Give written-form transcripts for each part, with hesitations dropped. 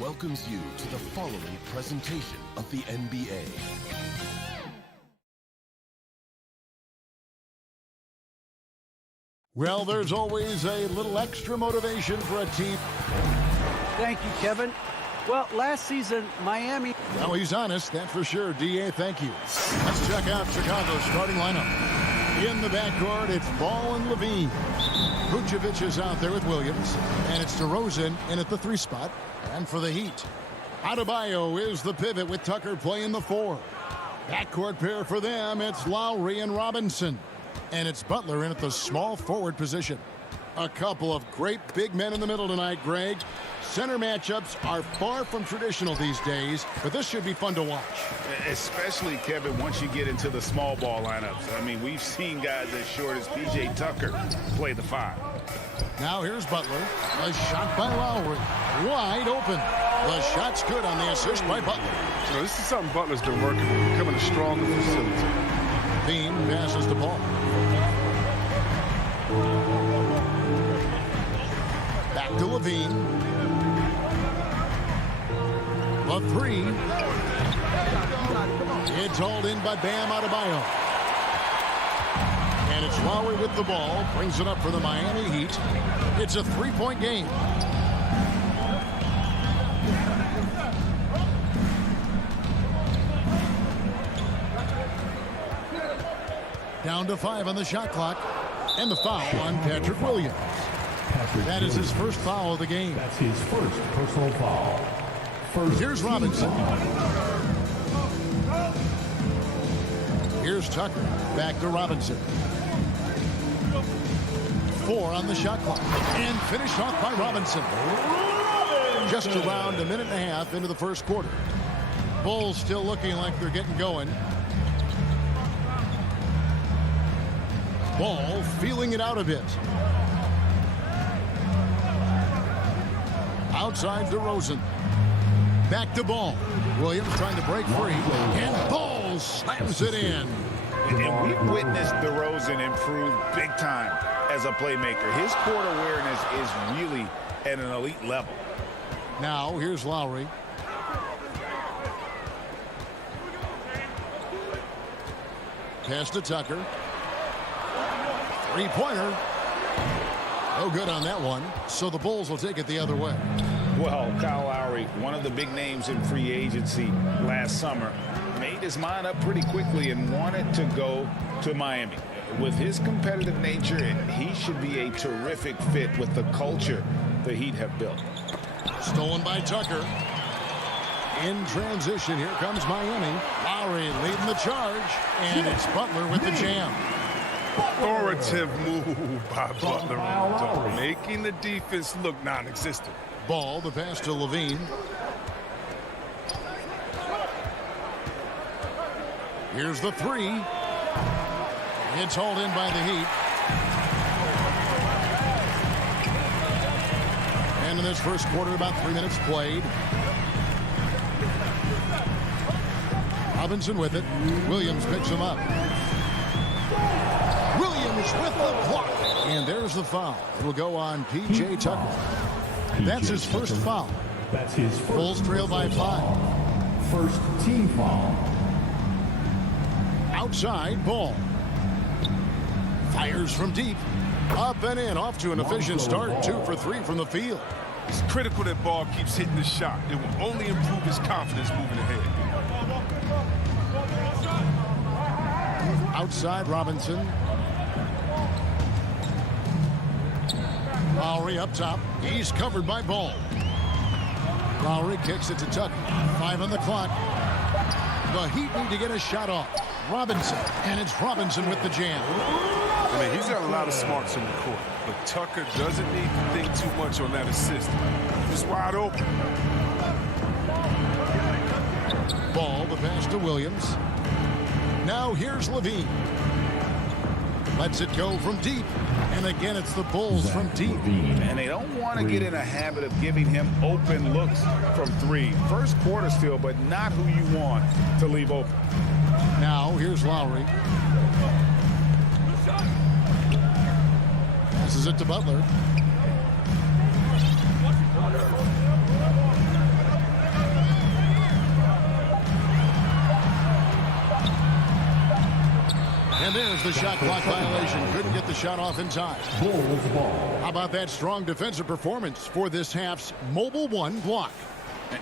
welcomes you to the following presentation of the NBA. Well, there's always a little extra motivation for a team. Thank you, Kevin. Well, last season, Miami... Well, he's honest, that's for sure. D.A., thank you. Let's check out Chicago's starting lineup. In the backcourt, it's Ball and Levine. Vucevic is out there with Williams. And it's DeRozan in at the 3 spot. And for the Heat, Adebayo is the pivot with Tucker playing the 4. Backcourt pair for them, it's Lowry and Robinson. And it's Butler in at the small forward position. A couple of great big men in the middle tonight, Greg. Center matchups are far from traditional these days, but this should be fun to watch. Especially, Kevin, once you get into the small ball lineups. I mean, we've seen guys as short as P.J. Tucker play the 5. Now here's Butler. A shot by Lowry. Wide open. The shot's good on the assist by Butler. You know, this is something Butler's been working on, becoming a stronger facility. Bean passes the ball. Back to Levine. A 3. It's hauled in by Bam Adebayo. And it's Lowry with the ball. Brings it up for the Miami Heat. It's a 3-point game. Down to 5 on the shot clock. And the foul on Patrick Williams. That is his first foul of the game. That's his first personal foul. Here's Robinson. Here's Tucker. Back to Robinson. 4 on the shot clock. And finished off by Robinson. Just around a minute and a half into the first quarter. Bulls still looking like they're getting going. Ball feeling it out a bit. Outside DeRozan. Back to Ball. Williams trying to break free. And Ball slams it in. And we've witnessed DeRozan improve big time as a playmaker. His court awareness is really at an elite level. Now here's Lowry. Pass to Tucker. 3-pointer. No good on that one. So the Bulls will take it the other way. Well, Kyle Lowry, one of the big names in free agency last summer, made his mind up pretty quickly and wanted to go to Miami. With his competitive nature, he should be a terrific fit with the culture the Heat have built. Stolen by Tucker. In transition, here comes Miami. Lowry leading the charge, and it's Butler with the jam. Authoritative move by Butler on the dunk, making the defense look non-existent. Ball, the pass to Levine. Here's the 3. It's hauled in by the Heat. And in this first quarter, about 3 minutes played. Robinson with it. Williams picks him up. Williams with the block. And there's the foul. It'll go on P.J. Tucker. That's his first foul. That's his first. Bulls trail by 5. First team foul. Outside, Ball. Fires from deep. Up and in. Off to an efficient start. 2 for 3 from the field. It's critical that Ball keeps hitting the shot. It will only improve his confidence moving ahead. Outside, Robinson. Lowry up top. He's covered by Ball. Lowry kicks it to Tucker. 5 on the clock. The Heat need to get a shot off. Robinson. And it's Robinson with the jam. I mean, he's got a lot of smarts in the court, but Tucker doesn't need to think too much on that assist. He's wide open. Ball, the pass to Williams. Now here's Levine. Lets it go from deep. And again, it's the Bulls from deep. And they don't want to get in a habit of giving him open looks from 3. First quarter still, but not who you want to leave open. Now here's Lowry. Passes it to Butler. And there's the shot clock violation. Couldn't get the shot off in time. Bulls ball. How about that strong defensive performance for this half's Mobile One block?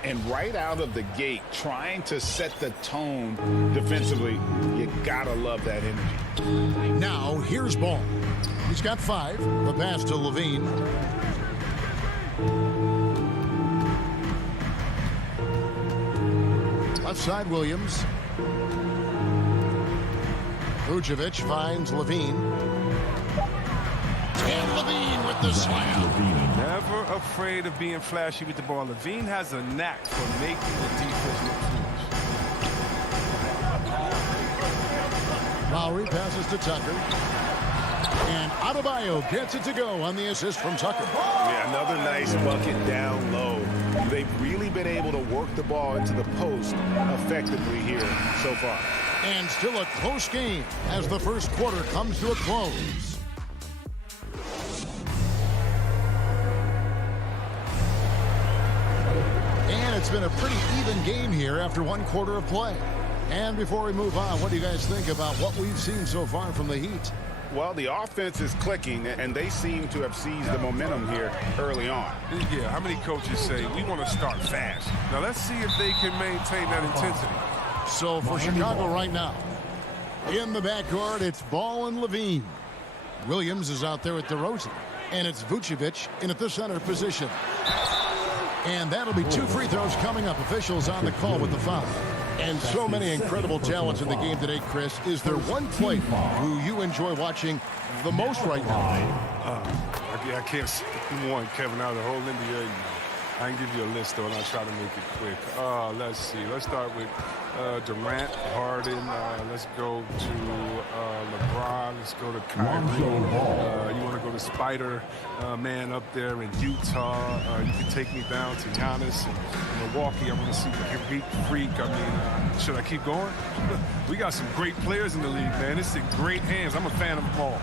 And right out of the gate, trying to set the tone defensively, you gotta love that energy. Now, here's Ball. He's got 5. The pass to Levine. Left side, Williams. Vucevic finds Levine. And Levine with the slam. Never afraid of being flashy with the ball. Levine has a knack for making the defense look foolish. Lowry passes to Tucker. And Adebayo gets it to go on the assist from Tucker. Yeah, another nice bucket down low. They've really been able to work the ball into the post effectively here so far. And still a close game as the first quarter comes to a close. And it's been a pretty even game here after one quarter of play. And before we move on, what do you guys think about what we've seen so far from the Heat? Well, the offense is clicking, and they seem to have seized the momentum here early on. Yeah, how many coaches say we want to start fast? Now let's see if they can maintain that intensity. So for Chicago right now, in the backcourt, it's Ball and Levine. Williams is out there with DeRozan, and it's Vucevic in at the center position. And that'll be 2 free throws coming up. Officials on the call with the foul. And so many incredible talents in the game today, Chris. Is there one player who you enjoy watching the most right now? I can't say one, Kevin, out of the whole NBA. I can give you a list, though, and I'll try to make it quick. Let's see. Let's start with Durant, Harden. Let's go to LeBron. Let's go to Kyrie. You want to go to Spider-Man up there in Utah. You can take me down to Giannis and Milwaukee. I want to see the Greek Freak. I mean, should I keep going? We got some great players in the league, man. It's in great hands. I'm a fan of them all.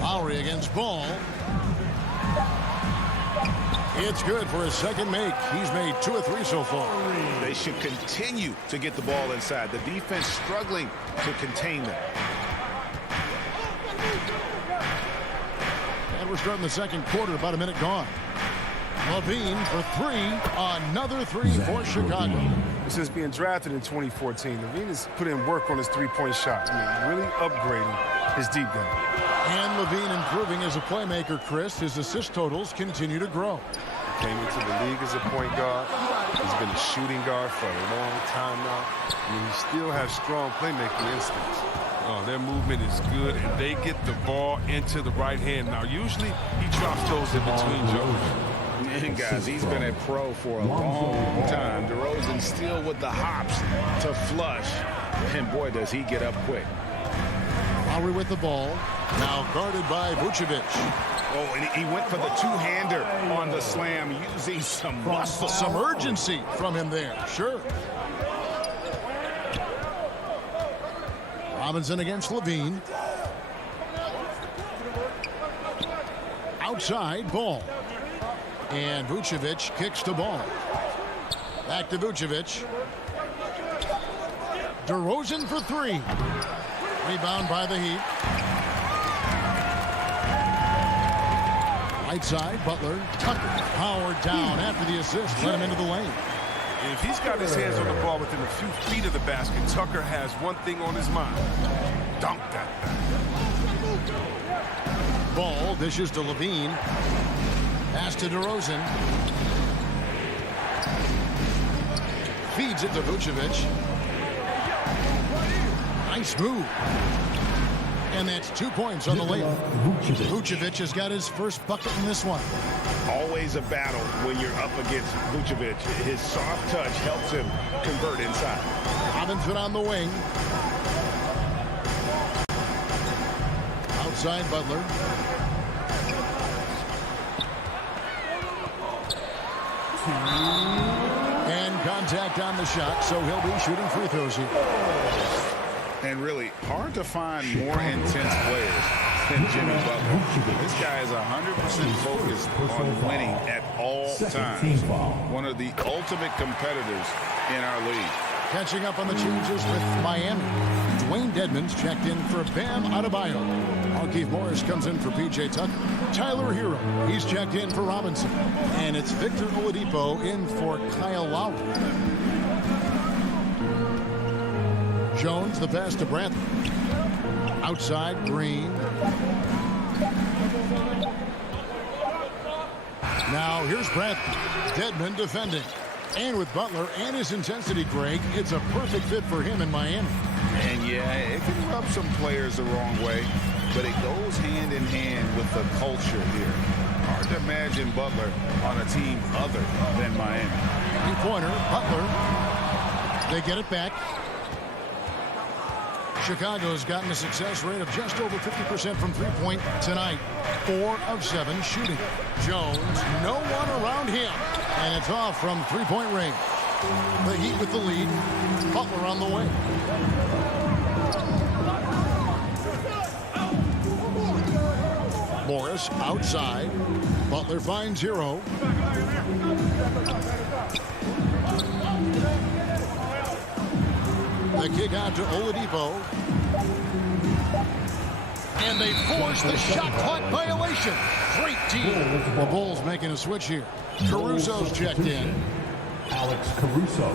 Lowry against Ball. It's good for his second make. He's made 2 or 3 so far. They should continue to get the ball inside. The defense struggling to contain them. And we're starting the second quarter, about a minute gone. Levine for 3. Another 3 for Chicago. Since being drafted in 2014, Levine has put in work on his three-point shot. I mean, really upgrading his deep game. And Levine improving as a playmaker, Chris. His assist totals continue to grow. Came into the league as a point guard. He's been a shooting guard for a long time now. I mean, he still has strong playmaking instincts. Their movement is good, and they get the ball into the right hand. Now, usually, he drops those in between jumpers. And guys, he's been a pro for a long time. DeRozan still with the hops to flush. And boy, does he get up quick. Lowry with the ball. Now guarded by Vucevic. Oh, and he went for the two-hander on the slam, using some muscle. Some urgency from him there. Sure. Robinson against Levine. Outside, Ball. And Vucevic kicks to Ball. Back to Vucevic. DeRozan for 3. Rebound by the Heat. Right side, Butler. Tucker. Howard down after the assist. Let him into the lane. If he's got his hands on the ball within a few feet of the basket, Tucker has one thing on his mind. Dunk that thing. Ball dishes to Levine. Pass to DeRozan. Feeds it to Vucevic. Nice move. And that's 2 points on the layup. Vucevic has got his first bucket in this one. Always a battle when you're up against Vucevic. His soft touch helps him convert inside. Robinson on the wing. Outside Butler. And contact on the shot, so he'll be shooting free throws here. And really hard to find more intense players than Jimmy Butler. This guy is 100% focused on winning at all times. One of the ultimate competitors in our league. Catching up on the changes with Miami. Dwayne Dedmon's checked in for Bam Adebayo. Markieff Morris comes in for P.J. Tucker. Tyler Hero, he's checked in for Robinson. And it's Victor Oladipo in for Kyle Lowry. Jones, the pass to Bradley. Outside, Green. Now, here's Bradley. Dedmon defending. And with Butler and his intensity, Greg, it's a perfect fit for him in Miami. And yeah, it can rub some players the wrong way, but it goes hand in hand with the culture here. Hard to imagine Butler on a team other than Miami. Three-pointer, Butler. They get it back. Chicago's gotten a success rate of just over 50% from three-point tonight. 4 of 7 shooting. Jones, no one around him. And it's off from three-point range. The Heat with the lead. Butler on the way. Morris outside. Butler finds Hero. The kick out to Oladipo. And they force the shot clock violation. Great team. The Bulls making a switch here. Caruso's checked in. Alex Caruso.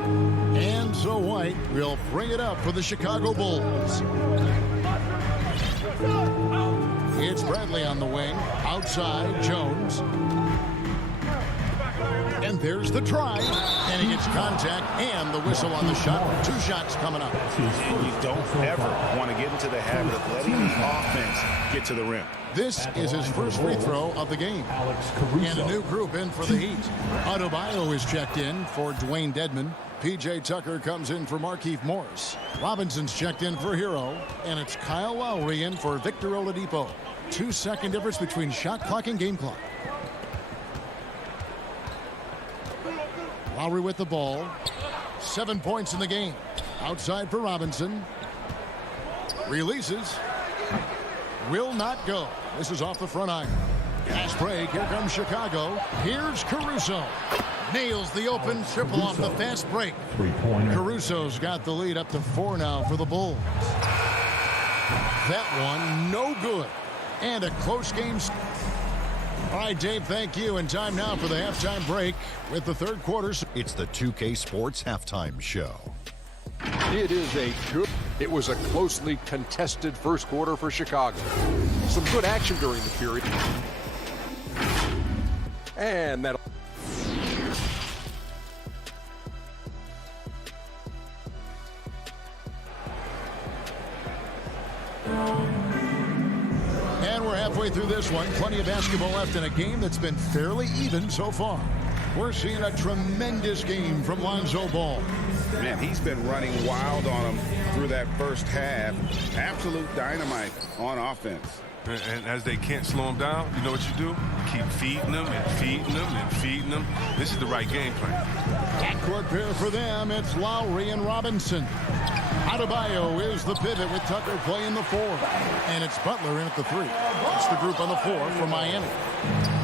And so White will bring it up for the Chicago Bulls. It's Bradley on the wing. Outside, Jones. And there's the try. And he gets contact and the whistle on the shot. 2 shots coming up. And you don't ever want to get into the habit of letting the offense get to the rim. This is his first free throw of the game. Alex Caruso. And a new group in for the Heat. Adebayo is checked in for Dwayne Dedmon. P.J. Tucker comes in for Markieff Morris. Robinson's checked in for Hero. And it's Kyle Lowry in for Victor Oladipo. 2-second difference between shot clock and game clock. Lowry with the ball. 7 points in the game. Outside for Robinson. Releases. Will not go. This is off the front iron. Fast break. Here comes Chicago. Here's Caruso. Nails the open triple off the fast break. Three-pointer. Caruso's got the lead up to 4 now for the Bulls. That one no good. And a close game. All right, Dave, thank you. And time now for the halftime break with the third quarter. It's the 2K Sports Halftime Show. It was a closely contested first quarter for Chicago. Some good action during the period. And that. And we're halfway through this one. Plenty of basketball left in a game that's been fairly even so far. We're seeing a tremendous game from Lonzo Ball. Man, he's been running wild on him through that first half. Absolute dynamite on offense. And as they can't slow him down, you know what you do? Keep feeding them and feeding them and feeding them. This is the right game plan. Backcourt pair for them. It's Lowry and Robinson. Adebayo is the pivot with Tucker playing the 4. And it's Butler in at the 3. That's the group on the 4 for Miami.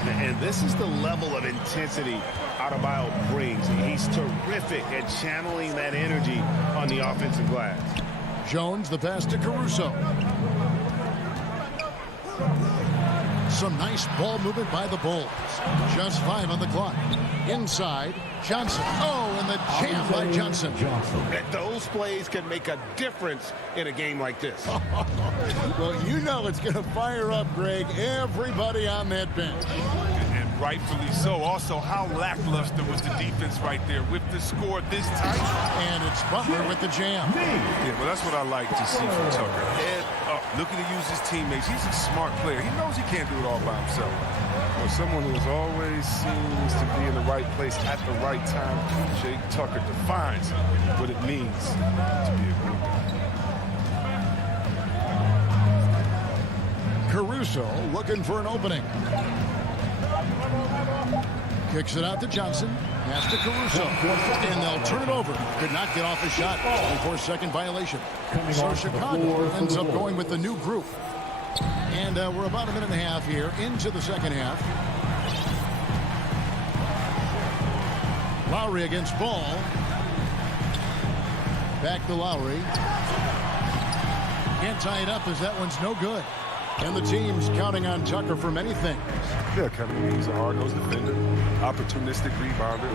And this is the level of intensity Adebayo brings. He's terrific at channeling that energy on the offensive glass. Jones, the pass to Caruso. Some nice ball movement by the Bulls. Just 5 on the clock. Inside, Johnson. Oh, and the jam by Johnson. Those plays can make a difference in a game like this. Well, you know it's going to fire up, Greg, everybody on that bench. And rightfully so. Also, how lackluster was the defense right there with the score this tight? And it's Butler with the jam. Yeah, well, that's what I like to see from Tucker. Head up, looking to use his teammates. He's a smart player. He knows he can't do it all by himself. Well, someone who always seems to be in the right place at the right time, P.J. Tucker defines what it means to be a good guy. Caruso looking for an opening. Kicks it out to Johnson. Pass to Caruso. And they'll turn it over. Could not get off the shot. 24-second violation. So Chicago ends up going with the new group. And we're about a minute and a half here into the second half. Lowry against Ball. Back to Lowry. Can't tie it up as that one's no good. And the team's counting on Tucker for many things. Yeah, Kevin, he's a hard-nosed defender, opportunistic rebounder,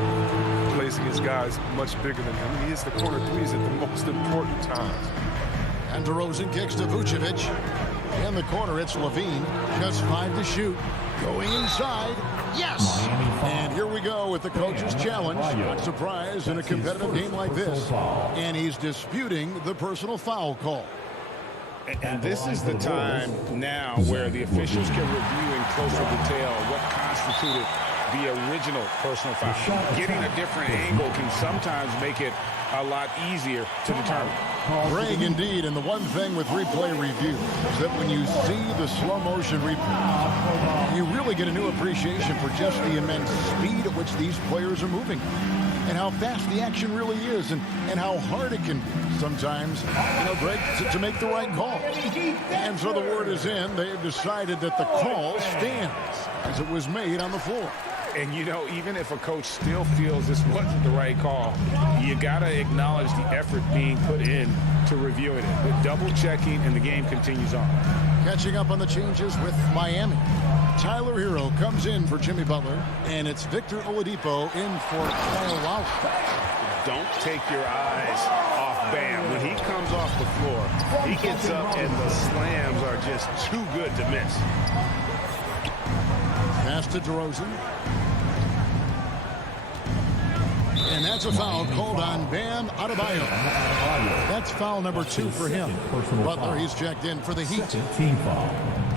plays against guys much bigger than him. He hits the corner threes at the most important times. And DeRozan kicks to Vucevic. In the corner, it's Levine. Just 5 to shoot. Going inside. Yes! And here we go with the coach's challenge. Not surprised in a competitive game like this. And he's disputing the personal foul call. And this is the time now where the officials can review in closer detail what constituted the original personal foul. Getting a different angle can sometimes make it a lot easier to determine. Greg, indeed, and the one thing with replay review is that when you see the slow motion replay, you really get a new appreciation for just the immense speed at which these players are moving and how fast the action really is and how hard it can be sometimes, Greg, to make the right call. And so the word is in. They've decided that the call stands as it was made on the floor. And, even if a coach still feels this wasn't the right call, you got to acknowledge the effort being put in to reviewing it. With double-checking, and the game continues on. Catching up on the changes with Miami. Tyler Hero comes in for Jimmy Butler, and it's Victor Oladipo in for Kyle Lowry. Don't take your eyes off Bam. When he comes off the floor, he gets up, and the slams are just too good to miss. Pass to DeRozan. And that's a foul called on Bam Adebayo. That's foul number 2 for him. Butler, he's checked in for the Heat. Team foul.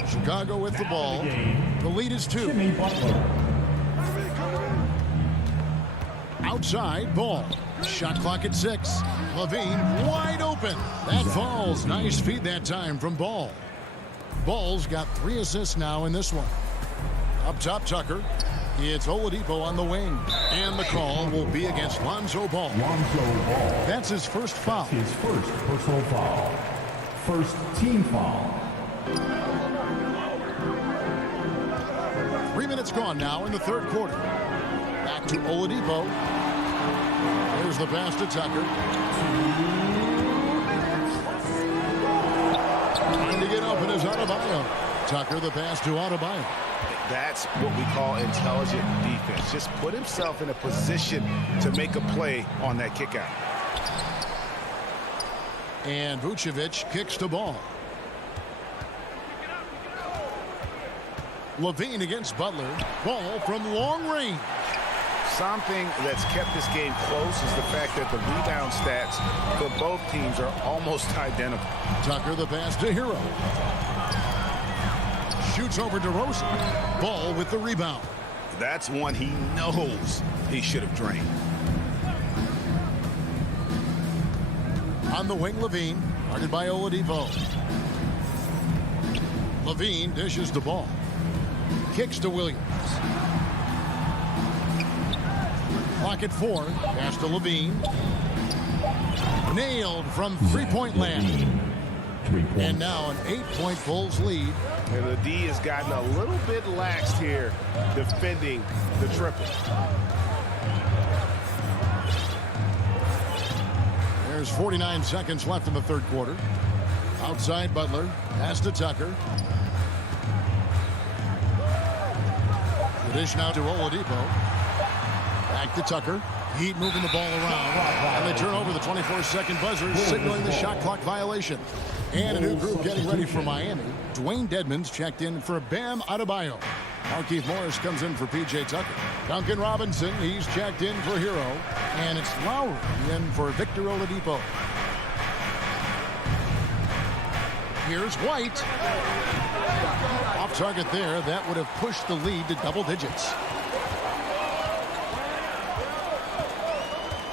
Chicago with the ball. The lead is 2. Jimmy Butler. Outside, ball. Shot clock at 6. Levine wide open. That falls. Nice feed that time from Ball. Ball's got 3 assists now in this one. Up top, Tucker. It's Oladipo on the wing. And the call will be against Lonzo Ball. Lonzo Ball. That's his first foul. His first personal foul. First team foul. 3 minutes gone now in the third quarter. Back to Oladipo. There's the pass to Tucker. Trying to get open is Adebayo. Tucker, the pass to Adebayo. That's what we call intelligent defense. Just put himself in a position to make a play on that kick out. And Vucevic kicks the ball. Levine against Butler. Ball from long range. Something that's kept this game close is the fact that the rebound stats for both teams are almost identical. Tucker, the pass to Hero. Shoots over DeRozan. Ball with the rebound. That's one he knows he should have drained. On the wing, Levine. Guarded by Oladipo. Levine dishes the ball. Kicks to Williams. Clock at 4. Pass to Levine. Nailed from three-point land. And now an 8-point Bulls lead. And the D has gotten a little bit laxed here defending the triple. There's 49 seconds left in the third quarter. Outside Butler. Pass to Tucker. The dish now to Oladipo. Back to Tucker. Heat moving the ball around. And they turn over the 24-second buzzer, signaling the shot clock violation. And a new group getting ready for Miami. Dwayne Dedmon's checked in for Bam Adebayo. Markieff Morris comes in for P.J. Tucker. Duncan Robinson, he's checked in for Hero. And it's Lowry in for Victor Oladipo. Here's White. Off target there. That would have pushed the lead to double digits.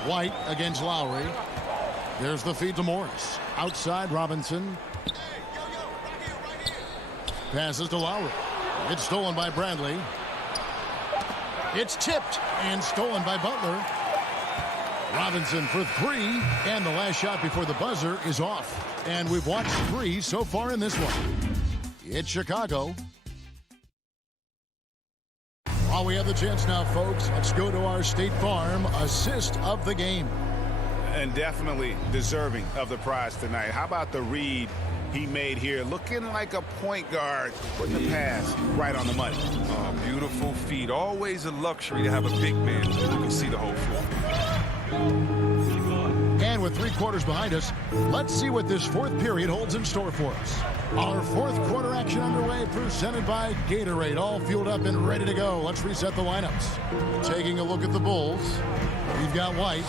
White against Lowry. There's the feed to Morris. Outside Robinson. Passes to Lowry. It's stolen by Bradley. It's tipped and stolen by Butler. Robinson for 3. And the last shot before the buzzer is off. And we've watched 3 so far in this one. It's Chicago. While we have the chance now, folks, let's go to our State Farm assist of the game. And definitely deserving of the prize tonight. How about the read he made here? Looking like a point guard, putting the pass right on the money. Oh, beautiful feed. Always a luxury to have a big man who can see the whole floor. And with 3 quarters behind us, let's see what this 4th period holds in store for us. Our 4th quarter action underway, presented by Gatorade. All fueled up and ready to go. Let's reset the lineups. Taking a look at the Bulls, we've got White.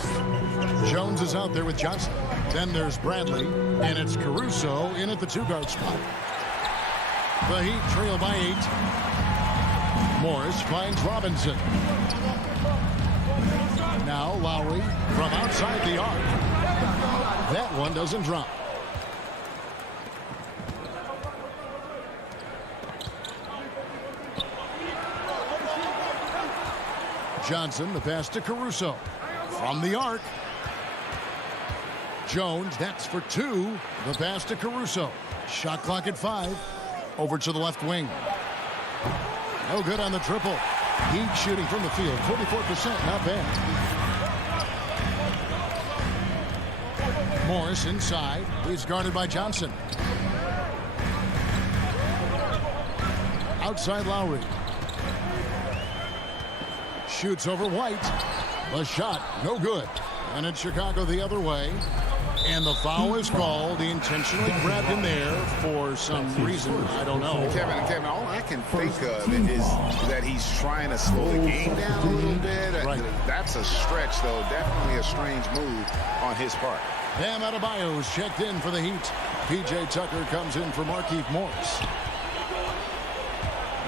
Jones is out there with Johnson. Then there's Bradley, and it's Caruso in at the 2-guard spot. The Heat trail by 8. Morris finds Robinson. Now Lowry from outside the arc. That one doesn't drop. Johnson, the pass to Caruso. From the arc. Jones, that's for 2. The pass to Caruso. Shot clock at 5. Over to the left wing. No good on the triple. Heat shooting from the field, 44%, not bad. Morris inside. He's guarded by Johnson. Outside Lowry. Shoots over White. The shot, no good. And it's Chicago the other way. And the foul is called. He intentionally grabbed him there for some reason. I don't know. Kevin, all I can think of is that he's trying to slow the game down a little bit. Right. That's a stretch, though. Definitely a strange move on his part. Bam Adebayo's checked in for the Heat. P.J. Tucker comes in for Markieff Morris.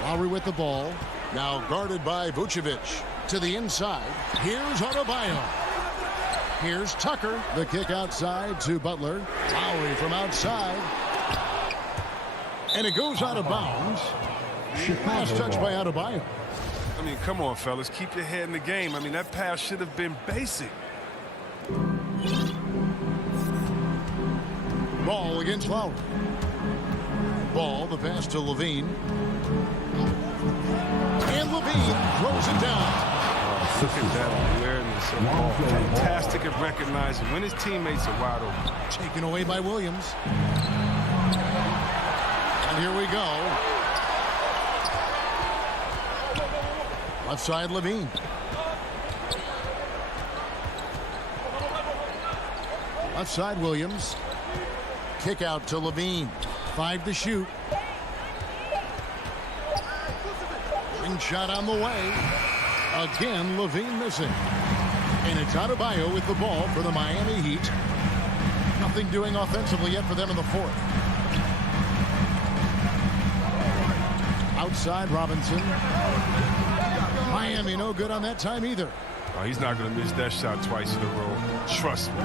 Lowry with the ball. Now guarded by Vucevic. To the inside. Here's Adebayo. Here's Tucker. The kick outside to Butler. Lowry from outside. And it goes out of bounds. Last touch by Adebayo. I mean, come on, fellas. Keep your head in the game. I mean, that pass should have been basic. Ball against Lowry. Ball, the pass to Levine. And Levine throws it down. Look at that awareness of ball. Fantastic at recognizing when his teammates are wide open. Taken away by Williams. And here we go. Left side, Levine. Left side, Williams. Kick out to Levine. 5 to shoot. Ring shot on the way. Again, Levine missing. And it's Adebayo with the ball for the Miami Heat. Nothing doing offensively yet for them in the 4th. Outside, Robinson. Miami no good on that time either. Oh, he's not going to miss that shot twice in a row. Trust me.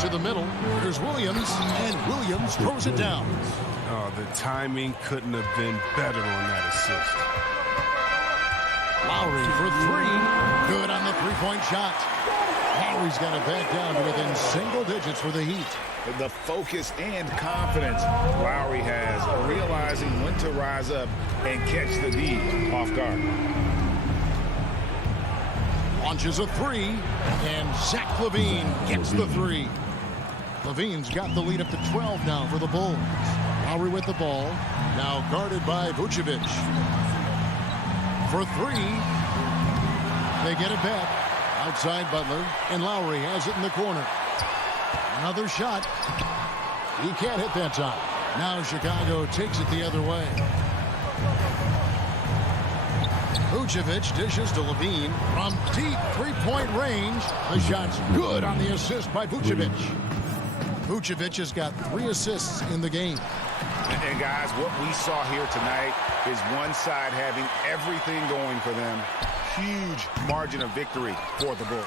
To the middle. There's Williams. And Williams throws it down. Oh, the timing couldn't have been better on that assist. Lowry for 3. Good on the 3-point shot. Lowry's got it back down to within single digits for the Heat. The focus and confidence Lowry has, realizing when to rise up and catch the D off guard. Launches a 3, and Zach LaVine gets the 3. LaVine's got the lead up to 12 now for the Bulls. Lowry with the ball, now guarded by Vucevic. For 3, they get it back. Outside Butler, and Lowry has it in the corner. Another shot. He can't hit that time. Now Chicago takes it the other way. Vucevic dishes to Levine from deep 3-point range. The shot's good on the assist by Vucevic. Vucevic has got 3 assists in the game. And guys, what we saw here tonight is one side having everything going for them. Huge margin of victory for the Bulls.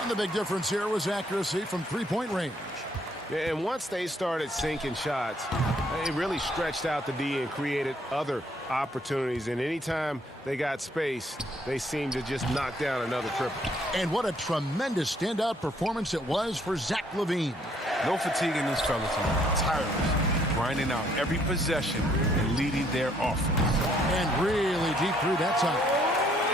And the big difference here was accuracy from 3-point range. Yeah, and once they started sinking shots, it really stretched out the D and created other opportunities. And anytime they got space, they seemed to just knock down another triple. And what a tremendous standout performance it was for Zach LaVine. No fatigue in these fellas tonight. Tireless, grinding out every possession and leading their offense. And really deep through that time.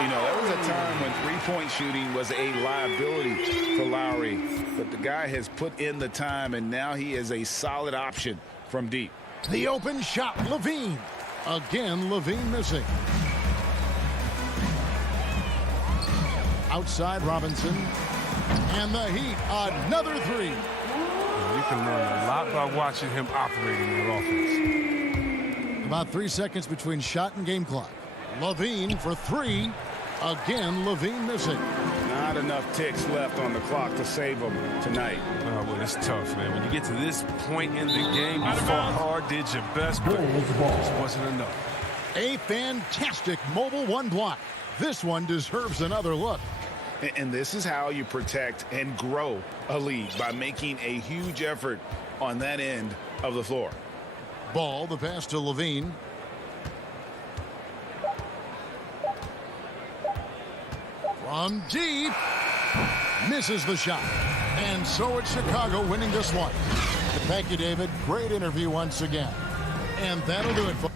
You know, there was a time when three-point shooting was a liability for Lowry, but the guy has put in the time, and now he is a solid option from deep. The open shot, Levine. Again, Levine missing. Outside Robinson. And the Heat, another three. You can learn a lot by watching him operating in offense. About 3 seconds between shot and game clock. Levine for three. Again, Levine missing. Not enough ticks left on the clock to save him tonight. Well, it's tough, man. When you get to this point in the game, you fought hard, did your best, but it just wasn't enough. A fantastic mobile one block. This one deserves another look. And this is how you protect and grow a lead, by making a huge effort on that end of the floor. Ball, the pass to Levine. From deep. Misses the shot. And so it's Chicago winning this one. Thank you, David. Great interview once again. And that'll do it for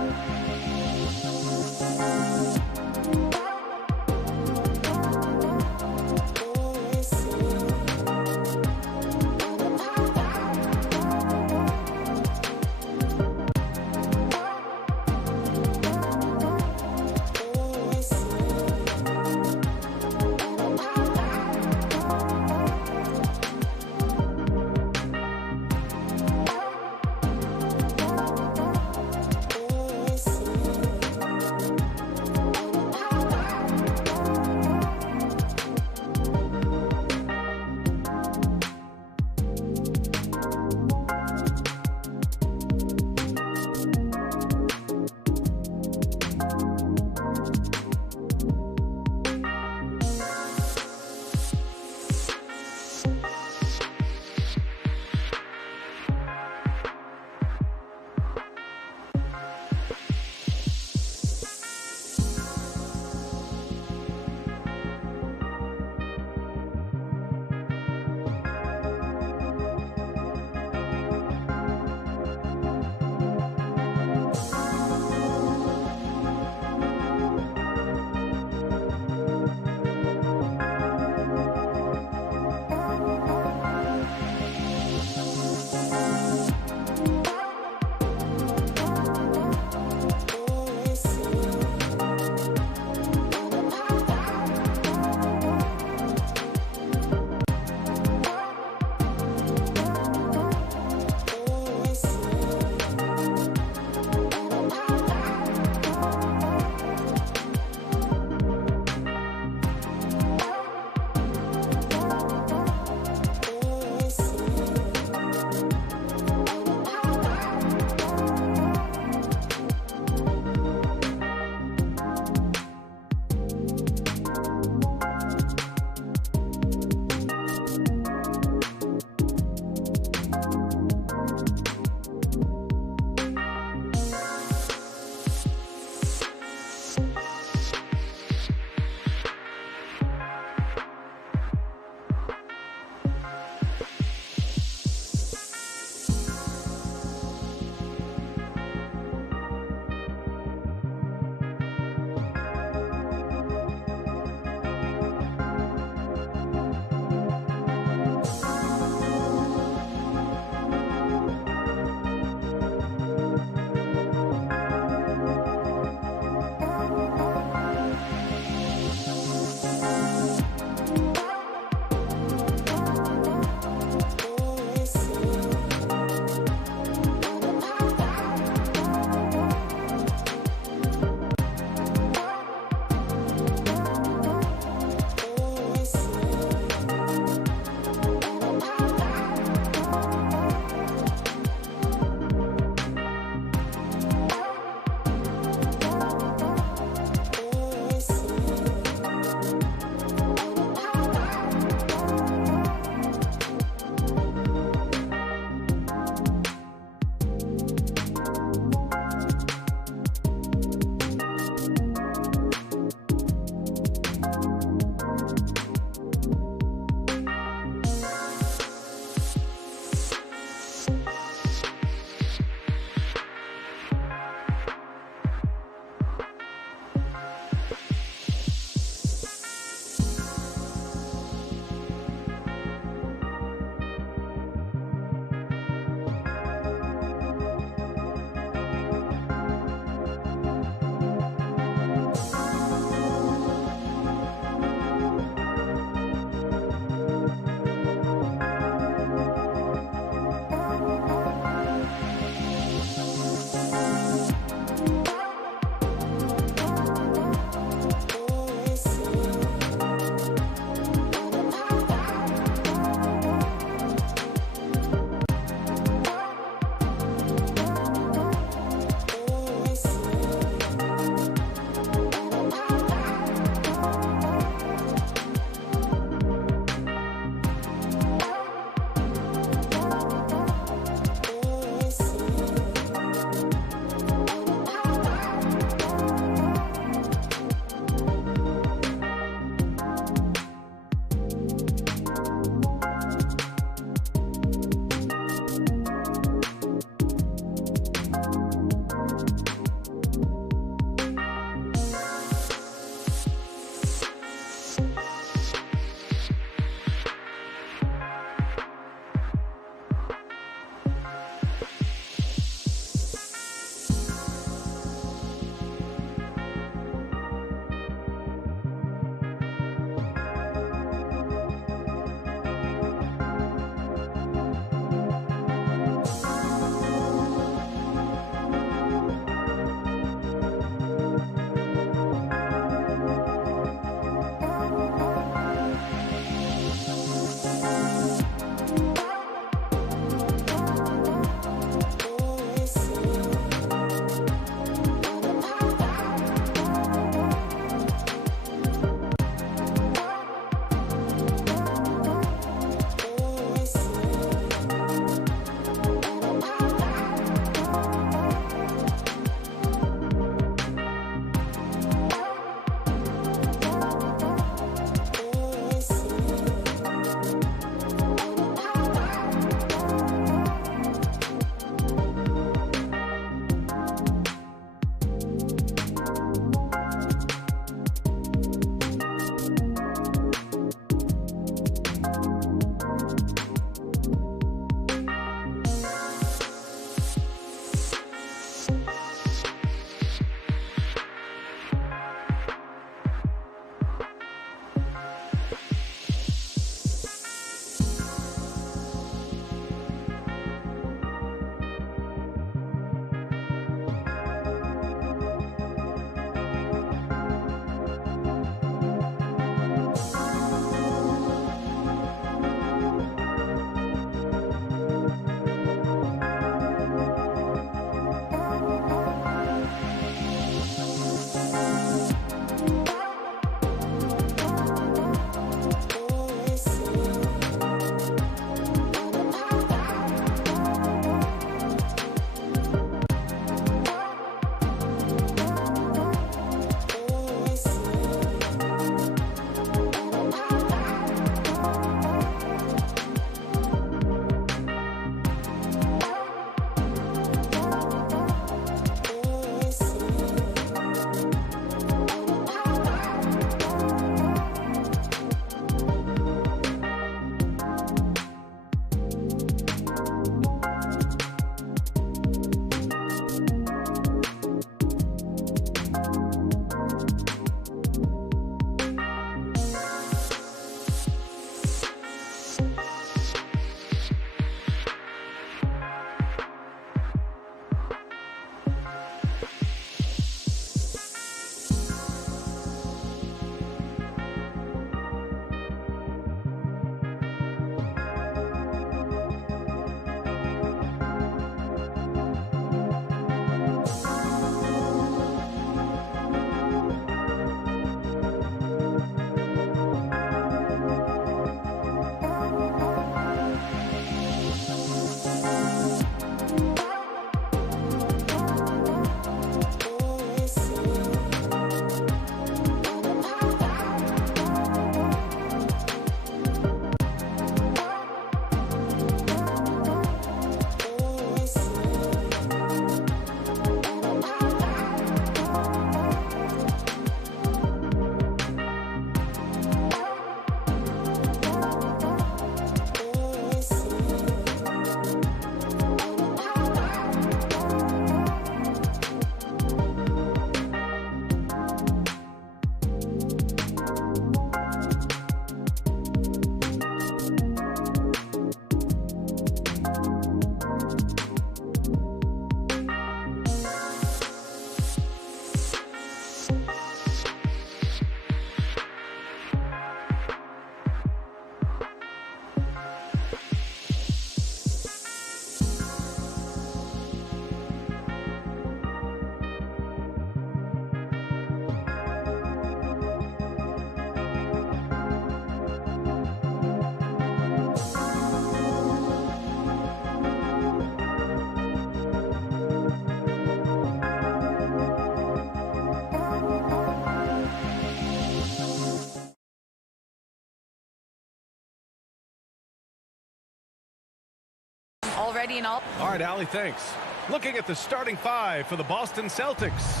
already in all. All right, Allie, thanks. Looking at the starting five for the Boston Celtics.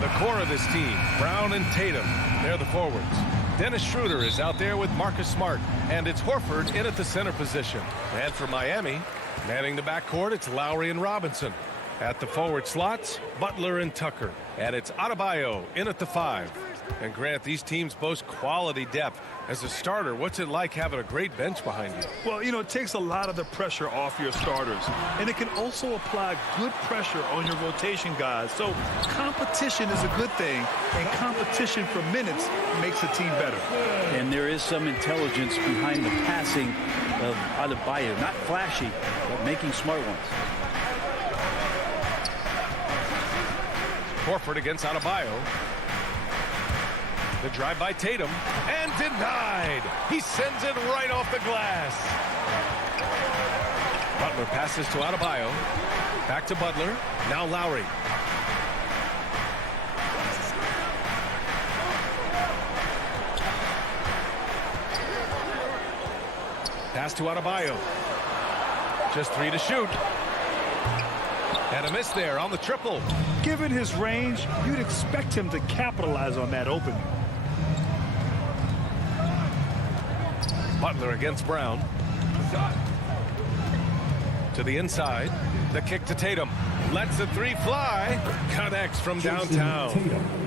The core of this team, Brown and Tatum. They're the forwards. Dennis Schroeder is out there with Marcus Smart. And it's Horford in at the center position. And for Miami, manning the backcourt, it's Lowry and Robinson. At the forward slots, Butler and Tucker. And it's Adebayo in at the 5. And Grant, these teams boast quality depth. As a starter, what's it like having a great bench behind you? Well, you know, it takes a lot of the pressure off your starters. And it can also apply good pressure on your rotation guys. So competition is a good thing. And competition for minutes makes a team better. And there is some intelligence behind the passing of Adebayo. Not flashy, but making smart ones. Horford against Adebayo. The drive by Tatum, and denied. He sends it right off the glass. Butler passes to Adebayo. Back to Butler. Now Lowry. Pass to Adebayo. Just 3 to shoot. And a miss there on the triple. Given his range, you'd expect him to capitalize on that opening. Butler against Brown. To the inside. The kick to Tatum. Lets the 3 fly. Connects from downtown.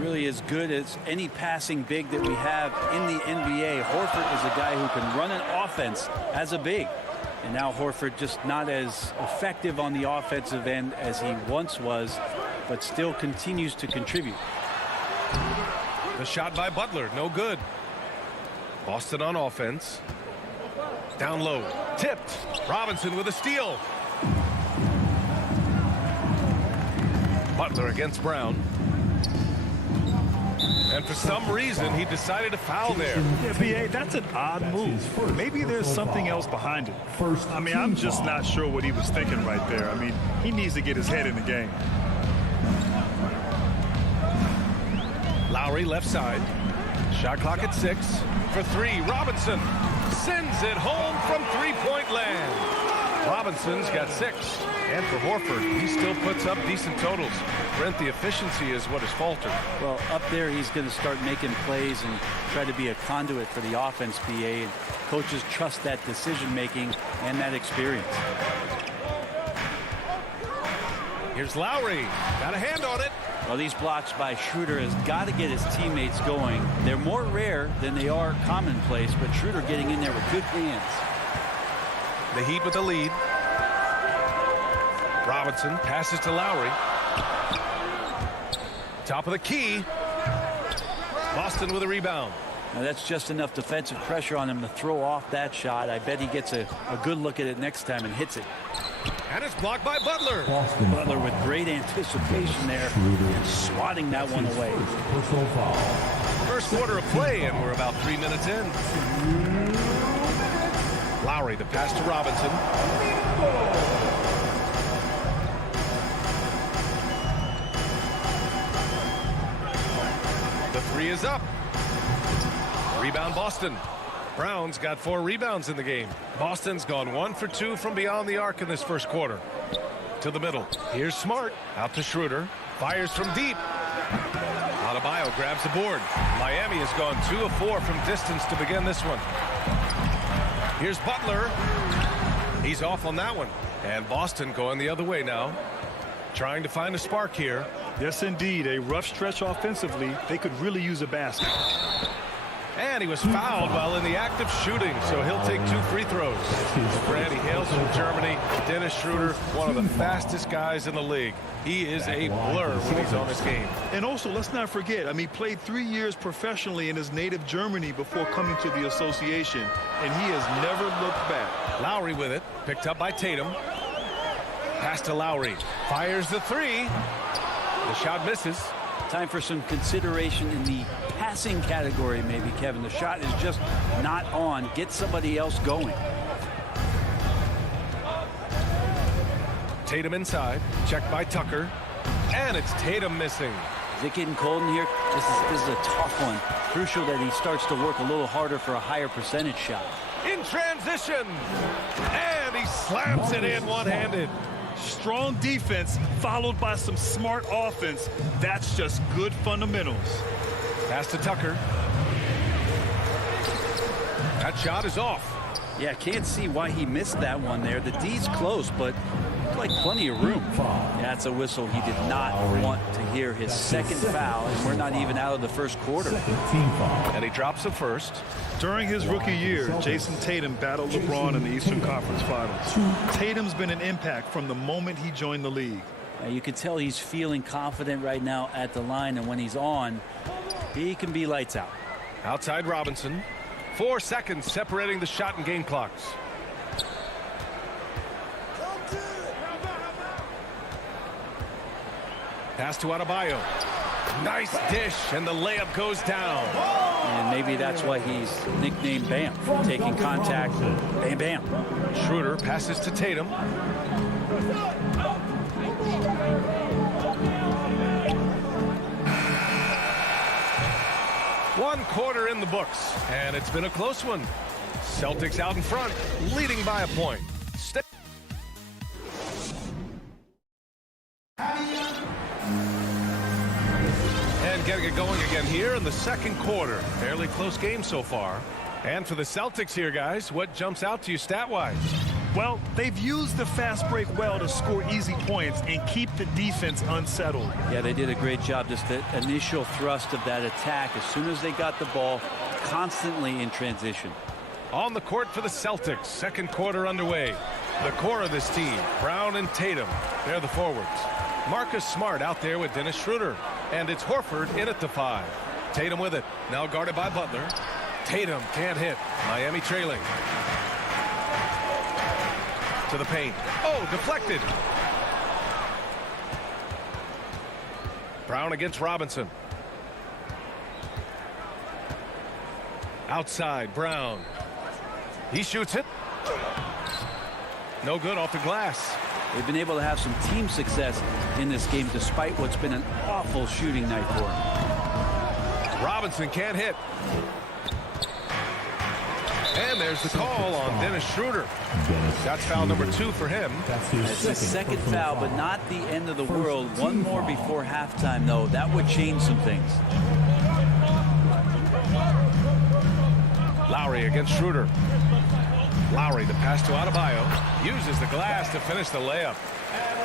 Really as good as any passing big that we have in the NBA. Horford is a guy who can run an offense as a big. And now Horford just not as effective on the offensive end as he once was, but still continues to contribute. The shot by Butler, no good. Boston on offense. Down low, tipped. Robinson with a steal. Butler against Brown. And for some reason, he decided to foul there. Yeah, B.A., that's an odd move. Maybe there's something else behind it. I mean, I'm just not sure what he was thinking right there. I mean, he needs to get his head in the game. Lowry left side. Shot clock at 6. For 3, Robinson sends it home from three-point land. Robinson's got 6. And for Horford, he still puts up decent totals. Brent, the efficiency is what has faltered. Well, up there, he's going to start making plays and try to be a conduit for the offense, BA. And coaches trust that decision-making and that experience. Here's Lowry. Got a hand on it. Well, these blocks by Schroeder has got to get his teammates going. They're more rare than they are commonplace, but Schroeder getting in there with good hands. The Heat with the lead. Robinson passes to Lowry. Top of the key. Boston with a rebound. Now that's just enough defensive pressure on him to throw off that shot. I bet he gets a good look at it next time and hits it. And it's blocked by Butler. Butler with great anticipation there and swatting that one away. First quarter of play, and we're about 3 minutes in. Lowry, the pass to Robinson. The 3 is up. Rebound Boston. Brown's got 4 rebounds in the game. Boston's gone 1 for 2 from beyond the arc in this first quarter. To the middle. Here's Smart. Out to Schroeder. Fires from deep. Adebayo grabs the board. Miami has gone 2 of 4 from distance to begin this one. Here's Butler. He's off on that one. And Boston going the other way now. Trying to find a spark here. Yes, indeed. A rough stretch offensively. They could really use a basket. And he was fouled while in the act of shooting, so he'll take 2 free throws. Brandy hails from Germany. Dennis Schroeder, one of the fastest guys in the league. He is a blur when he's on his game. And also, let's not forget, I mean, he played 3 years professionally in his native Germany before coming to the association, and he has never looked back. Lowry with it, picked up by Tatum. Pass to Lowry. Fires the 3. The shot misses. Time for some consideration in the passing category, maybe, Kevin. The shot is just not on. Get somebody else going. Tatum inside. Checked by Tucker. And it's Tatum missing. Is it getting cold in here? This is a tough one. Crucial that he starts to work a little harder for a higher percentage shot. in transition. And he slams it in one-handed. Strong defense followed by some smart offense. That's just good fundamentals. Pass to Tucker. That shot is off. Yeah, can't see why he missed that one there. The D's close, but like plenty of room. That's a whistle. He did not want to hear his second foul, and we're not even out of the first quarter. And he drops the first. During his rookie year, Jason Tatum battled LeBron in the Eastern Conference Finals. Tatum's been an impact from the moment he joined the league. You can tell he's feeling confident right now at the line, and when he's on, he can be lights out. Outside Robinson. 4 seconds separating the shot and game clocks. Pass to Adebayo. Nice dish, and the layup goes down. And maybe that's why he's nicknamed Bam. Taking contact, bam, bam. Schroeder passes to Tatum. One quarter in the books, and it's been a close one. Celtics out in front, leading by a point. And getting it going again here in the second quarter. Fairly close game so far. And for the Celtics here, guys, what jumps out to you stat-wise? Well, they've used the fast break well to score easy points and keep the defense unsettled. Yeah, they did a great job. Just the initial thrust of that attack as soon as they got the ball, constantly in transition. On the court for the Celtics, second quarter underway. The core of this team, Brown and Tatum, they're the forwards. Marcus Smart out there with Dennis Schroeder. And it's Horford in at the 5. Tatum with it, now guarded by Butler. Tatum can't hit. Miami trailing. To the paint. Oh, deflected. Brown against Robinson. Outside, Brown. He shoots it. No good off the glass. They've been able to have some team success in this game despite what's been an awful shooting night for them. Robinson can't hit. And there's the call on Dennis Schroeder. That's foul number 2 for him. That's his second foul, but not the end of the world. One more before halftime, though. That would change some things. Lowry against Schroeder. Lowry, the pass to Adebayo. Uses the glass to finish the layup.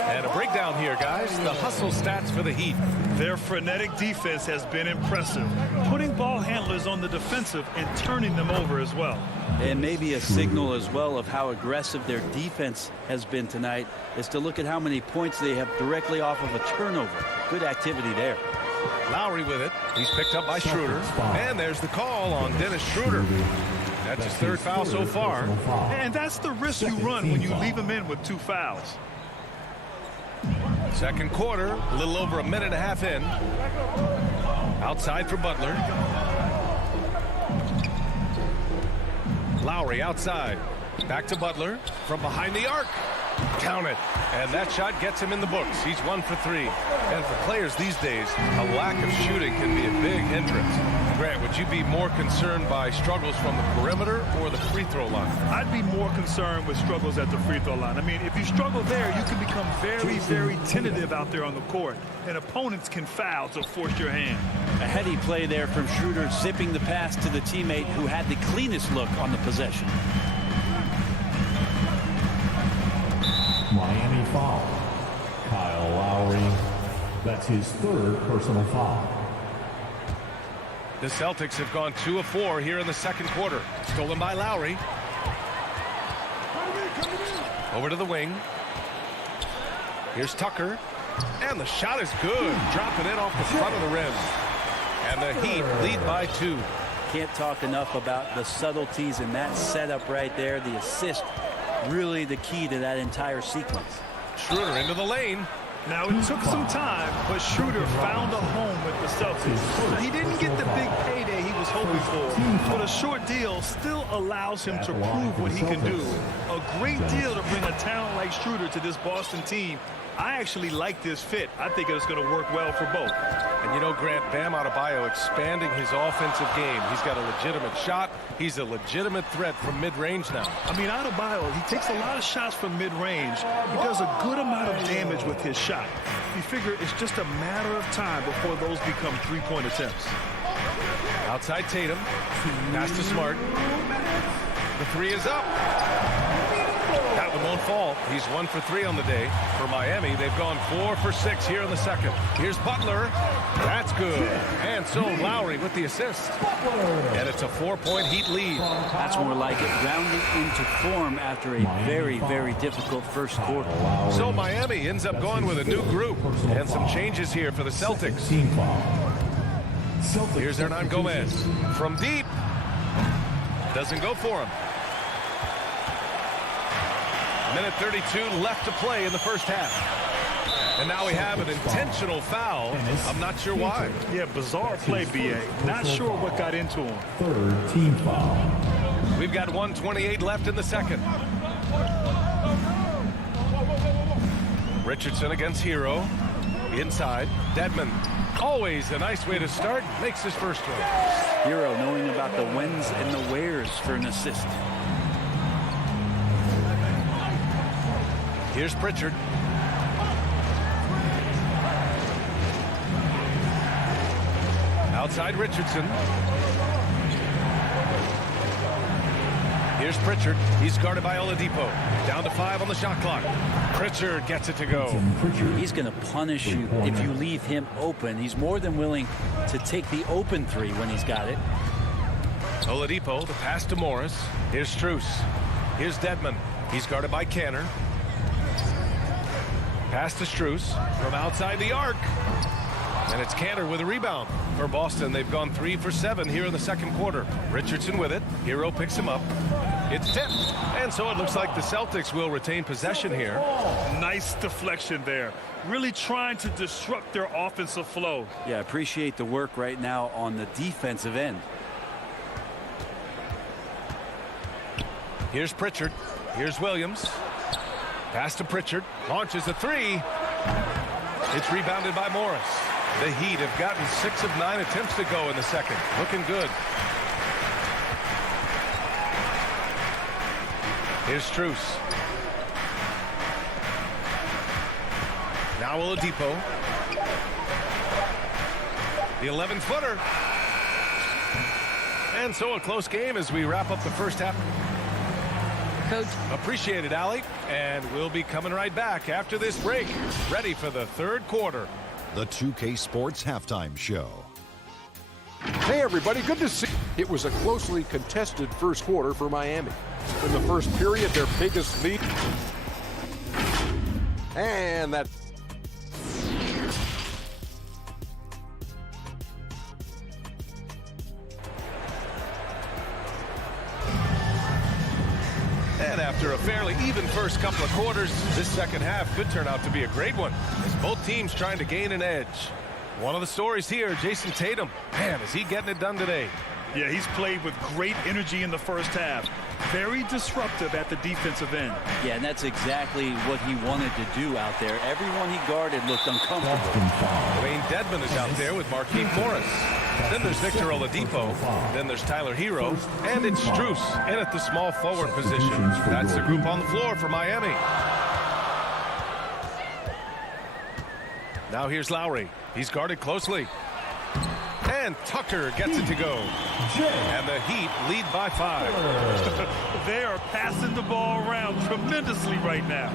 And a breakdown here, guys. The hustle stats for the Heat. Their frenetic defense has been impressive, putting ball handlers on the defensive and turning them over as well. And maybe a signal as well of how aggressive their defense has been tonight is to look at how many points they have directly off of a turnover. Good activity there. Lowry with it. He's picked up by Schroeder. And there's the call on Dennis Schroeder. That's his third foul so far. And that's the risk you run when you leave him in with 2 fouls. Second quarter, a little over a minute and a half in. Outside for Butler. Lowry outside. Back to Butler from behind the arc. Count it. And that shot gets him in the books. He's 1 for 3. And for players these days, a lack of shooting can be a big hindrance. Grant, would you be more concerned by struggles from the perimeter or the free throw line? I'd be more concerned with struggles at the free throw line. I mean, if you struggle there, you can become very, very tentative out there on the court. And opponents can foul to force your hand. A heady play there from Schroeder, zipping the pass to the teammate who had the cleanest look on the possession. Miami foul. Kyle Lowry. That's his 3rd personal foul. The Celtics have gone 2 of 4 here in the second quarter. Stolen by Lowry. Over to the wing. Here's Tucker. And the shot is good. Dropping it off the front of the rim. And the Heat lead by 2. Can't talk enough about the subtleties in that setup right there. The assist, really the key to that entire sequence. Schroeder into the lane. Now, it took some time, but Schroeder found a home with the Celtics. Now, he didn't get the big payday he was hoping for, but a short deal still allows him to prove what he can do. a great deal to bring a talent like Schroeder to this Boston team. I actually like this fit. I think it's going to work well for both. And you know, Grant, Bam Adebayo expanding his offensive game. He's got a legitimate shot. He's a legitimate threat from mid-range now. I mean, Adebayo, he takes a lot of shots from mid-range. He does a good amount of damage with his shot. You figure it's just a matter of time before those become three-point attempts. Outside Tatum. Pass to Smart. The three is up. That one won't fall. He's 1 for 3 on the day. For Miami, they've gone 4 for 6 here in the second. Here's Butler. That's good. And so Lowry with the assist. And it's a 4-point Heat lead. That's more like it, rounding into form after a very, very difficult first quarter. So Miami ends up going with a new group and some changes here for the Celtics. Here's Hernan Gomez from deep. Doesn't go for him. Minute 32 left to play in the first half. And now we have an intentional foul. I'm not sure why. Yeah, bizarre play, B.A. Not sure what got into him. Third team foul. We've got 1:28 left in the second. Richardson against Hero. Inside. Dedmon. Always a nice way to start. Makes his first one. Hero knowing about the whens and the wheres for an assist. Here's Pritchard. Outside Richardson. Here's Pritchard. He's guarded by Oladipo. Down to 5 on the shot clock. Pritchard gets it to go. He's going to punish you if you leave him open. He's more than willing to take the open three when he's got it. Oladipo, the pass to Morris. Here's Strus. Here's Dedmon. He's guarded by Canner. Pass to Strus from outside the arc. And it's Canner with a rebound. For Boston, they've gone 3 for 7 here in the second quarter. Richardson with it. Hero picks him up. It's tipped. And so it looks like the Celtics will retain possession here. Nice deflection there. Really trying to disrupt their offensive flow. Yeah, appreciate the work right now on the defensive end. Here's Pritchard. Here's Williams. Pass to Pritchard. Launches a 3. It's rebounded by Morris. The Heat have gotten 6 of 9 attempts to go in the second. Looking good. Here's Strus. Now Oladipo. The 11-footer. And so a close game as we wrap up the first half. Coach. Appreciate it, Allie. And we'll be coming right back after this break. Ready for the third quarter. The 2K Sports Halftime Show. Hey, everybody. Good to see you. It was a closely contested first quarter for Miami. In the first period, their biggest lead. And that... And after a fairly even first couple of quarters, this second half could turn out to be a great one, as both teams trying to gain an edge. One of the stories here, Jason Tatum. Man, is he getting it done today? Yeah, he's played with great energy in the first half. Very disruptive at the defensive end. Yeah, and that's exactly what he wanted to do out there. Everyone he guarded looked uncomfortable. Wayne Dedmon is out there with Markieff Morris. Then there's Victor Oladipo. Then there's Tyler Hero. And it's Strus in at the small forward position. That's the group on the floor for Miami. Now here's Lowry. He's guarded closely. And Tucker gets it to go. And the Heat lead by 5. They are passing the ball around tremendously right now.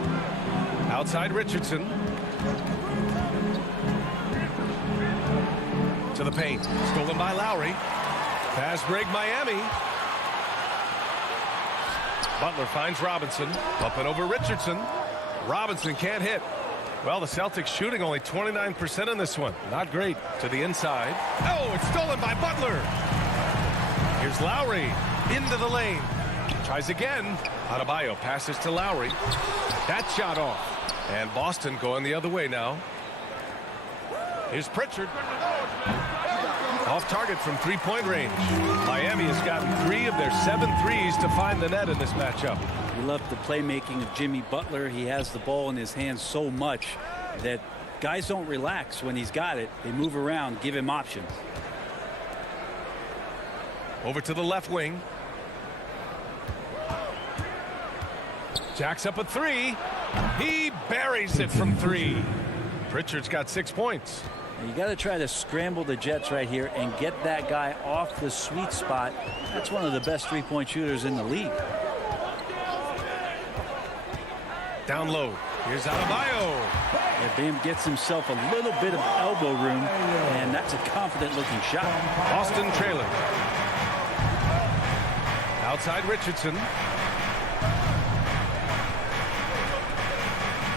Outside Richardson. To the paint. Stolen by Lowry. Pass break Miami. Butler finds Robinson. Up and over Richardson. Robinson can't hit. Well, the Celtics shooting only 29% in this one. Not great. To the inside. Oh, it's stolen by Butler. Here's Lowry into the lane. Tries again. Adebayo passes to Lowry. That shot off. And Boston going the other way now. Here's Pritchard. Off target from three-point range. Miami has gotten 3 of their 7 threes to find the net in this matchup. We love the playmaking of Jimmy Butler. He has the ball in his hands so much that guys don't relax when he's got it. They move around, give him options. Over to the left wing. Jacks up a 3. He buries it from 3. Pritchard's got 6 points. You got to try to scramble the Jets right here and get that guy off the sweet spot. That's one of the best three-point shooters in the league. Down low. Here's Adebayo. Yeah, Bam gets himself a little bit of elbow room, and that's a confident-looking shot. Boston trailing. Outside Richardson.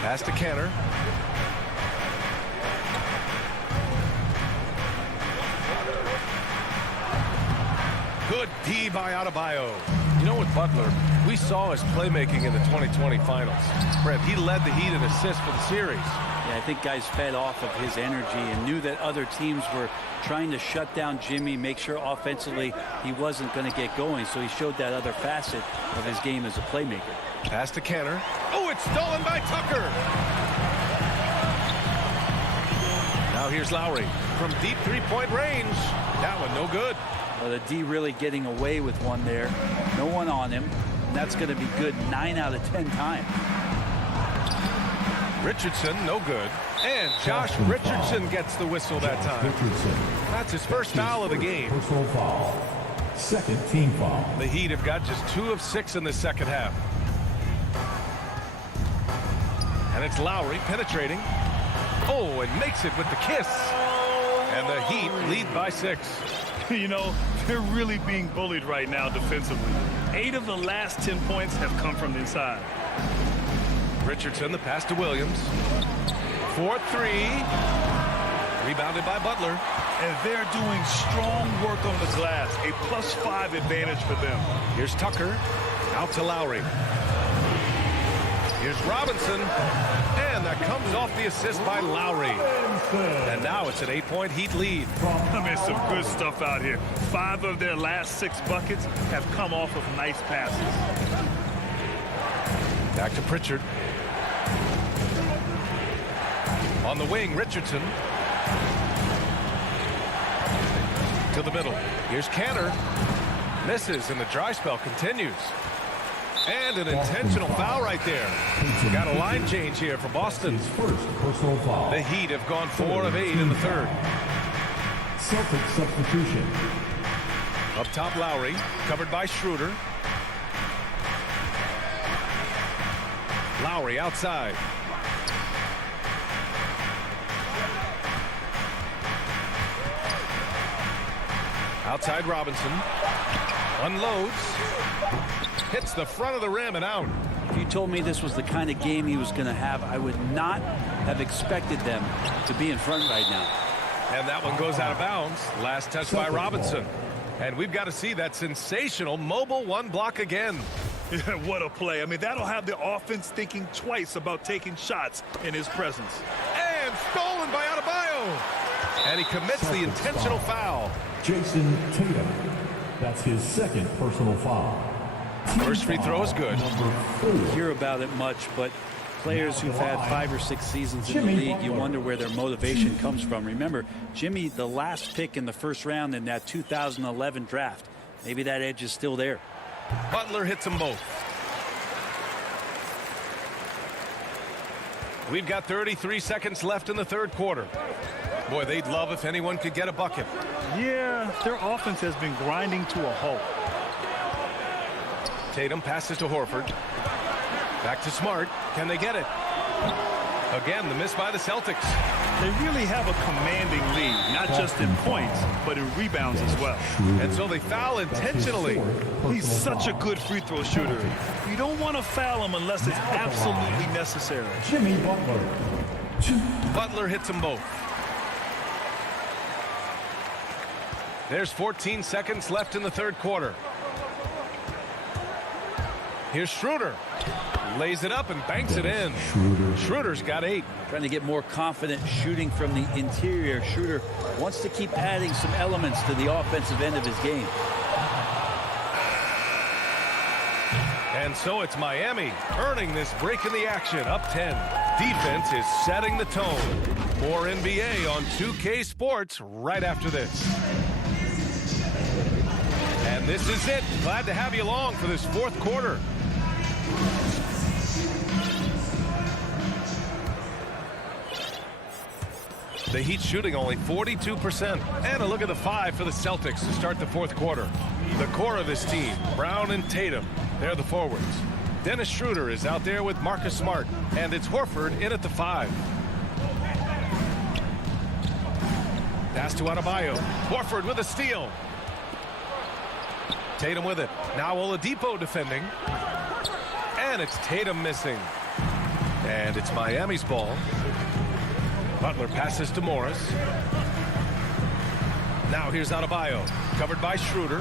Pass to Canner. Good D by Adebayo. You know what, Butler? We saw his playmaking in the 2020 finals. Brett, he led the Heat in assists for the series. Yeah, I think guys fed off of his energy and knew that other teams were trying to shut down Jimmy, make sure offensively he wasn't going to get going. So he showed that other facet of his game as a playmaker. Pass to Canner. Oh, it's stolen by Tucker. Now here's Lowry from deep three-point range. That one no good. Well, the D really getting away with one there. No one on him. And that's going to be good 9 out of 10 times. Richardson, no good. And Josh Richardson gets the whistle that time. That's his first foul of the game. Personal foul. Second team foul. The Heat have got just 2 of 6 in the second half. And it's Lowry penetrating. Oh, and makes it with the kiss. And the Heat lead by 6. You know, they're really being bullied right now defensively. 8 of the last 10 points have come from the inside. Richardson, the pass to Williams. 4-3. Rebounded by Butler. And they're doing strong work on the glass. A +5 advantage for them. Here's Tucker. Out to Lowry. Here's Robinson. And that comes off the assist by Lowry. And now it's an 8-point Heat lead. I mean, some good stuff out here. 5 of their last 6 buckets have come off of nice passes. Back to Pritchard. On the wing, Richardson. To the middle. Here's Canner. Misses, and the dry spell continues. And an intentional foul right there. We got a line change here for Boston. First personal foul. The Heat have gone 4 of 8 in the third. Celtic substitution. Up top, Lowry, covered by Schroeder. Lowry outside. Outside Robinson. Unloads. Hits the front of the rim and out. If you told me this was the kind of game he was going to have, I would not have expected them to be in front right now. And that one goes out of bounds. Last touch by Robinson. And we've got to see that sensational mobile 1 block again. Yeah, what a play. I mean, that'll have the offense thinking twice about taking shots in his presence. And stolen by Adebayo. And he commits the intentional foul. Jason Tatum. That's his second personal foul. First free throw is good. You hear about it much, but players who've had 5 or 6 seasons in the league, you wonder where their motivation comes from. Remember, Jimmy, the last pick in the first round in that 2011 draft. Maybe that edge is still there. Butler hits them both. We've got 33 seconds left in the third quarter. Boy, they'd love if anyone could get a bucket. Yeah, their offense has been grinding to a halt. Tatum passes to Horford. Back to Smart. Can they get it? Again, the miss by the Celtics. They really have a commanding lead, not just in points, but in rebounds as well. And so they foul intentionally. He's such a good free throw shooter. You don't want to foul him unless it's absolutely necessary. Jimmy Butler. Butler hits them both. There's 14 seconds left in the third quarter. Here's Schroeder. Lays it up and banks it in. Schroeder's got 8. Trying to get more confident shooting from the interior. Schroeder wants to keep adding some elements to the offensive end of his game. And so it's Miami earning this break in the action, up 10. Defense is setting the tone. More NBA on 2K Sports right after this. And this is it. Glad to have you along for this fourth quarter. The Heat shooting only 42%. And a look at the 5 for the Celtics to start the fourth quarter. The core of this team, Brown and Tatum, they're the forwards. Dennis Schroeder is out there with Marcus Smart. And it's Horford in at the 5. Pass to Adebayo. Horford with a steal. Tatum with it. Now Oladipo defending. And it's Tatum missing. And it's Miami's ball. Butler passes to Morris. Now here's Adebayo. Covered by Schroeder.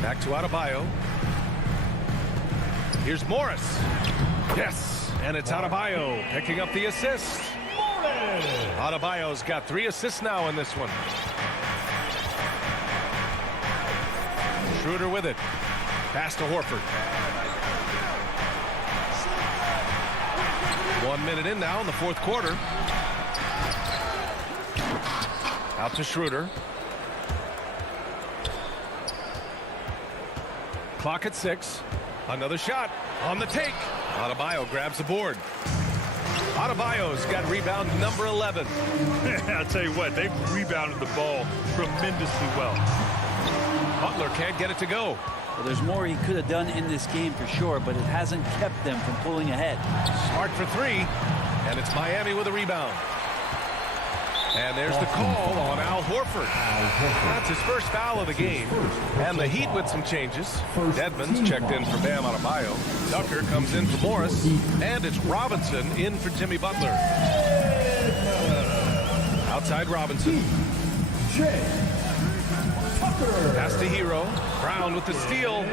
Back to Adebayo. Here's Morris. Yes. And it's Adebayo picking up the assist. Adebayo's got 3 assists now in this one. Schroeder with it. Pass to Horford. 1 minute in now in the fourth quarter. Out to Schroeder. Clock at 6. Another shot on the take. Adebayo grabs the board. Adebayo's got rebound number 11. I'll tell you what, they've rebounded the ball tremendously well. Butler can't get it to go. Well, there's more he could have done in this game for sure, but it hasn't kept them from pulling ahead. Smart for 3, and it's Miami with a rebound. And there's the call on Al Horford. That's his first foul of the game. And the Heat with some changes. Dedmon's checked in for Bam Adebayo. Tucker comes in for Morris. And it's Robinson in for Jimmy Butler. Outside Robinson. Pass to Hero. Brown with the steal.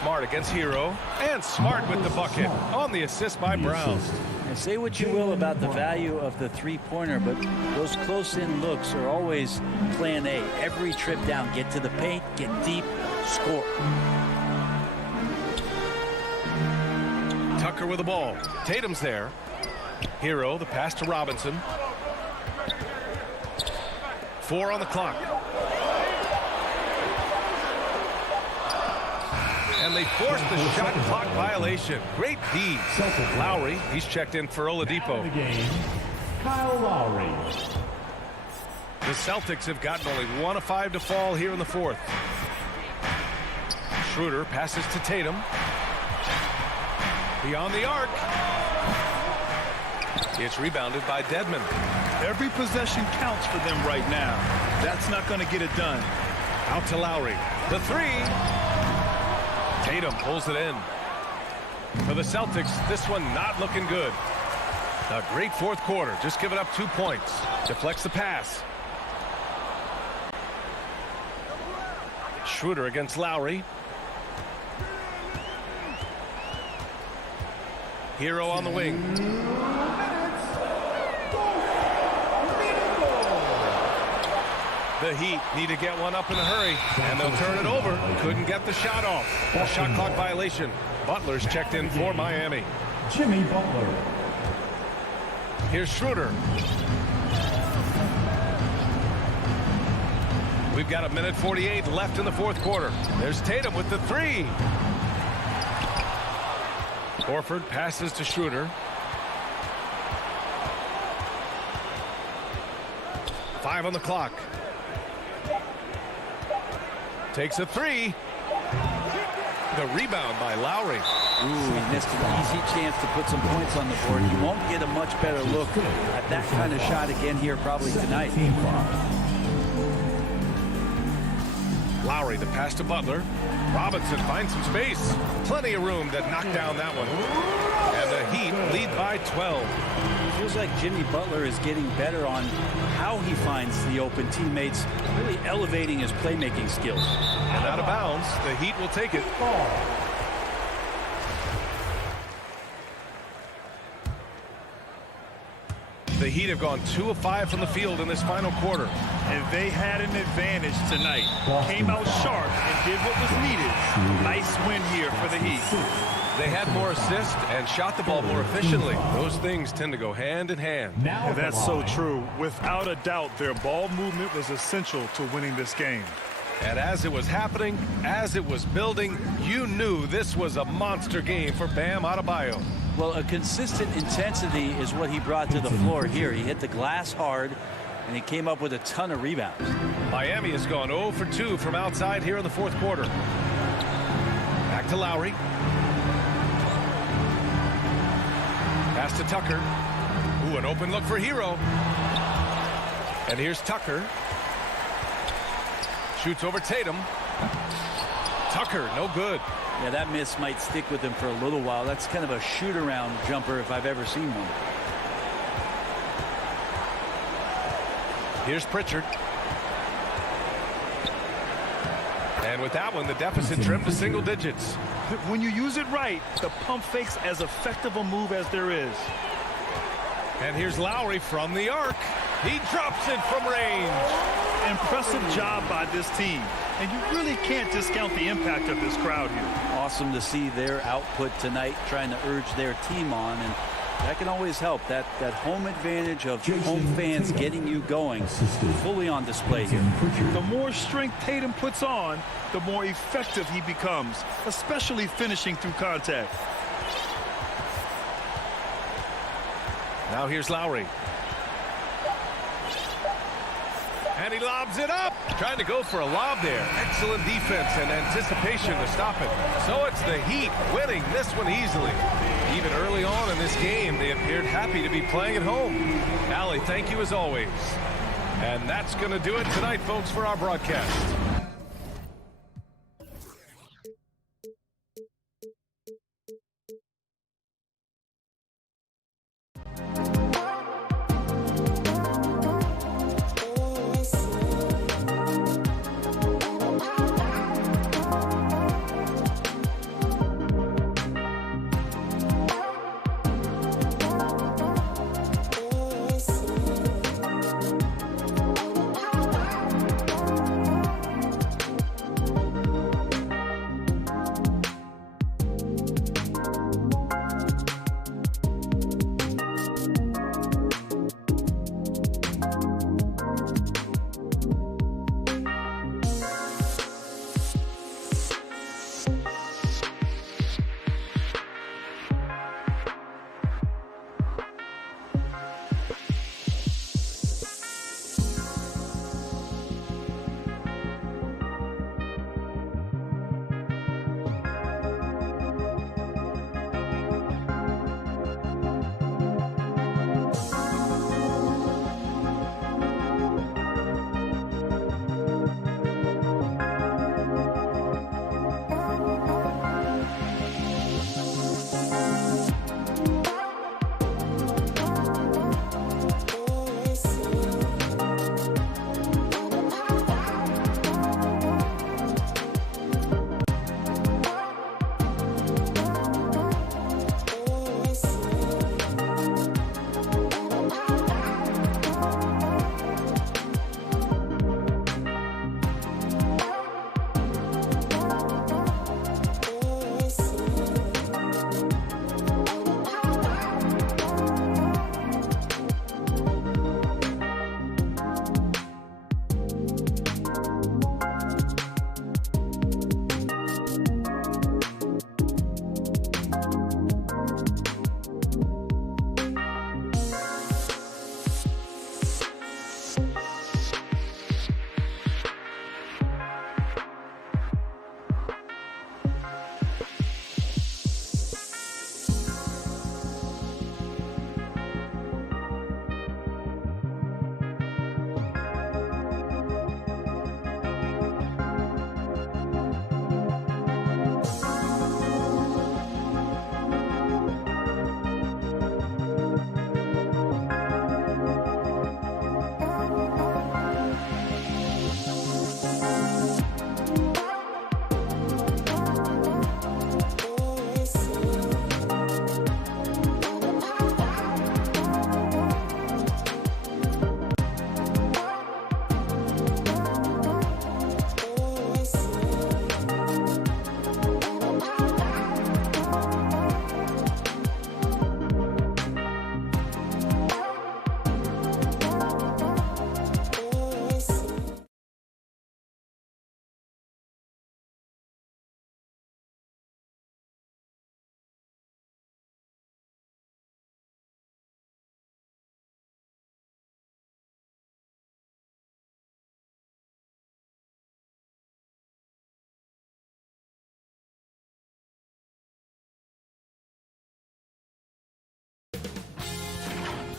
Smart against Hero. And Smart with the bucket on the assist by Brown. And say what you will about the value of the three-pointer, but those close-in looks are always plan A. Every trip down, get to the paint, get deep, score. Tucker with the ball. Tatum's there. Hero, the pass to Robinson. 4 on the clock. And they forced the shot clock violation. Great D. Lowry, he's checked in for Oladipo. Kyle Lowry. The Celtics have gotten only 1 of 5 to fall here in the fourth. Schroeder passes to Tatum. Beyond the arc. It's rebounded by Dedmon. Every possession counts for them right now. That's not going to get it done. Out to Lowry. The 3. Tatum pulls it in. For the Celtics, this one not looking good. A great fourth quarter. Just giving up 2 points. Deflects the pass. Schroeder against Lowry. Hero on the wing. The Heat need to get one up in a hurry, and they'll turn it over. Couldn't get the shot off. A shot clock violation. Butler's checked in for Miami. Jimmy Butler. Here's Schroeder. We've got 1:48 left in the fourth quarter. There's Tatum with the 3. Horford passes to Schroeder. 5 on the clock. Takes a 3. The rebound by Lowry. Ooh, he missed an easy chance to put some points on the board. He won't get a much better look at that kind of shot again here probably tonight. Lowry, the pass to Butler. Robinson finds some space. Plenty of room to knock down that one. And the Heat lead by 12. It feels like Jimmy Butler is getting better on how he finds the open teammates, really elevating his playmaking skills. And out of bounds, the Heat will take it. The Heat have gone 2 of 5 from the field in this final quarter. And they had an advantage tonight. Came out sharp and did what was needed. Nice win here for the Heat. They had more assists and shot the ball more efficiently. Those things tend to go hand in hand. Yeah, that's so true. Without a doubt, their ball movement was essential to winning this game. And as it was happening, as it was building, you knew this was a monster game for Bam Adebayo. Well, a consistent intensity is what he brought to the floor here. He hit the glass hard, and he came up with a ton of rebounds. Miami has gone 0 for 2 from outside here in the fourth quarter. Back to Lowry. Pass to Tucker. Ooh, an open look for Hero. And here's Tucker. Shoots over Tatum. Tucker, no good. Yeah, that miss might stick with him for a little while. That's kind of a shoot-around jumper if I've ever seen one. Here's Pritchard. And with that one, the deficit trimmed to single digits. When you use it right, the pump fake's as effective a move as there is. And here's Lowry from the arc. He drops it from range. Impressive job by this team. And you really can't discount the impact of this crowd here. Awesome to see their output tonight, trying to urge their team on, and that can always help. That home advantage of home fans getting you going, fully on display here. The more strength Tatum puts on, the more effective he becomes, especially finishing through contact. Now here's Lowry. And he lobs it up. Trying to go for a lob there. Excellent defense and anticipation to stop it. So it's the Heat winning this one easily. Even early on in this game, they appeared happy to be playing at home. Allie, thank you as always. And that's going to do it tonight, folks, for our broadcast.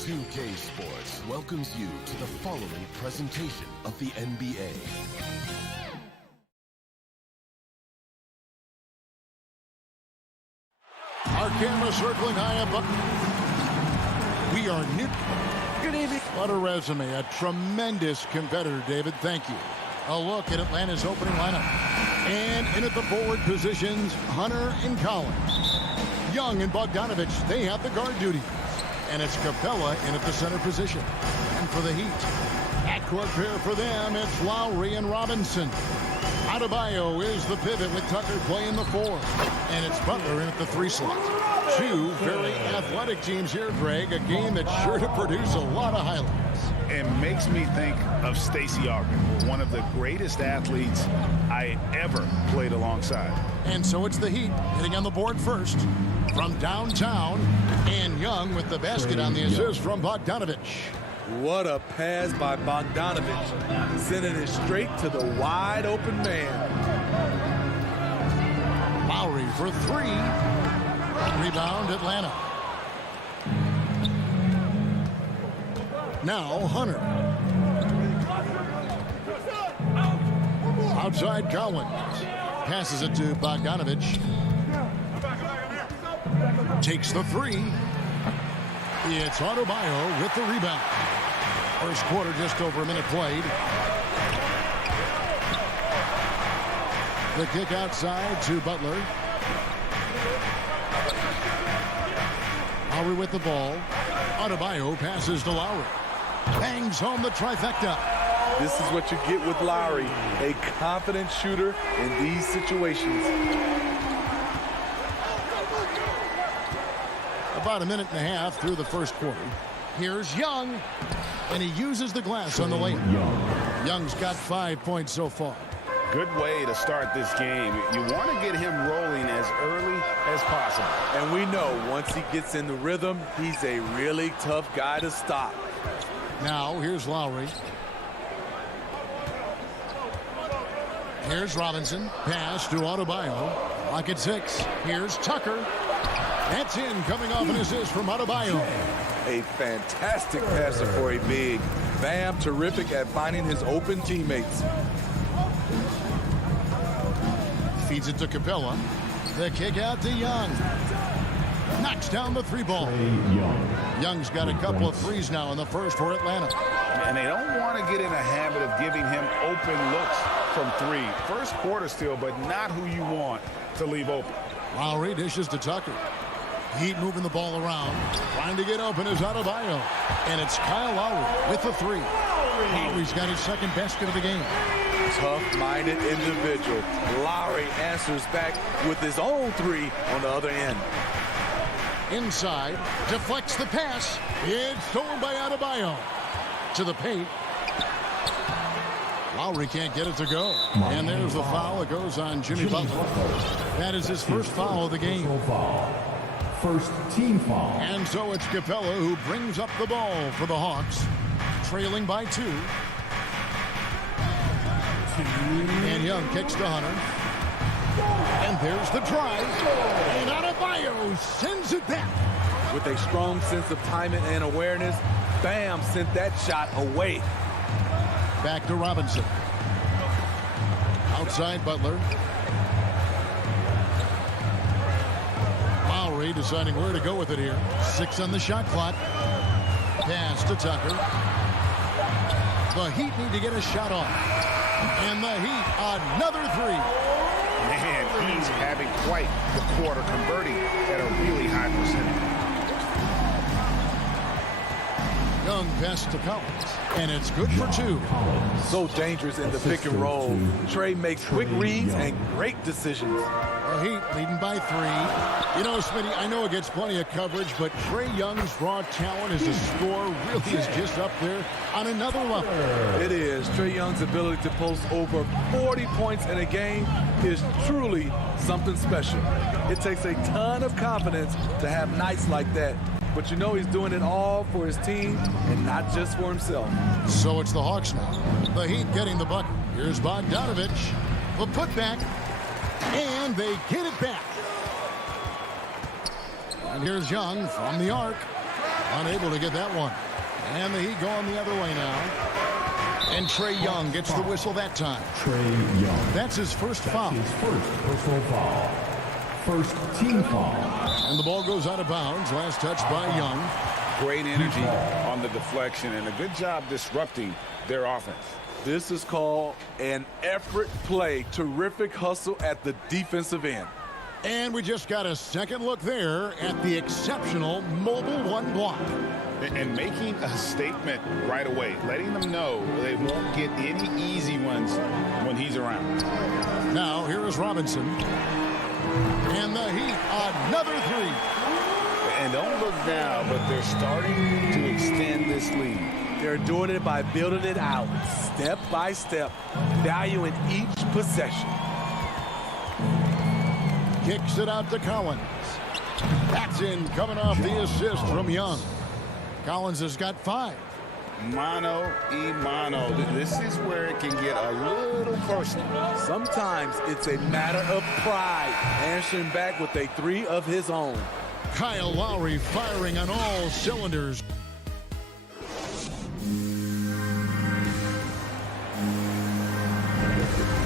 2K Sports welcomes you to the following presentation of the NBA. Our camera circling high up. We are new. Good evening. What a resume. A tremendous competitor, David. Thank you. A look at Atlanta's opening lineup. And in at the forward positions, Hunter and Collins. Young and Bogdanovich, they have the guard duties. And it's Capella in at the center position. And for the Heat, backcourt pair for them, it's Lowry and Robinson. Adebayo is the pivot with Tucker playing the 4. And it's Butler in at the 3 slot. Two very athletic teams here, Greg. A game that's sure to produce a lot of highlights. It makes me think of Stacey Augmon, one of the greatest athletes I ever played alongside. And so it's the Heat hitting on the board first from downtown. And Young with the basket on the assist from Bogdanovich. What a pass by Bogdanovich, sending it straight to the wide open man. Lowry for 3. Rebound Atlanta. Now Hunter. Outside Collins. Passes it to Bogdanovich. Takes the 3. It's Adebayo with the rebound. First quarter, just over a minute played. The kick outside to Butler. Lowry with the ball. Adebayo passes to Lowry. Bangs home the trifecta. This is what you get with Lowry, a confident shooter in these situations. About a minute and a half through the first quarter. Here's Young, and he uses the glass on the layup. Young's got 5 points so far. Good way to start this game. You want to get him rolling as early as possible. And we know once he gets in the rhythm, he's a really tough guy to stop. Now, here's Lowry. Here's Robinson. Pass to Adebayo. Lock at 6. Here's Tucker. That's in, coming off an assist from Adebayo. A fantastic passer for a big. Bam, terrific at finding his open teammates. Feeds it to Capella. The kick out to Young. Knocks down the 3 ball. Young's got a couple of threes now in the first for Atlanta. And they don't want to get in a habit of giving him open looks from 3. First quarter still, but not who you want to leave open. Lowry dishes to Tucker. Heat moving the ball around. Trying to get open is Adebayo. And it's Kyle Lowry with the 3. Lowry's got his second basket of the game. Tough-minded individual. Lowry answers back with his own 3 on the other end. Inside, deflects the pass. It's stolen by Adebayo. To the paint. Lowry can't get it to go. And there's the foul. It goes on Jimmy Butler. That is his first foul of the game. First team foul. And so it's Capella who brings up the ball for the Hawks. Trailing by 2. And Young kicks to Hunter. And there's the drive. And Adebayo sends it back. With a strong sense of timing and awareness, Bam sent that shot away. Back to Robinson. Outside Butler. Lowry deciding where to go with it here. 6 on the shot clock. Pass to Tucker. The Heat need to get a shot off. And the Heat, another 3. Man, he's having quite the quarter, converting at a really high percentage. Young pass to Collins. And it's good for 2. So dangerous in the pick and roll. Trey makes quick reads and great decisions. The Heat leading by 3. You know, Smitty, I know it gets plenty of coverage, but Trae Young's raw talent as a scorer really is just up there on another level. It is. Trae Young's ability to post over 40 points in a game is truly something special. It takes a ton of confidence to have nights like that. But you know he's doing it all for his team and not just for himself. So it's the Hawks now. The Heat getting the bucket. Here's Bogdanovich. The putback. And they get it back. And here's Young from the arc. Unable to get that one. And the Heat going the other way now. And Trae Young gets the whistle that time. Trae Young. That's his first foul. His first personal foul. First team foul. And the ball goes out of bounds. Last touch by Young. Great energy on the deflection and a good job disrupting their offense. This is called an effort play. Terrific hustle at the defensive end. And we just got a second look there at the exceptional mobile one block. And making a statement right away, letting them know they won't get any easy ones when he's around. Now, here is Robinson. And the Heat, another three. And don't look now, but they're starting to extend this lead. They're doing it by building it out, step by step, valuing each possession. Kicks it out to Collins. That's in, coming off the assist from Young. Collins has got 5. Mano y mano. This is where it can get a little personal. Sometimes it's a matter of pride, answering back with a 3 of his own. Kyle Lowry firing on all cylinders.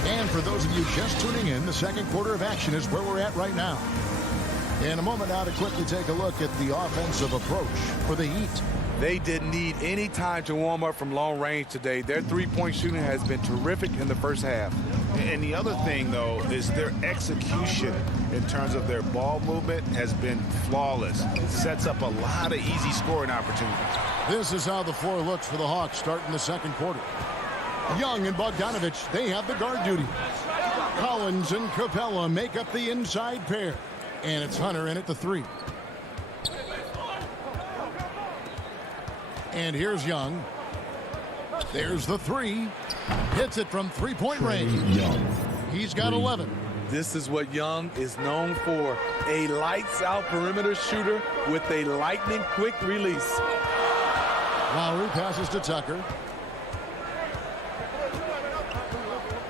And for those of you just tuning in, the second quarter of action is where we're at right now. In a moment now to quickly take a look at the offensive approach for the Heat. They didn't need any time to warm up from long range today. Their three-point shooting has been terrific in the first half. And the other thing, though, is their execution in terms of their ball movement has been flawless. It sets up a lot of easy scoring opportunities. This is how the floor looks for the Hawks starting the second quarter. Young and Bogdanovich, they have the guard duty. Collins and Capella make up the inside pair. And it's Hunter in at the 3. And here's Young. There's the 3. Hits it from three-point range. He's got 11. This is what Young is known for. A lights-out perimeter shooter with a lightning-quick release. Lowry passes to Tucker.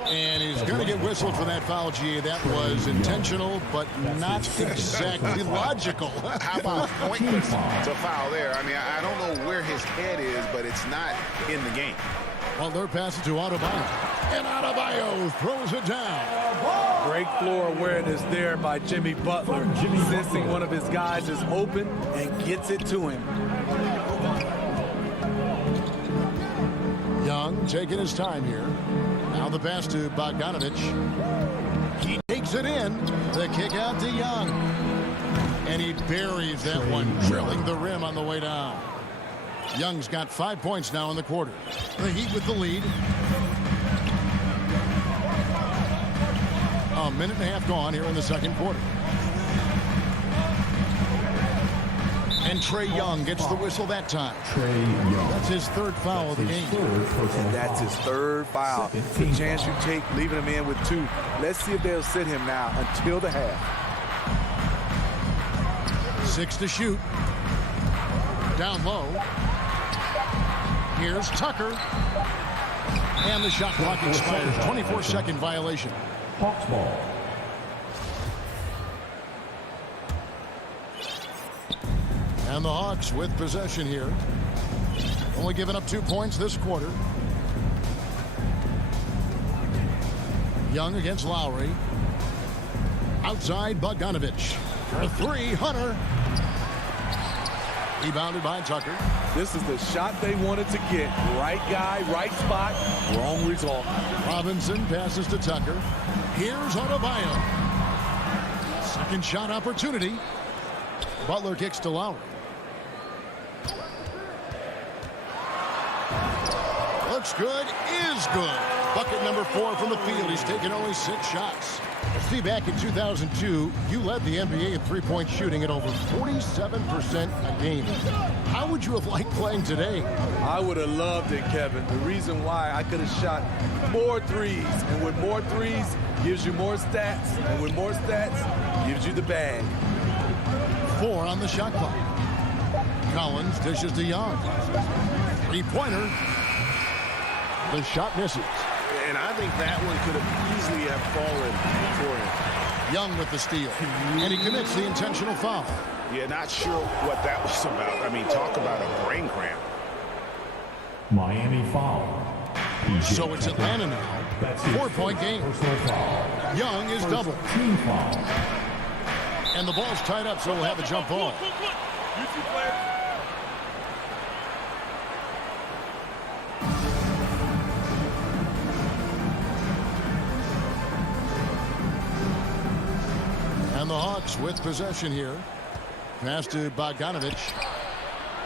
And he's going to get whistled for that foul, G. That was intentional, but not exactly logical. How about pointless? It's a foul there. I mean, I don't know where his head is, but it's not in the game. Butler passes to Adebayo. And Adebayo throws it down. Great floor awareness there by Jimmy Butler. Sensing one of his guys is open and gets it to him. Young taking his time here. Now the pass to Bogdanovich. He takes it in. The kick out to Young. And he buries that one, drilling the rim on the way down. Young's got 5 points now in the quarter. The Heat with the lead. A minute and a half gone here in the second quarter. And Trae Young gets the whistle that time. Trae Young. That's his 3rd foul of the game. And that's his 3rd foul. The chance you take, leaving him in with 2. Let's see if they'll sit him now until the half. 6 to shoot. Down low. Here's Tucker. And the shot clock expires. 24-second violation. Hawks ball. And the Hawks with possession here. Only giving up 2 points this quarter. Young against Lowry. Outside Bogdanovich. For 3, Hunter. Rebounded by Tucker. This is the shot they wanted to get. Right guy, right spot, wrong result. Robinson passes to Tucker. Here's Adebayo. Second shot opportunity. Butler kicks to Lowry. Looks good, is good. Bucket number 4 from the field. He's taken only 6 shots. See, back in 2002, you led the NBA in three-point shooting at over 47% a game. How would you have liked playing today? I would have loved it, Kevin. The reason why I could have shot more threes. And with more threes, gives you more stats. And with more stats, gives you the bag. 4 on the shot clock. Collins dishes to Young. Three-pointer. The shot misses. And I think that one could have easily have fallen for him. Young with the steal. And he commits the intentional foul. Yeah, not sure what that was about. I mean, talk about a brain cramp. Miami foul. So it's Atlanta now. 4-point game. Young is double. Team foul. And the ball's tied up, so we'll have a jump ball. And the Hawks with possession here. Pass to Bogdanovic.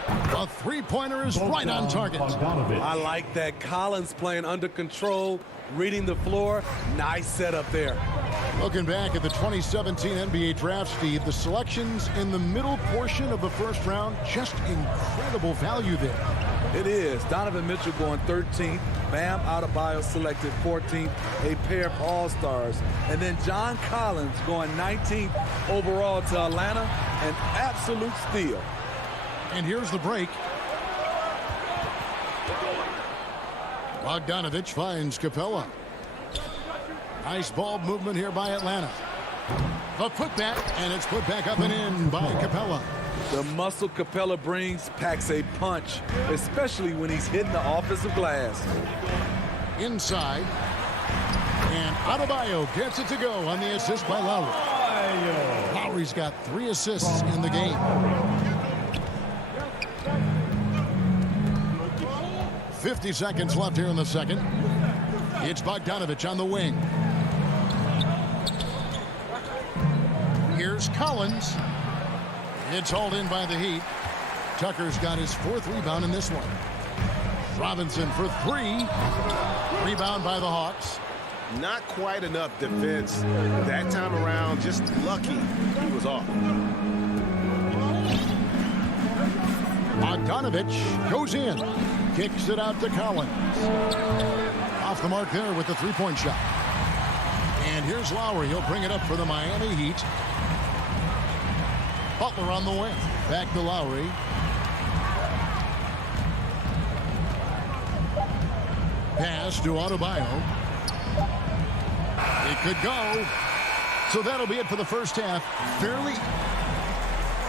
A three-pointer is right on target. I like that. Collins playing under control, reading the floor. Nice setup there. Looking back at the 2017 NBA draft, Steve, the selections in the middle portion of the first round, just incredible value there. It is. Donovan Mitchell going 13th. Bam Adebayo selected 14th. A pair of all-stars. And then John Collins going 19th overall to Atlanta. An absolute steal. And here's the break. Bogdanovic finds Capella. Nice ball movement here by Atlanta. The putback, and it's put back up and in by Capella. The muscle Capella brings packs a punch, especially when he's hitting the offensive glass. Inside. And Adebayo gets it to go on the assist by Lowry. Lowry's got 3 assists in the game. 50 seconds left here in the second. It's Bogdanovic on the wing. Here's Collins. It's hauled in by the Heat. Tucker's got his 4th rebound in this one. Robinson for 3. Rebound by the Hawks. Not quite enough defense that time around. Just lucky he was off. Bogdanovic goes in. Kicks it out to Collins. Off the mark there with the three-point shot. And here's Lowry. He'll bring it up for the Miami Heat. Butler on the wing. Back to Lowry. Pass to Adebayo. It could go. So that'll be it for the first half. Fairly.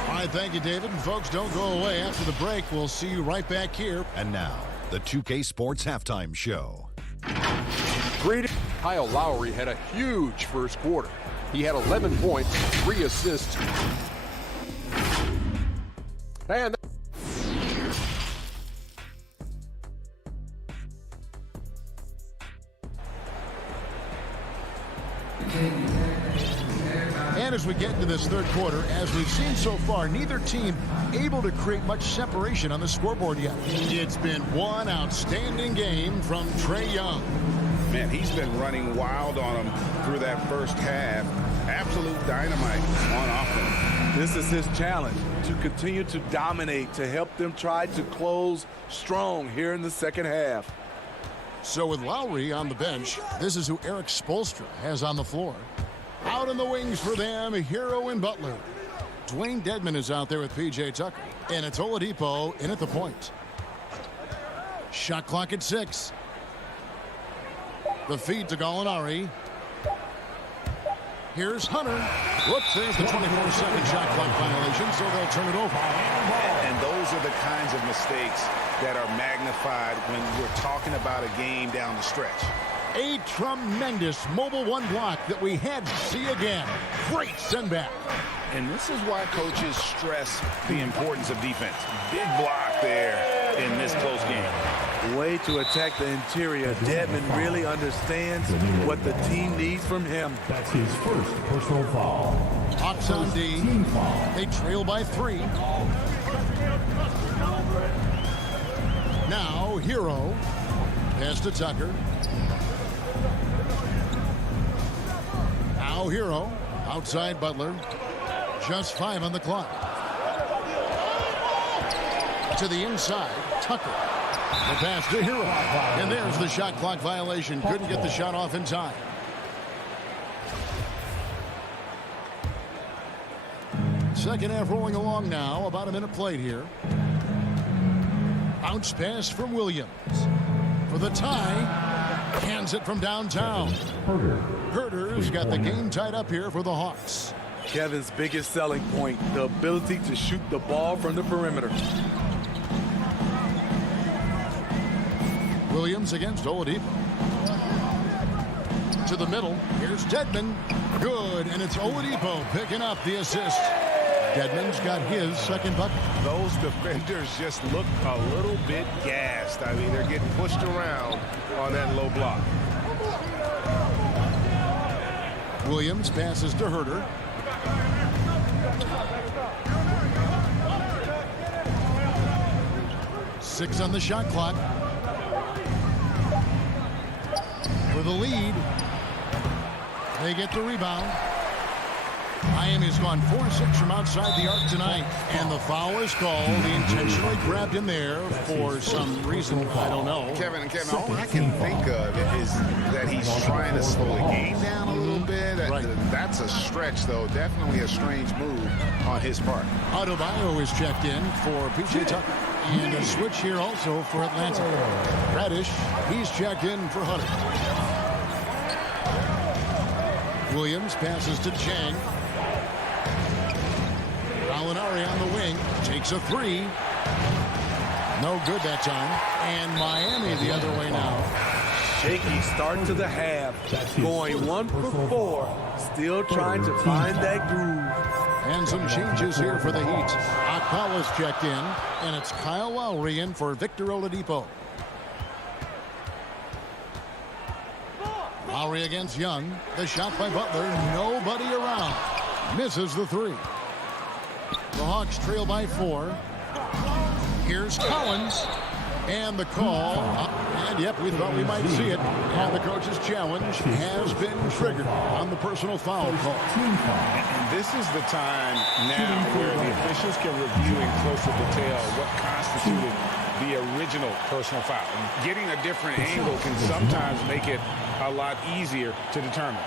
All right, thank you, David. And folks, don't go away. After the break, we'll see you right back here. And now, the 2K Sports Halftime Show. Kyle Lowry had a huge first quarter. He had 11 points, 3 assists. And as we get into this third quarter, as we've seen so far, neither team able to create much separation on the scoreboard yet. It's been one outstanding game from Trae Young. Man, he's been running wild on him through that first half. Absolute dynamite on offense. This is his challenge, to continue to dominate, to help them try to close strong here in the second half. So with Lowry on the bench, this is who Eric Spoelstra has on the floor. Out in the wings for them, Hero and Butler. Dwayne Dedman is out there with P.J. Tucker. And it's Oladipo in at the point. Shot clock at 6. The feed to Gallinari. Here's Hunter. Whoops, there's the 24-second shot clock violation, so they'll turn it over. And those are the kinds of mistakes that are magnified when we're talking about a game down the stretch. A tremendous mobile one block that we had to see again. Great send back. And this is why coaches stress the importance of defense. Big block there in this close game. Way to attack the interior. Dedman really understands what the team needs from him. That's his first personal foul. Hawks on D. They trail by 3. Now Hero. Pass to Tucker. Now Hero. Outside Butler. Just 5 on the clock. To the inside. Tucker. The pass to Hero. And there's the shot clock violation. Couldn't get the shot off in time. Second half rolling along now. About a minute played here. Bounce pass from Williams. For the tie. Hands it from downtown. Herter's got the game tied up here for the Hawks. Kevin's biggest selling point, the ability to shoot the ball from the perimeter. Williams against Oladipo. To the middle. Here's Dedmon. Good, and it's Oladipo picking up the assist. Dedmon's got his second bucket. Those defenders just look a little bit gassed. I mean, they're getting pushed around on that low block. Williams passes to Herter. Six on the shot clock. For the lead. They get the rebound. Miami's gone 4-6 from outside the arc tonight. And the foul is called. He intentionally grabbed him there for some reason. I don't know. Kevin, all I can think of is that he's trying to slow the game down a little bit. That's a stretch, though. Definitely a strange move on his part. Adebayo is checked in for P.J. Tucker. And a switch here also for Atlanta. Reddish, he's checked in for Hunter. Williams passes to Chang. Gallinari on the wing. Takes a three. No good that time. And Miami the other way now. Shaky start to the half. Going 1 for 4. Still trying to find that groove. And some changes here for the Heat. Akpala's checked in. And it's Kyle Lowry in for Victor Oladipo. Lowry against Young. The shot by Butler. Nobody around. Misses the three. The Hawks trail by 4. Here's Collins. And the call. And yep, we thought we might see it. And the coach's challenge has been triggered on the personal foul call. And this is the time now where the officials can review in closer detail what constituted the original personal foul. Getting a different angle can sometimes make it a lot easier to determine.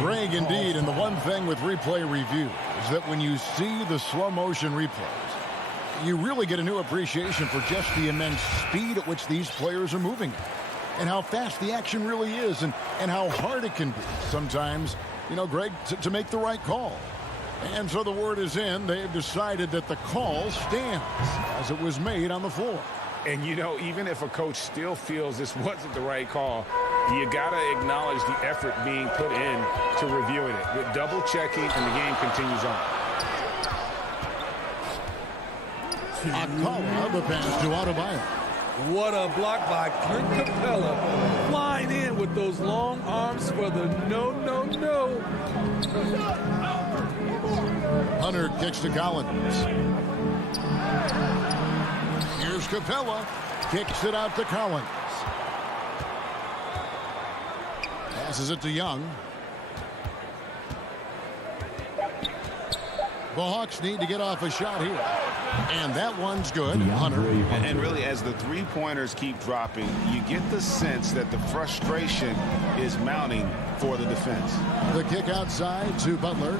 Greg, indeed, and the one thing with replay review is that when you see the slow motion replays, you really get a new appreciation for just the immense speed at which these players are moving and how fast the action really is and how hard it can be sometimes, you know, Greg, to make the right call. And so the word is in. They've decided that the call stands as it was made on the floor. And, you know, even if a coach still feels this wasn't the right call, you got to acknowledge the effort being put in to reviewing it. With double checking, and the game continues on. Akpala, the pass to Adebayo. What a block by Clint Capella. Flying in with those long arms for the no. Hunter kicks to Collins. Here's Capella. Kicks it out to Collins. Passes it to Young. The Hawks need to get off a shot here. And that one's good. Hunter. And really, as the three-pointers keep dropping, you get the sense that the frustration is mounting for the defense. The kick outside to Butler.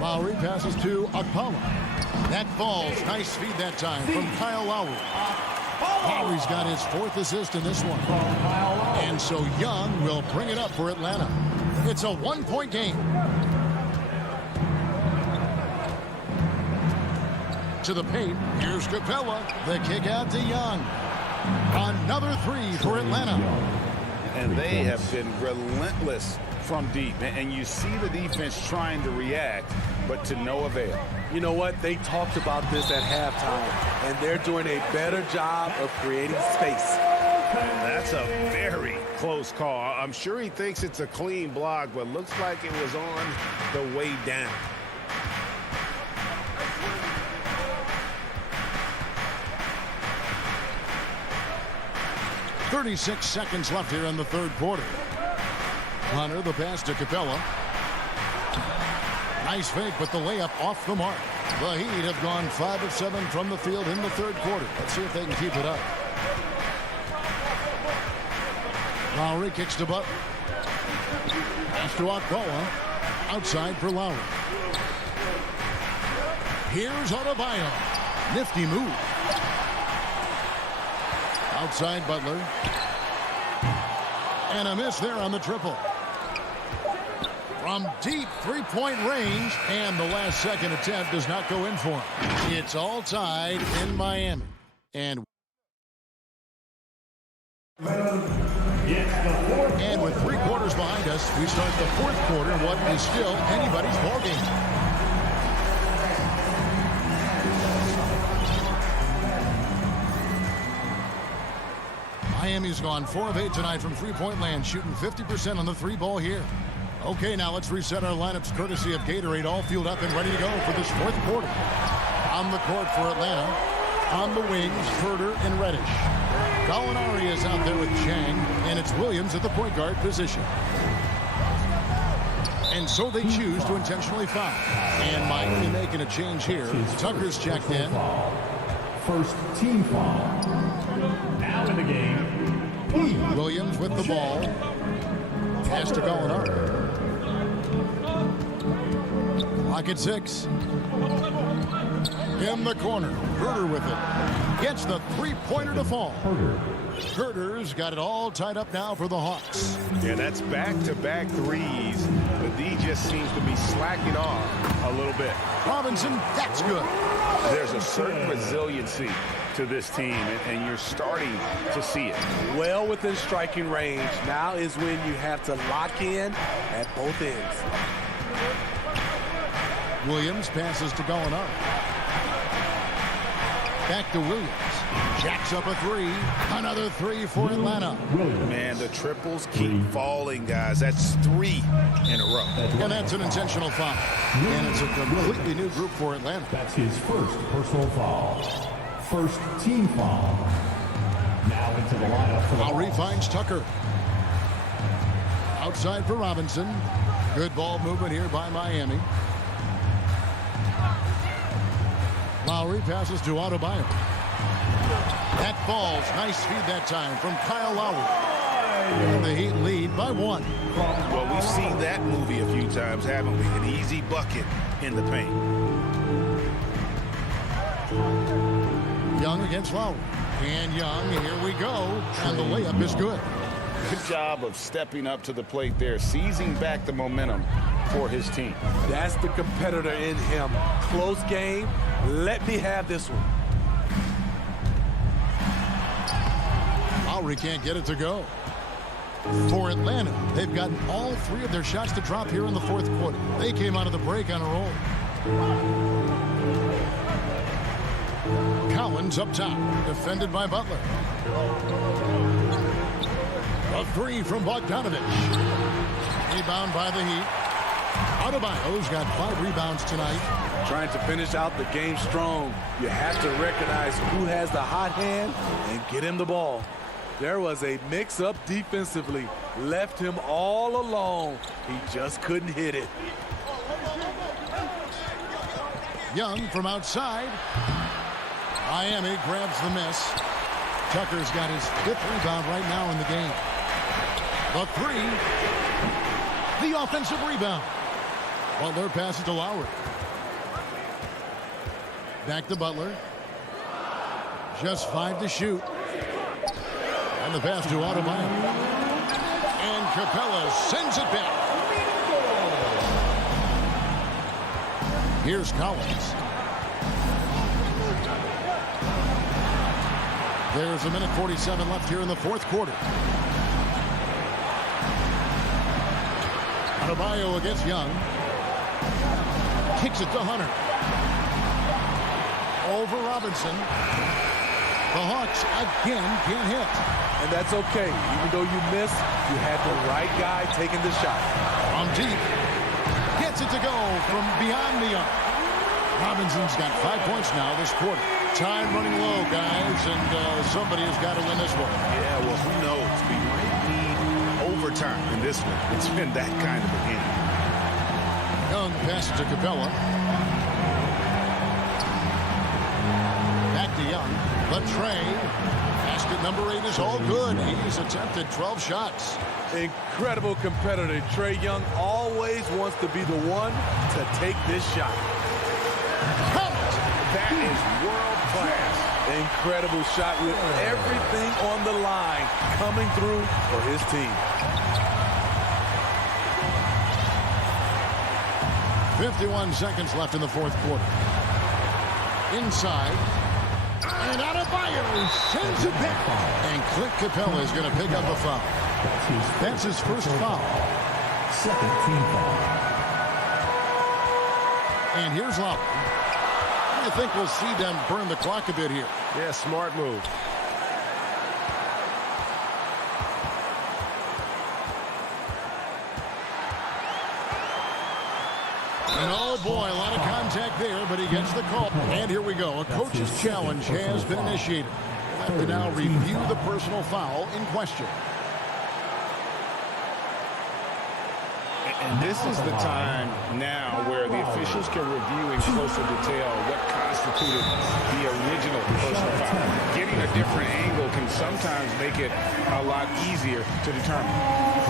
Lowry passes to Akpala. That falls. Nice feed that time from Kyle Lowry. Lowry's got his 4th assist in this one. And so Young will bring it up for Atlanta. It's a 1-point game. To the paint. Here's Capella. The kick out to Young. Another three for Atlanta. And they have been relentless from deep. And you see the defense trying to react, but to no avail. You know what? They talked about this at halftime, and they're doing a better job of creating space. That's a very close call. I'm sure he thinks it's a clean block, but looks like it was on the way down. .36 seconds left here in the third quarter. Hunter, the pass to Capella. Nice fake, but the layup off the mark. The Heat have gone 5 of 7 from the field in the third quarter. Let's see if they can keep it up. Lowry kicks to Butler. Pass to Akpala. Outside for Lowry. Here's Adebayo. Nifty move. Outside Butler. And a miss there on the triple. From deep three-point range, and the last second attempt does not go in for him. It's all tied in Miami. And with 3 quarters behind us, we start the 4th quarter in what is still anybody's ballgame. Miami's gone 4 of 8 tonight from three-point land, shooting 50% on the 3-ball here. Okay, now let's reset our lineups courtesy of Gatorade, all fueled up and ready to go for this 4th quarter. On the court for Atlanta, on the wings, Herter and Reddish. Gallinari is out there with Chang, and it's Williams at the point guard position. And so they choose to intentionally foul. And Miami making a change here. Tucker's checked in. First team foul. Now in the game, Williams with the ball. Pass to Gallinari. Clock at 6. In the corner. Herter with it. Gets the three-pointer to fall. Herter's got it all tied up now for the Hawks. Yeah, that's back-to-back threes. But D just seems to be slacking off a little bit. Robinson, that's good. There's a certain resiliency to this team, and you're starting to see it. Well within striking range. Now is when you have to lock in at both ends. Williams passes to Gallinari. Back to Williams. Jacks up a 3. Another 3 for Atlanta. Man, the triples keep falling, guys. That's 3 in a row. And that's an intentional foul. And it's a completely new group for Atlanta. That's his first personal foul. First team foul. Now into the lineup for the Lowry finds Tucker. Outside for Robinson. Good ball movement here by Miami. Lowry passes to Adebayo. That falls. Nice feed that time from Kyle Lowry. And the Heat lead by 1. Well, we've seen that movie a few times, haven't we? An easy bucket in the paint. Young against Lowry. And Young, here we go. And the layup is good. Good job of stepping up to the plate there, seizing back the momentum for his team. That's the competitor in him. Close game. Let me have this one. Lowry can't get it to go. For Atlanta, they've gotten all 3 of their shots to drop here in the 4th quarter. They came out of the break on a roll. Collins up top, defended by Butler. A 3 from Bogdanovich. Rebound by the Heat. Adebayo's got 5 rebounds tonight. Trying to finish out the game strong. You have to recognize who has the hot hand and get him the ball. There was a mix-up defensively. Left him all alone. He just couldn't hit it. Young from outside. Miami grabs the miss. Tucker's got his 5th rebound right now in the game. The 3. The offensive rebound. Butler passes to Lowry. Back to Butler. Just 5 to shoot. And the pass to Adebayo. And Capella sends it back. Here's Collins. There's 1:47 left here in the 4th quarter. Adebayo against Young. Kicks it to Hunter. Over Robinson. The Hawks again can't hit. And that's okay. Even though you missed, you had the right guy taking the shot. From deep. Gets it to go from beyond the arc. Robinson's got 5 points now this quarter. Time running low, guys, and somebody has got to win this one. Yeah, well, who knows? We might need overtime in this one. It's been that kind of a game. Young passes to Capella. Back to Young. The tray. Basket number 8 is all good. He's attempted 12 shots. Incredible competitor. Trae Young always wants to be the one to take this shot. That is world class. Incredible shot with everything on the line coming through for his team. 51 seconds left in the fourth quarter. Inside. And Adebayo sends it back. And Clint Capella is going to pick up a foul. That's his first foul. Second team foul. And here's Lowry. I think we'll see them burn the clock a bit here. Yeah, smart move. And oh boy, a lot of contact there, but he gets the call. And here we go. A coach's challenge has been initiated. We'll have to now review the personal foul in question. And this is the time now where the officials can review in closer detail what constituted the original personal foul. Getting a different angle can sometimes make it a lot easier to determine.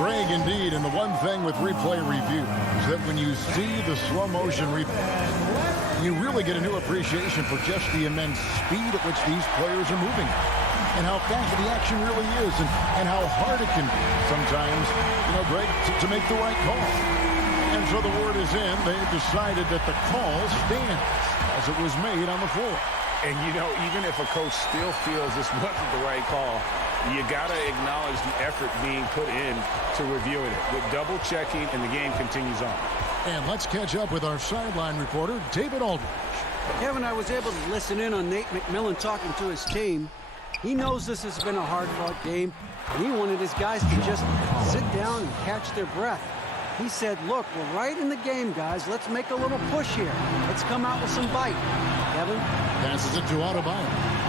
Greg, indeed, and the one thing with replay review is that when you see the slow motion replay, you really get a new appreciation for just the immense speed at which these players are moving and how fast the action really is and how hard it can be sometimes, Greg, to make the right call. And so the word is in. They've decided that the call stands as it was made on the floor. And, even if a coach still feels this wasn't the right call, you got to acknowledge the effort being put in to reviewing it with double checking, and the game continues on. And let's catch up with our sideline reporter, David Aldridge. Kevin, I was able to listen in on Nate McMillan talking to his team. He knows this has been a hard-fought game, and he wanted his guys to just sit down and catch their breath. He said, look, we're right in the game, guys. Let's make a little push here. Let's come out with some bite. Kevin? Passes it to Adebayo.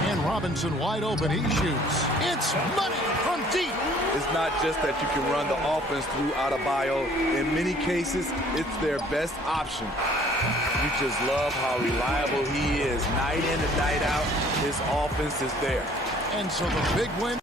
And Robinson wide open. He shoots. It's money from deep. It's not just that you can run the offense through Adebayo. In many cases, it's their best option. You just love how reliable he is. Night in and night out, his offense is there. And so the big win.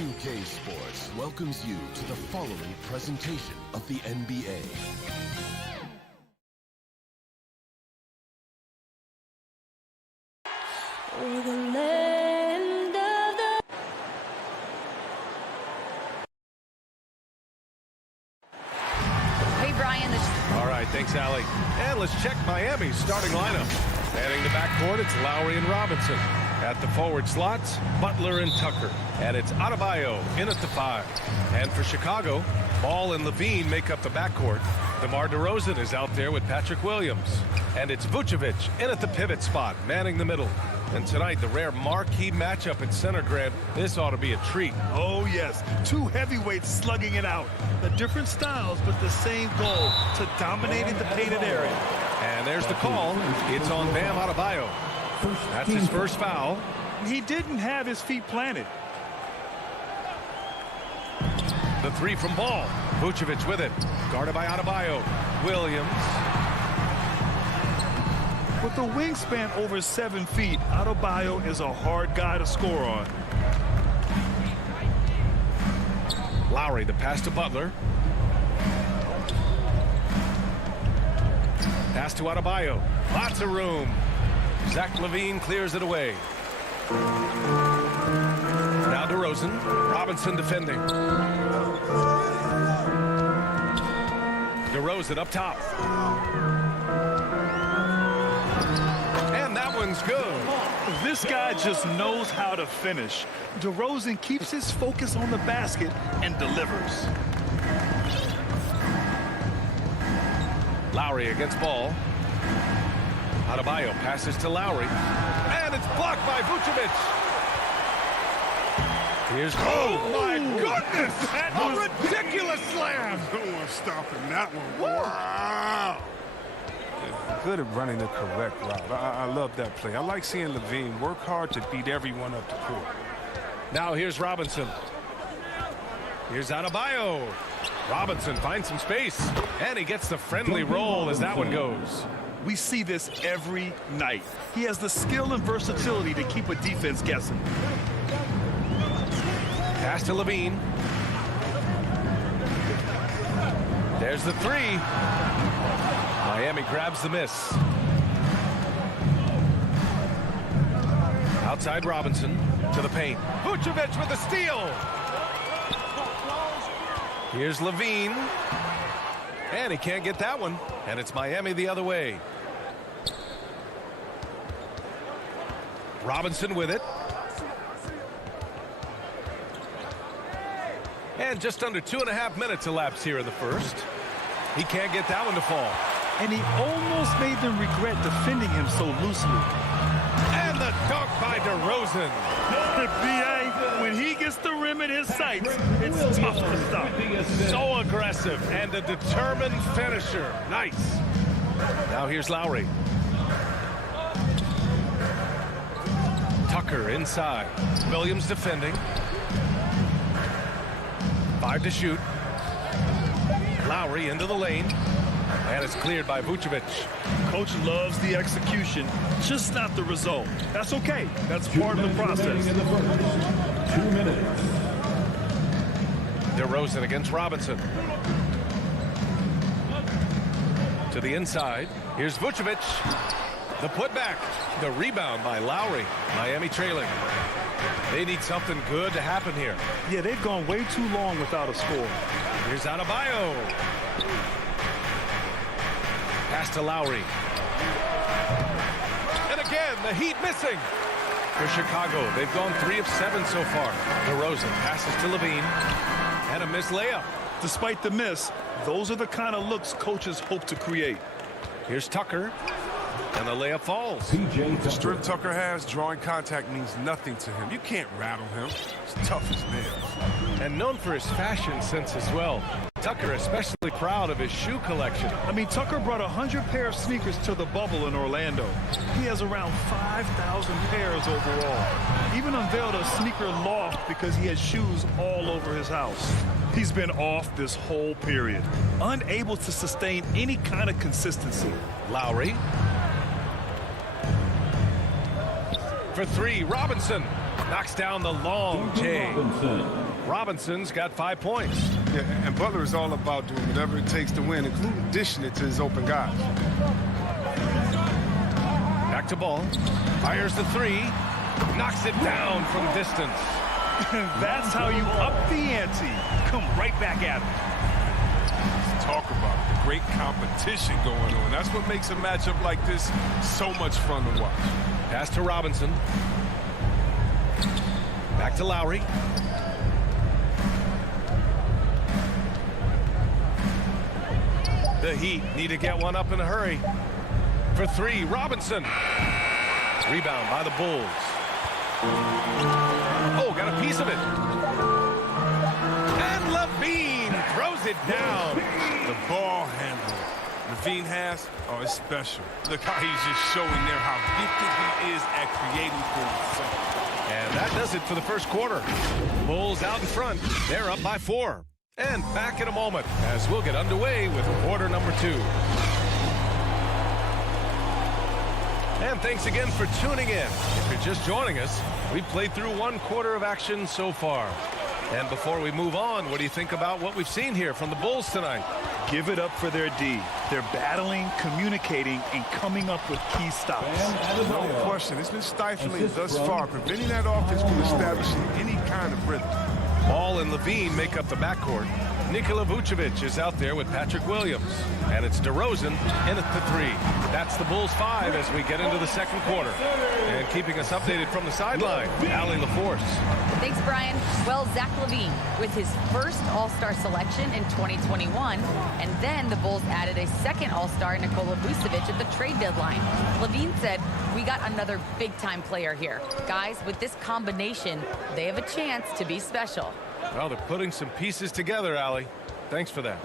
2K Sports welcomes you to the following presentation of the NBA. Hey, Brian. All right, thanks, Allie. And let's check Miami's starting lineup. Manning the backcourt, it's Lowry and Robinson. At the forward slots, Butler and Tucker. And it's Adebayo in at the 5. And for Chicago, Ball and Levine make up the backcourt. DeMar DeRozan is out there with Patrick Williams. And it's Vucevic in at the pivot spot, manning the middle. And tonight, the rare marquee matchup at center, Grant. This ought to be a treat. Oh, yes. Two heavyweights slugging it out. The different styles, but the same goal, to dominating the painted area. And there's the call. It's on Bam Adebayo. That's his first foul. He didn't have his feet planted. The 3 from Ball. Vucevic with it. Guarded by Adebayo. Williams. With a wingspan over 7 feet, Adebayo is a hard guy to score on. Lowry, the pass to Butler. Pass to Adebayo. Lots of room. Zach LaVine clears it away. Now DeRozan. Robinson defending. DeRozan up top. And that one's good. This guy just knows how to finish. DeRozan keeps his focus on the basket and delivers. Lowry against Ball. Adebayo passes to Lowry. And it's blocked by Vucevic. Here's... Oh, my goodness! That was a ridiculous slam! No one stopping that one. Wow! Good at running the correct route. I love that play. I like seeing Levine work hard to beat everyone up the court. Now here's Robinson. Here's Adebayo. Robinson finds some space. And he gets the friendly roll as that one goes. We see this every night. He has the skill and versatility to keep a defense guessing. Pass to Levine. There's the 3. Miami grabs the miss. Outside Robinson to the paint. Vucevic with the steal. Here's Levine. And he can't get that one. And it's Miami the other way. Robinson with it. And just under 2.5 minutes elapsed here in the first. He can't get that one to fall. And he almost made them regret defending him so loosely. And the dunk by DeRozan. B.A., when he gets the rim in his sights, it's tough to stop. So aggressive and a determined finisher. Nice. Now here's Lowry. Tucker inside. Williams defending. 5 to shoot. Lowry into the lane. And it's cleared by Vucevic. Coach loves the execution, just not the result. That's okay. That's part of the process. 2 minutes. DeRozan against Robinson. To the inside. Here's Vucevic. The putback. The rebound by Lowry. Miami trailing. They need something good to happen here. Yeah, they've gone way too long without a score. Here's Adebayo. Pass to Lowry. And again, the Heat missing. For Chicago, they've gone 3 of 7 so far. DeRozan passes to Levine. And a missed layup. Despite the miss, those are the kind of looks coaches hope to create. Here's Tucker. And the layup falls. The strength Tucker has, drawing contact means nothing to him. You can't rattle him. He's tough as nails. And known for his fashion sense as well. Tucker especially proud of his shoe collection. I mean, Tucker brought 100 pair of sneakers to the bubble in Orlando. He has around 5,000 pairs overall. Even unveiled a sneaker loft because he has shoes all over his house. He's been off this whole period, unable to sustain any kind of consistency. Lowry. For 3, Robinson knocks down the long J. Robinson's got 5 points. Yeah, and Butler is all about doing whatever it takes to win, including dishing it to his open guys. Back to Ball. Fires the three. Knocks it down from distance. That's how you up the ante. Come right back at him. Let's talk about the great competition going on. That's what makes a matchup like this so much fun to watch. Pass to Robinson. Back to Lowry. The Heat need to get one up in a hurry. For three, Robinson. Rebound by the Bulls. Oh, got a piece of it. And Levine throws it down. The ball handle Levine has, oh, it's special. Look how he's just showing there how gifted he is at creating for himself. And that does it for the first quarter. Bulls out in front. They're up by 4. And back in a moment as we'll get underway with quarter number 2. And thanks again for tuning in. If you're just joining us, we've played through 1 quarter of action so far. And before we move on, what do you think about what we've seen here from the Bulls tonight? Give it up for their D. They're battling, communicating, and coming up with key stops. No question. It's been stifling thus far, preventing that offense from establishing any kind of rhythm. Ball and Levine make up the backcourt. Nikola Vucevic is out there with Patrick Williams. And it's DeRozan in at the 3. That's the Bulls 5 as we get into the second quarter. And keeping us updated from the sideline, Allie LaForce. Thanks, Brian. Well, Zach LaVine with his first All-Star selection in 2021. And then the Bulls added a second All-Star, Nikola Vucevic, at the trade deadline. LaVine said, "We got another big-time player here. Guys, with this combination, they have a chance to be special." Well, they're putting some pieces together, Allie. Thanks for that.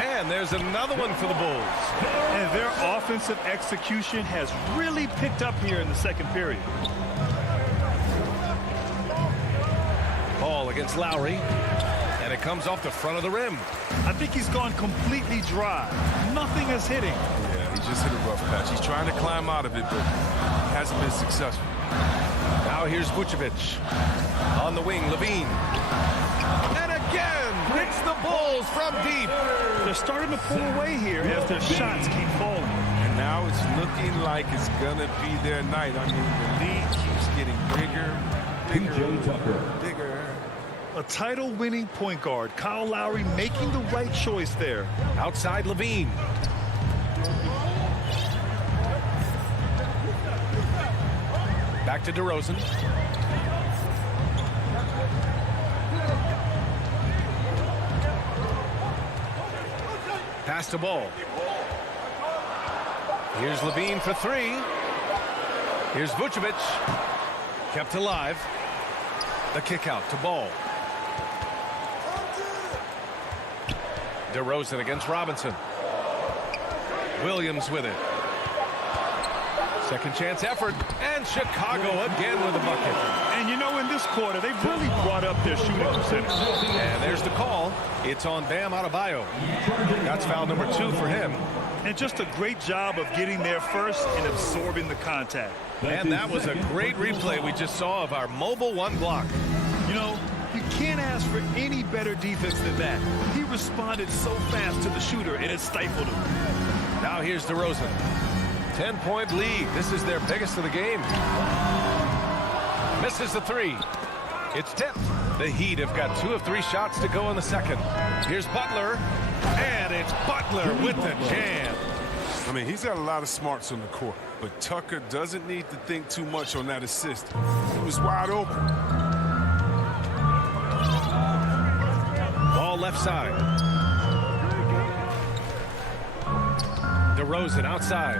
And there's another one for the Bulls. And their offensive execution has really picked up here in the second period. Ball against Lowry. And it comes off the front of the rim. I think he's gone completely dry. Nothing is hitting. Yeah, he just hit a rough patch. He's trying to climb out of it, but hasn't been successful. Now here's Vucevic. On the wing, Levine. And again, hits the Bulls from deep. They're starting to pull away here as their shots keep falling. And now it's looking like it's going to be their night. I mean, the lead keeps getting bigger. A title-winning point guard, Kyle Lowry, making the right choice there. Outside Levine. Back to DeRozan. Pass to Ball. Here's Levine for 3. Here's Vucevic. Kept alive. The kick out to Ball. DeRozan against Robinson. Williams with it. Second chance effort. And Chicago again with a bucket. And you know, in this quarter, they've really brought up their shooting percentage. And there's the call. It's on Bam Adebayo. That's foul number 2 for him. And just a great job of getting there first and absorbing the contact. And that was a great replay we just saw of our mobile 1 block. You know, you can't ask for any better defense than that. He responded so fast to the shooter, and it stifled him. Now here's DeRozan. 10-point lead. This is their biggest of the game. Misses the 3. It's tipped. The Heat have got 2 of 3 shots to go in the second. Here's Butler. And it's Butler with the jam. I mean, he's got a lot of smarts on the court, but Tucker doesn't need to think too much on that assist. He was wide open. Ball left side. DeRozan outside.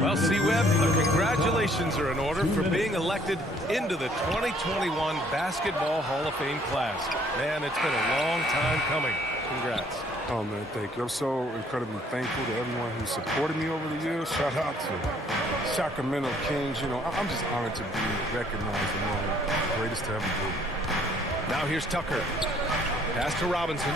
Well, C-Web, congratulations are in order for being elected into the 2021 Basketball Hall of Fame class. Man, it's been a long time coming. Congrats. Oh, man, thank you. I'm so incredibly thankful to everyone who supported me over the years. Shout out to Sacramento Kings. You know, I'm just honored to be recognized among the greatest to ever do. Now here's Tucker. Pass to Robinson.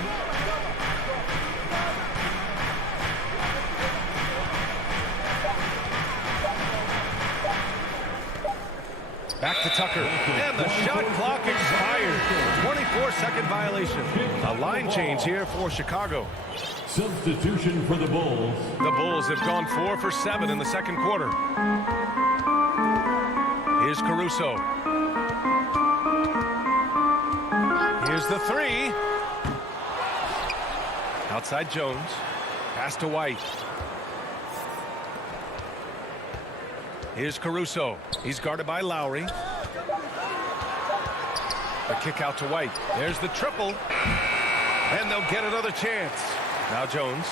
Back to Tucker. And the shot clock expired. 24-second violation. A line change here for Chicago. Substitution for the Bulls. The Bulls have gone 4 for 7 in the second quarter. Here's Caruso. Here's the three. Outside Jones. Pass to White. Here's Caruso. He's guarded by Lowry. The kick out to White. There's the triple. And they'll get another chance. Now Jones.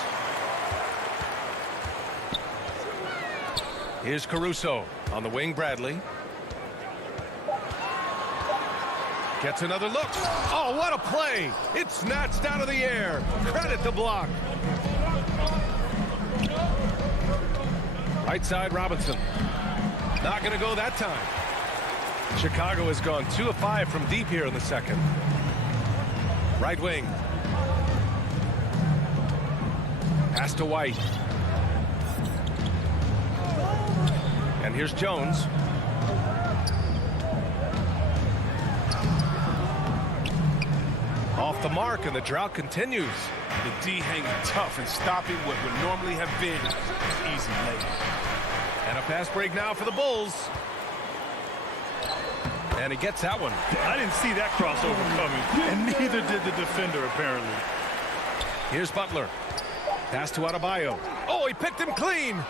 Here's Caruso. On the wing, Bradley. Gets another look. Oh, what a play. It's snatched out of the air. Credit the block. Right side, Robinson. Not going to go that time. Chicago has gone 2 of 5 from deep here in the second. Right wing. Pass to White. And here's Jones. Off the mark, and the drought continues. The D hanging tough and stopping what would normally have been easy lay. And a fast break now for the Bulls. And he gets that one. I didn't see that crossover coming, and neither did the defender, apparently. Here's Butler. Pass to Adebayo. Oh, he picked him clean.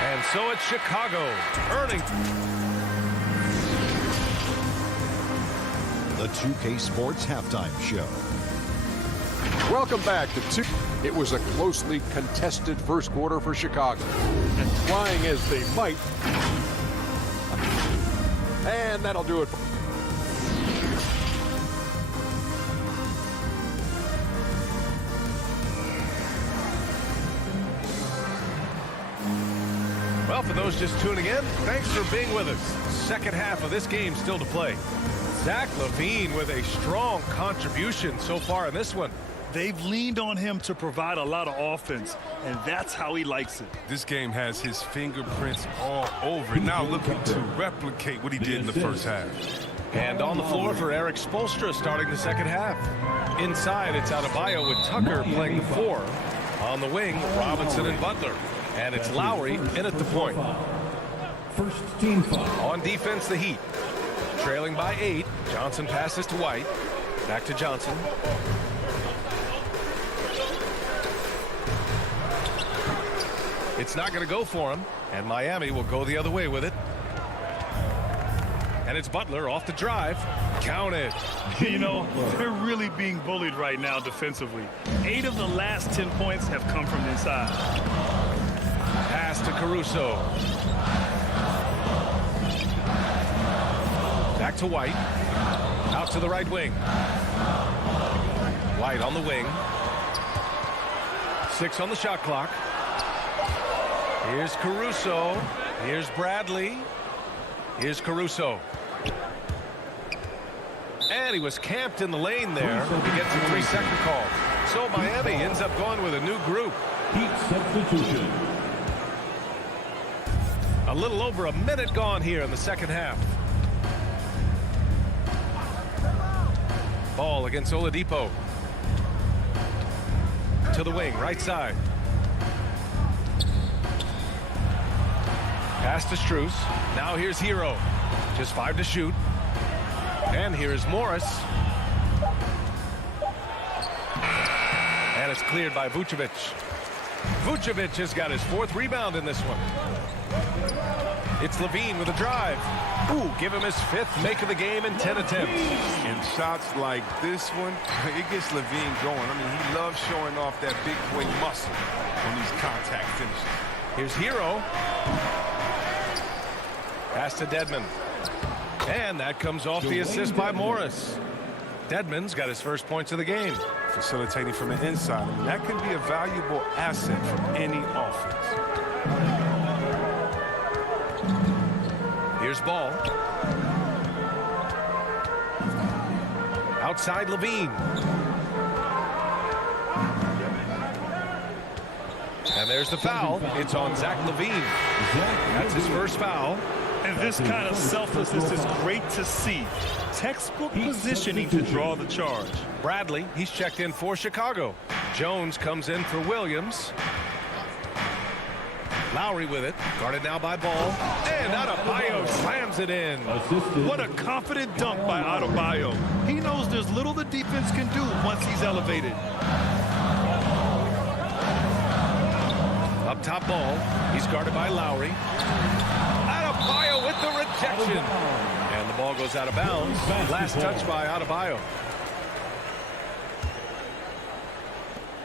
And so it's Chicago earning. The 2K Sports Halftime Show. Welcome back to 2. It was a closely contested first quarter for Chicago. And trying as they might. And that'll do it. Well, for those just tuning in, thanks for being with us. Second half of this game still to play. Zach LaVine with a strong contribution so far in this one. They've leaned on him to provide a lot of offense, and that's how he likes it. This game has his fingerprints all over it. Now looking to replicate what he did in the first half. And on the floor for Eric Spoelstra starting the second half. Inside, it's Adebayo with Tucker playing the 4. On the wing, Robinson and Butler. And it's Lowry in at the point. First team foul. On defense, the Heat. Trailing by 8. Johnson passes to White. Back to Johnson. It's not going to go for him, and Miami will go the other way with it. And it's Butler off the drive. Count it. You know, they're really being bullied right now defensively. 8 of the last 10 points have come from inside. Pass to Caruso. Back to White. Out to the right wing. White on the wing. 6 on the shot clock. Here's Caruso. Here's Bradley. Here's Caruso. And he was camped in the lane there. He gets a 3-second call. So Miami ends up going with a new group. Heat substitution. A little over a minute gone here in the second half. Ball against Oladipo. To the wing, right side. Pass to Strus. Now here's Hero. Just 5 to shoot. And here's Morris. And it's cleared by Vucevic. Vucevic has got his 4th rebound in this one. It's LaVine with a drive. Ooh, give him his 5th make of the game in 10 attempts. And shots like this one, it gets LaVine going. I mean, he loves showing off that big boy muscle on these contact finishes. Here's Hero. Pass to Dedmon. And that comes off the assist by Morris. Dedmon's got his first points of the game. Facilitating from the inside. I mean, that can be a valuable asset from any offense. Here's Ball. Outside LaVine. And there's the foul. It's on Zach LaVine. That's his first foul. And this kind of selflessness is great to see. Textbook positioning to draw the charge. Bradley, he's checked in for Chicago. Jones comes in for Williams. Lowry with it, guarded now by Ball, and Adebayo slams it in. What a confident dunk by Adebayo. He knows there's little the defense can do once he's elevated. Up top Ball, he's guarded by Lowry. Adebayo with the rejection. And the ball goes out of bounds. Last touch by Adebayo.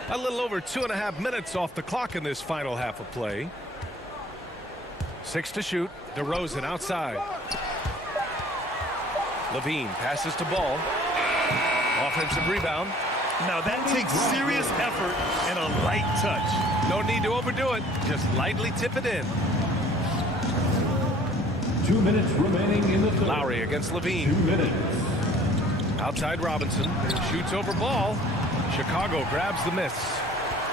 A little over 2.5 minutes off the clock in this final half of play. 6 to shoot. DeRozan outside. Levine passes to Ball. Offensive rebound. Now that takes serious effort and a light touch. No need to overdo it. Just lightly tip it in. 2 minutes remaining in the third. Lowry against Levine. 2 minutes. Outside Robinson. Shoots over Ball. Chicago grabs the miss.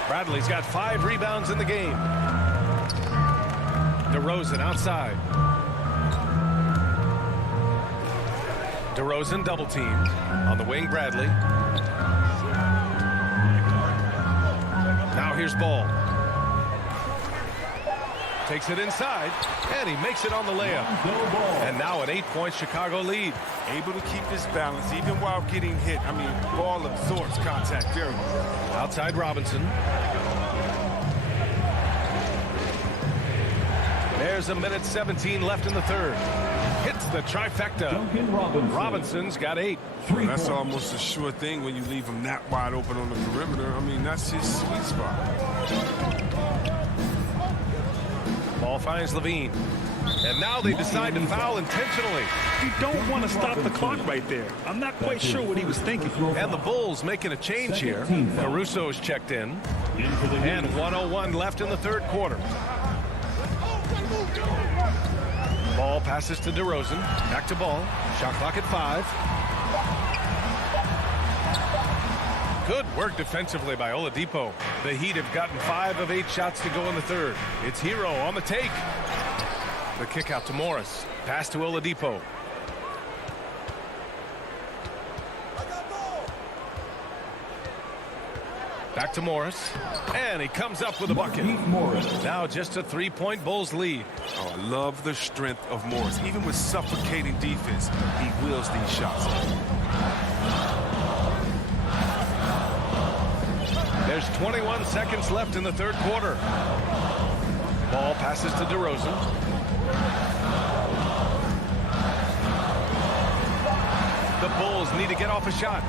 Bradley's got 5 rebounds in the game. DeRozan outside. DeRozan double teamed. On the wing, Bradley. Now here's Ball. Takes it inside, and he makes it on the layup. And now an 8-point Chicago lead. Able to keep his balance even while getting hit. I mean, Ball absorbs contact very well. Outside Robinson. There's 1:17 left in the third. Hits the trifecta. Robinson's got 8. Well, that's almost a sure thing when you leave him that wide open on the perimeter. I mean, that's his sweet spot. Ball finds Levine. And now they decide to foul intentionally. You don't want to stop the clock right there. I'm not quite sure what he was thinking. And the Bulls making a change here. Caruso's checked in. And 1:01 left in the third quarter. Ball passes to DeRozan. Back to Ball. Shot clock at 5. Good work defensively by Oladipo. The Heat have gotten 5 of 8 shots to go in the third. It's Hero on the take. The kick out to Morris. Pass to Oladipo. Back to Morris. And he comes up with a bucket. Now just a 3-point Bulls lead. Oh, I love the strength of Morris. Even with suffocating defense, he wheels these shots. There's 21 seconds left in the third quarter. Ball passes to DeRozan. The Bulls need to get off a shot.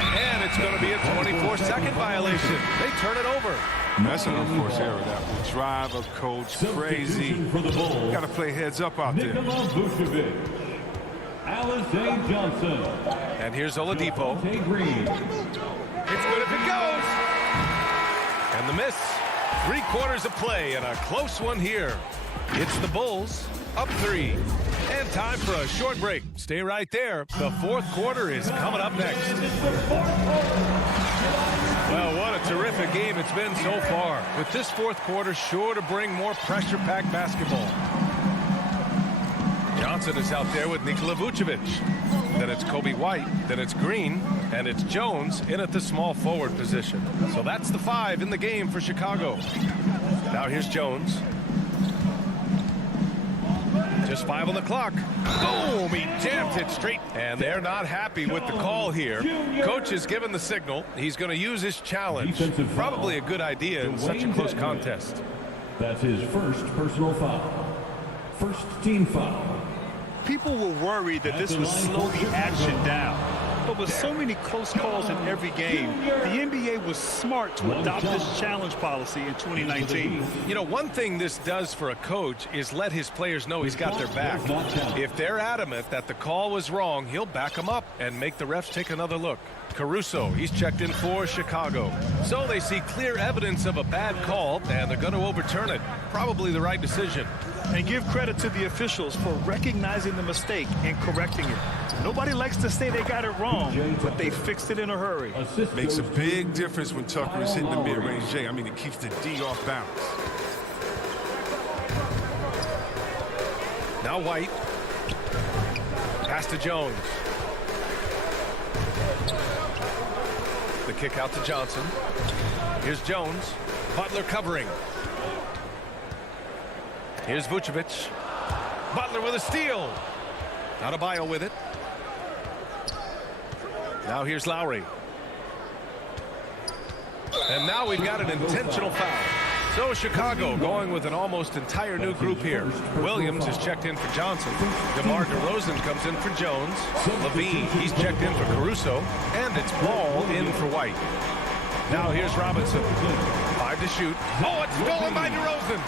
And it's going to be a 24-second violation. They turn it over. That's an unforced error that will drive a coach crazy. Got to play heads up out there. Alize Johnson. And here's Oladipo. It's good if it goes. And the miss. 3/4 of play and a close one here. It's the Bulls up 3. And time for a short break. Stay right there. The fourth quarter is coming up next. Well, what a terrific game it's been so far. With this fourth quarter sure to bring more pressure-packed basketball. Johnson is out there with Nikola Vucevic. Then it's Kobe White. Then it's Green. And it's Jones in at the small forward position. So that's the 5 in the game for Chicago. Now here's Jones. Just 5 on the clock. Boom! He jammed it straight. And they're not happy with the call here. Coach has given the signal. He's going to use his challenge. Probably a good idea in such a close contest. That's his first personal foul. First team foul. People were worried that this would slow the action down. But with so many close calls in every game, the NBA was smart to adopt this challenge policy in 2019. You know, one thing this does for a coach is let his players know he's got their back. If they're adamant that the call was wrong, he'll back them up and make the refs take another look. Caruso, he's checked in for Chicago. So they see clear evidence of a bad call, and they're going to overturn it. Probably the right decision. And give credit to the officials for recognizing the mistake and correcting it. Nobody likes to say they got it wrong, but they fixed it in a hurry. Makes a big difference when Tucker is hitting the mid-range J. I mean, it keeps the D off balance. Now White. Pass to Jones. The kick out to Johnson. Here's Jones. Butler covering. Here's Vucevic. Butler with a steal. Adebayo with it. Now here's Lowry. And now we've got an intentional foul. So Chicago going with an almost entire new group here. Williams is checked in for Johnson. DeMar DeRozan comes in for Jones. Levine, he's checked in for Caruso. And it's Ball in for White. Now here's Robinson. 5 to shoot. Oh, it's stolen by DeRozan.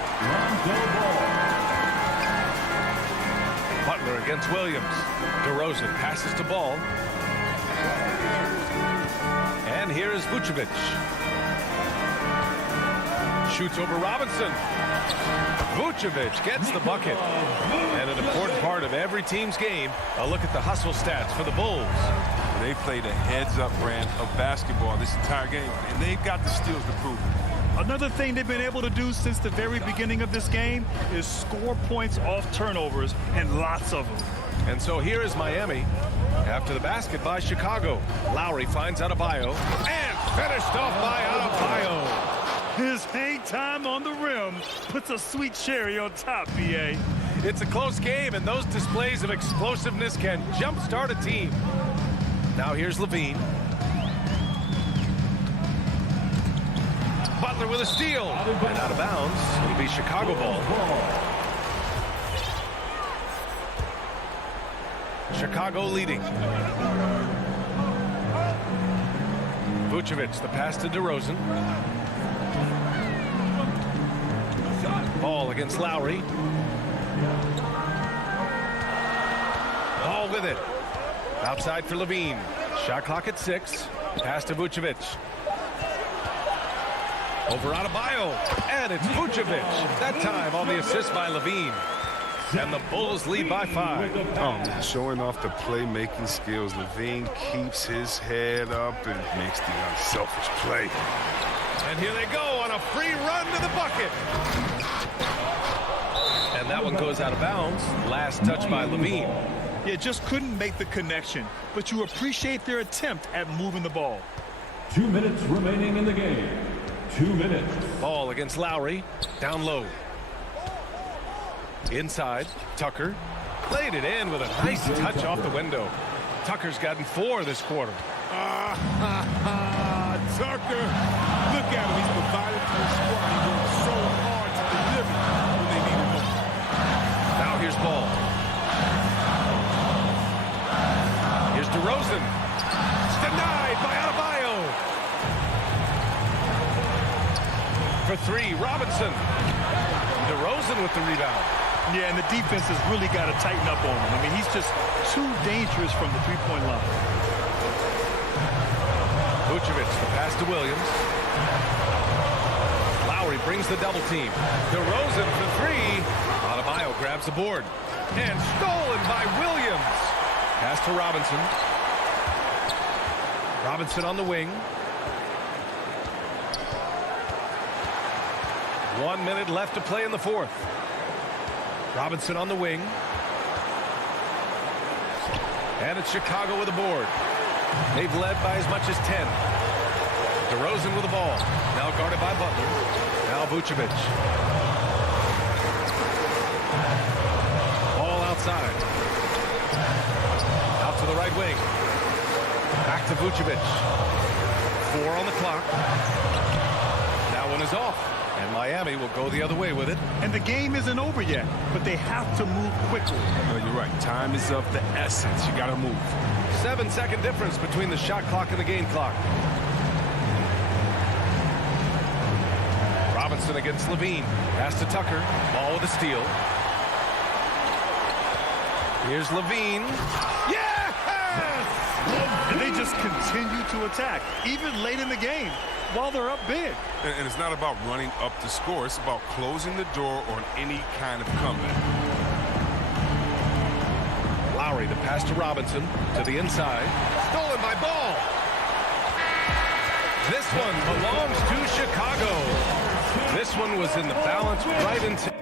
Butler against Williams. DeRozan passes to Ball. And here's Vucevic. Shoots over Robinson. Vucevic gets the bucket. And an important part of every team's game, a look at the hustle stats for the Bulls. They played a heads-up brand of basketball this entire game, and they've got the steals to prove it. Another thing they've been able to do since the very beginning of this game is score points off turnovers, and lots of them. And so here is Miami after the basket by Chicago. Lowry finds Adebayo and finished off by Adebayo. His hang time on the rim puts a sweet cherry on top, B.A. It's a close game, and those displays of explosiveness can jumpstart a team. Now here's Levine. Butler with a steal. And out of bounds. It'll be Chicago ball. Chicago leading. Vucevic, the pass to DeRozan. Ball against Lowry. Ball with it. Outside for Levine. Shot clock at 6. Pass to Vucevic. Over Adebayo. And it's Vucevic. That time on the assist by Levine. And the Bulls lead by 5. Oh, man, showing off the playmaking skills. Levine keeps his head up and makes the unselfish play. And here they go on a free run to the bucket. And that one goes out of bounds. Last touch by Levine. Yeah, just couldn't make the connection, but you appreciate their attempt at moving the ball. 2 minutes remaining in the game. 2 minutes. Ball against Lowry. Down low. Inside. Tucker. Laid it in with a nice touch off the window. Tucker's gotten 4 this quarter. Tucker. Look at him. He's provided for his squad. He works so hard to deliver when they need him most. Now here's Ball. Here's DeRozan. It's denied by Adebayo. For 3, Robinson. DeRozan with the rebound. Yeah, and the defense has really got to tighten up on him. I mean, he's just too dangerous from the three-point line. Vucevic, the pass to Williams. Lowry brings the double team. DeRozan for 3. Adebayo grabs the board. And stolen by Williams. Pass to Robinson. Robinson on the wing. 1 minute left to play in the 4th. Robinson on the wing. And it's Chicago with the board. They've led by as much as 10. DeRozan with the ball. Now guarded by Butler. Now Vucevic. Ball outside. Out to the right wing. Back to Vucevic. 4 on the clock. That one is off. And Miami will go the other way with it. And the game isn't over yet, but they have to move quickly. No, you're right. Time is of the essence. You got to move. 7-second difference between the shot clock and the game clock. Robinson against Levine. Pass to Tucker. Ball with a steal. Here's Levine. Yes! And they just continue to attack, even late in the game, while they're up big. And it's not about running up the score. It's about closing the door on any kind of comeback. Lowry, the pass to Robinson, to the inside. Stolen by Ball. This one belongs to Chicago. This one was in the balance right into...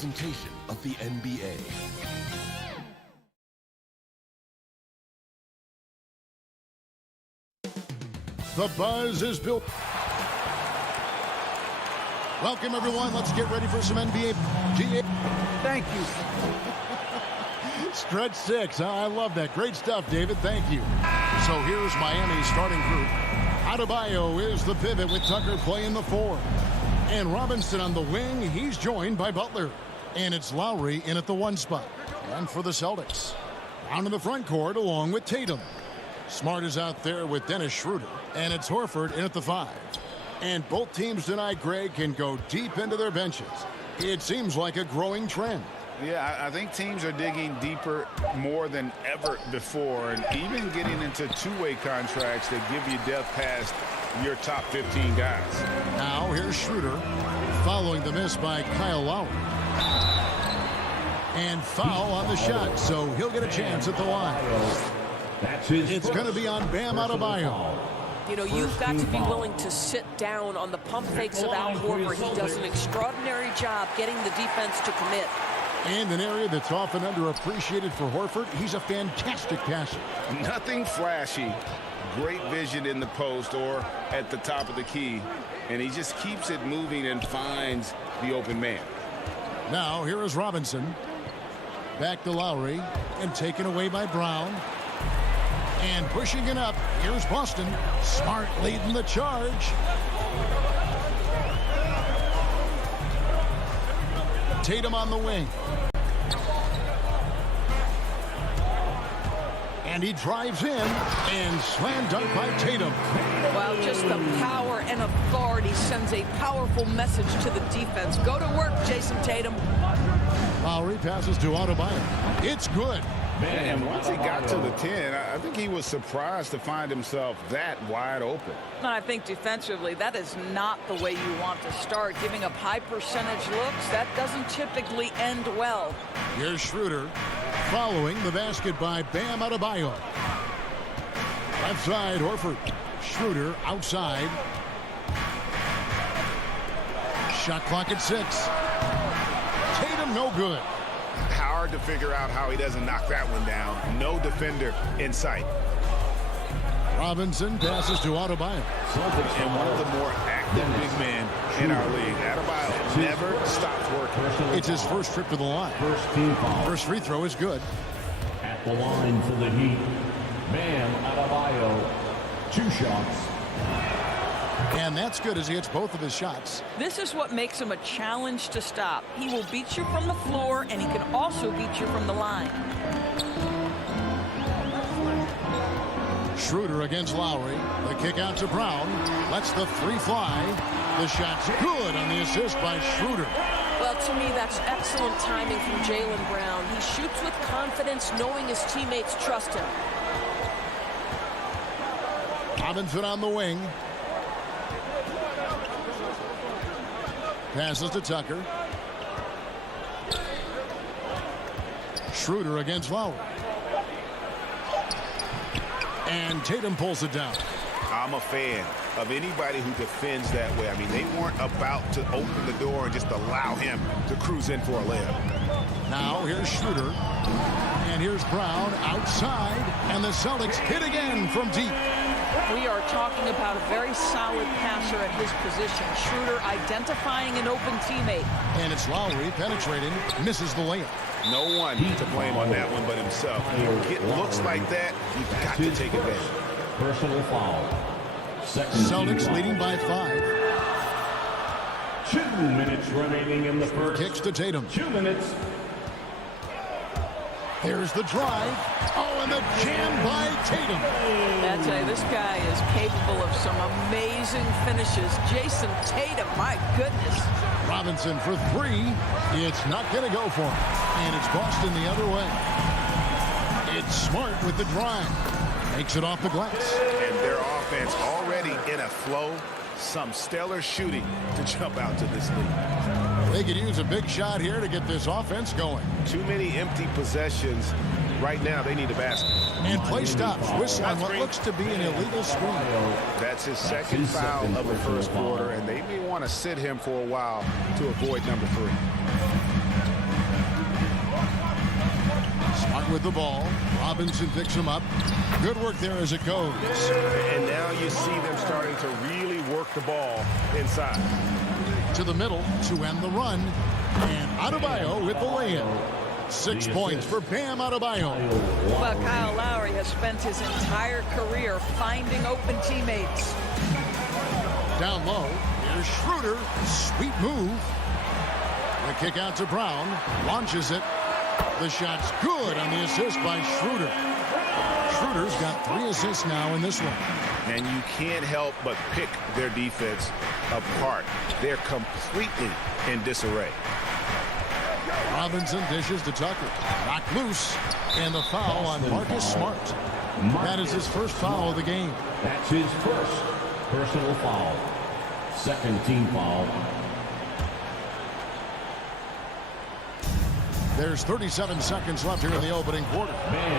presentation of the NBA. The buzz is built. Welcome, everyone. Let's get ready for some NBA. Thank you. Stretch 6. I love that. Great stuff, David. Thank you. So here's Miami's starting group. Adebayo is the pivot with Tucker playing the 4. And Robinson on the wing. He's joined by Butler. And it's Lowry in at the 1 spot. And for the Celtics, down in the front court along with Tatum. Smart is out there with Dennis Schroeder. And it's Horford in at the 5. And both teams tonight, Greg, can go deep into their benches. It seems like a growing trend. Yeah, I think teams are digging deeper more than ever before, and even getting into two-way contracts that give you depth past your top 15 guys. Now here's Schroeder following the miss by Kyle Lowry. And foul on the shot, so he'll get a chance at the line. It's going to be on Bam Adebayo. You know, you've got to be willing to sit down on the pump fakes of Al Horford. He does an extraordinary job getting the defense to commit. And an area that's often underappreciated for Horford, he's a fantastic passer. Nothing flashy. Great vision in the post or at the top of the key. And he just keeps it moving and finds the open man. Now, here is Robinson. Back to Lowry and taken away by Brown. And pushing it up, here's Boston. Smart leading the charge. Tatum on the wing. And he drives in and slam dunk by Tatum. Well, just the power and authority sends a powerful message to the defense. Go to work, Jason Tatum. Lowry passes to Adebayo. It's good. And once he got to the 10, I think he was surprised to find himself that wide open. I think defensively, that is not the way you want to start. Giving up high percentage looks, that doesn't typically end well. Here's Schroeder following the basket by Bam Adebayo. Left side, Horford. Schroeder outside. Shot clock at 6. Tatum no good. Hard to figure out how he doesn't knock that one down. No defender in sight. Robinson passes to Adebayo. And one of the more active big men in our league. Adebayo never stops working. It's his first trip to the line. First team foul. First free throw is good. At the line for the Heat, Bam Adebayo, 2 shots. And that's good as he hits both of his shots. This is what makes him a challenge to stop. He will beat you from the floor, and he can also beat you from the line. Schroeder against Lowry. The kick out to Brown. Lets the 3 fly. The shot's good on the assist by Schroeder. Well, to me, that's excellent timing from Jaylen Brown. He shoots with confidence, knowing his teammates trust him. Robinson on the wing. Passes to Tucker. Schroeder against Lowry. And Tatum pulls it down. I'm a fan of anybody who defends that way. I mean, they weren't about to open the door and just allow him to cruise in for a layup. Now here's Schroeder. And here's Brown outside. And the Celtics hit again from deep. We are talking about a very solid passer at his position. Schroeder identifying an open teammate. And it's Lowry penetrating, misses the layup. No one to blame on that one but himself. It looks like that, you've got to take advantage. Personal foul. Celtics leading by 5. 2 minutes remaining in the first. Kicks to Tatum. 2 minutes. Here's the drive. Oh, and the jam by Tatum. I tell you, this guy is capable of some amazing finishes. Jason Tatum, my goodness. Robinson for 3. It's not going to go for him. And it's Boston the other way. It's Smart with the drive. Makes it off the glass. And their offense already in a flow. Some stellar shooting to jump out to this lead. They could use a big shot here to get this offense going. Too many empty possessions. Right now, they need a basket. And play stops. Whistle on what looks to be an illegal screen. That's his second foul of the first quarter, and they may want to sit him for a while to avoid number 3. with the ball. Robinson picks him up. Good work there as it goes. And now you see them starting to really work the ball inside. To the middle to end the run. And Adebayo with the lay-in. 6 points for Bam Adebayo. Well, Kyle Lowry has spent his entire career finding open teammates. Down low, here's Schroeder. Sweet move. The kick out to Brown. Launches it. The shot's good on the assist by Schroeder. Schroeder's got 3 assists now in this one. And you can't help but pick their defense apart. They're completely in disarray. Robinson dishes to Tucker. Knocked loose. And the foul on Marcus Smart. That is his first foul of the game. That's his first personal foul. Second team foul. There's 37 seconds left here in the opening quarter.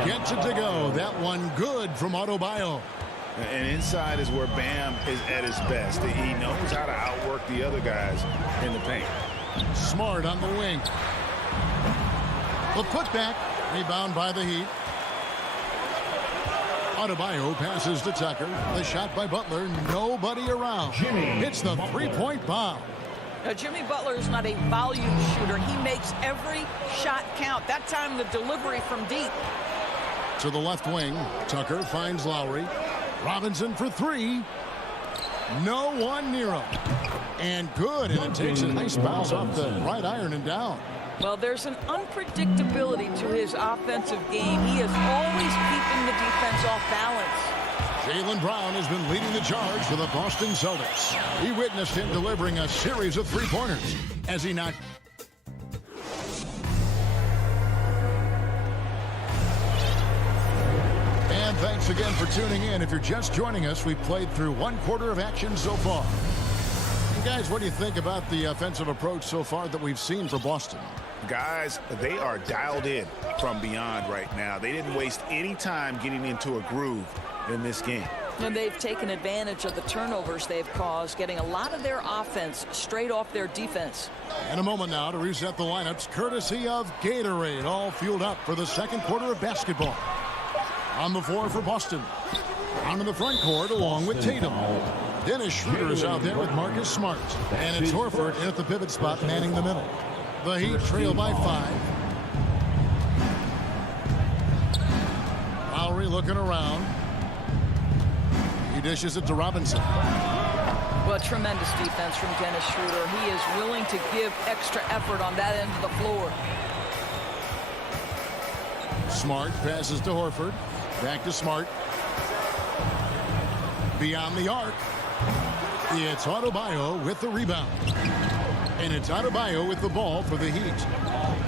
Gets it to go. That one good from Adebayo. And inside is where Bam is at his best. He knows how to outwork the other guys in the paint. Smart on the wing. The putback. Rebound by the Heat. Adebayo passes to Tucker. The shot by Butler. Nobody around. Hits the three-point bomb. Now, Jimmy Butler is not a volume shooter. He makes every shot count. That time, the delivery from deep. To the left wing. Tucker finds Lowry. Robinson for 3. No one near him. And good. And it takes a nice bounce off the right iron and down. Well, there's an unpredictability to his offensive game. He is always keeping the defense off balance. Jaylen Brown has been leading the charge for the Boston Celtics. We witnessed him delivering a series of three-pointers as he knocked. And thanks again for tuning in. If you're just joining us, we've played through 1 quarter of action so far. And guys, what do you think about the offensive approach so far that we've seen for Boston? Guys, they are dialed in from beyond right now. They didn't waste any time getting into a groove in this game. And they've taken advantage of the turnovers they've caused, getting a lot of their offense straight off their defense. In a moment now to reset the lineups, courtesy of Gatorade, all fueled up for the second quarter of basketball. On the floor for Boston. On to the front court along with Tatum. Dennis Schroeder is out there with Marcus Smart. And it's Horford at the pivot spot manning the middle. The Heat trail by 5. Lowry looking around. He dishes it to Robinson. Well, tremendous defense from Dennis Schroeder. He is willing to give extra effort on that end of the floor. Smart passes to Horford. Back to Smart. Beyond the arc. It's Adebayo with the rebound. And it's Adebayo with the ball for the Heat.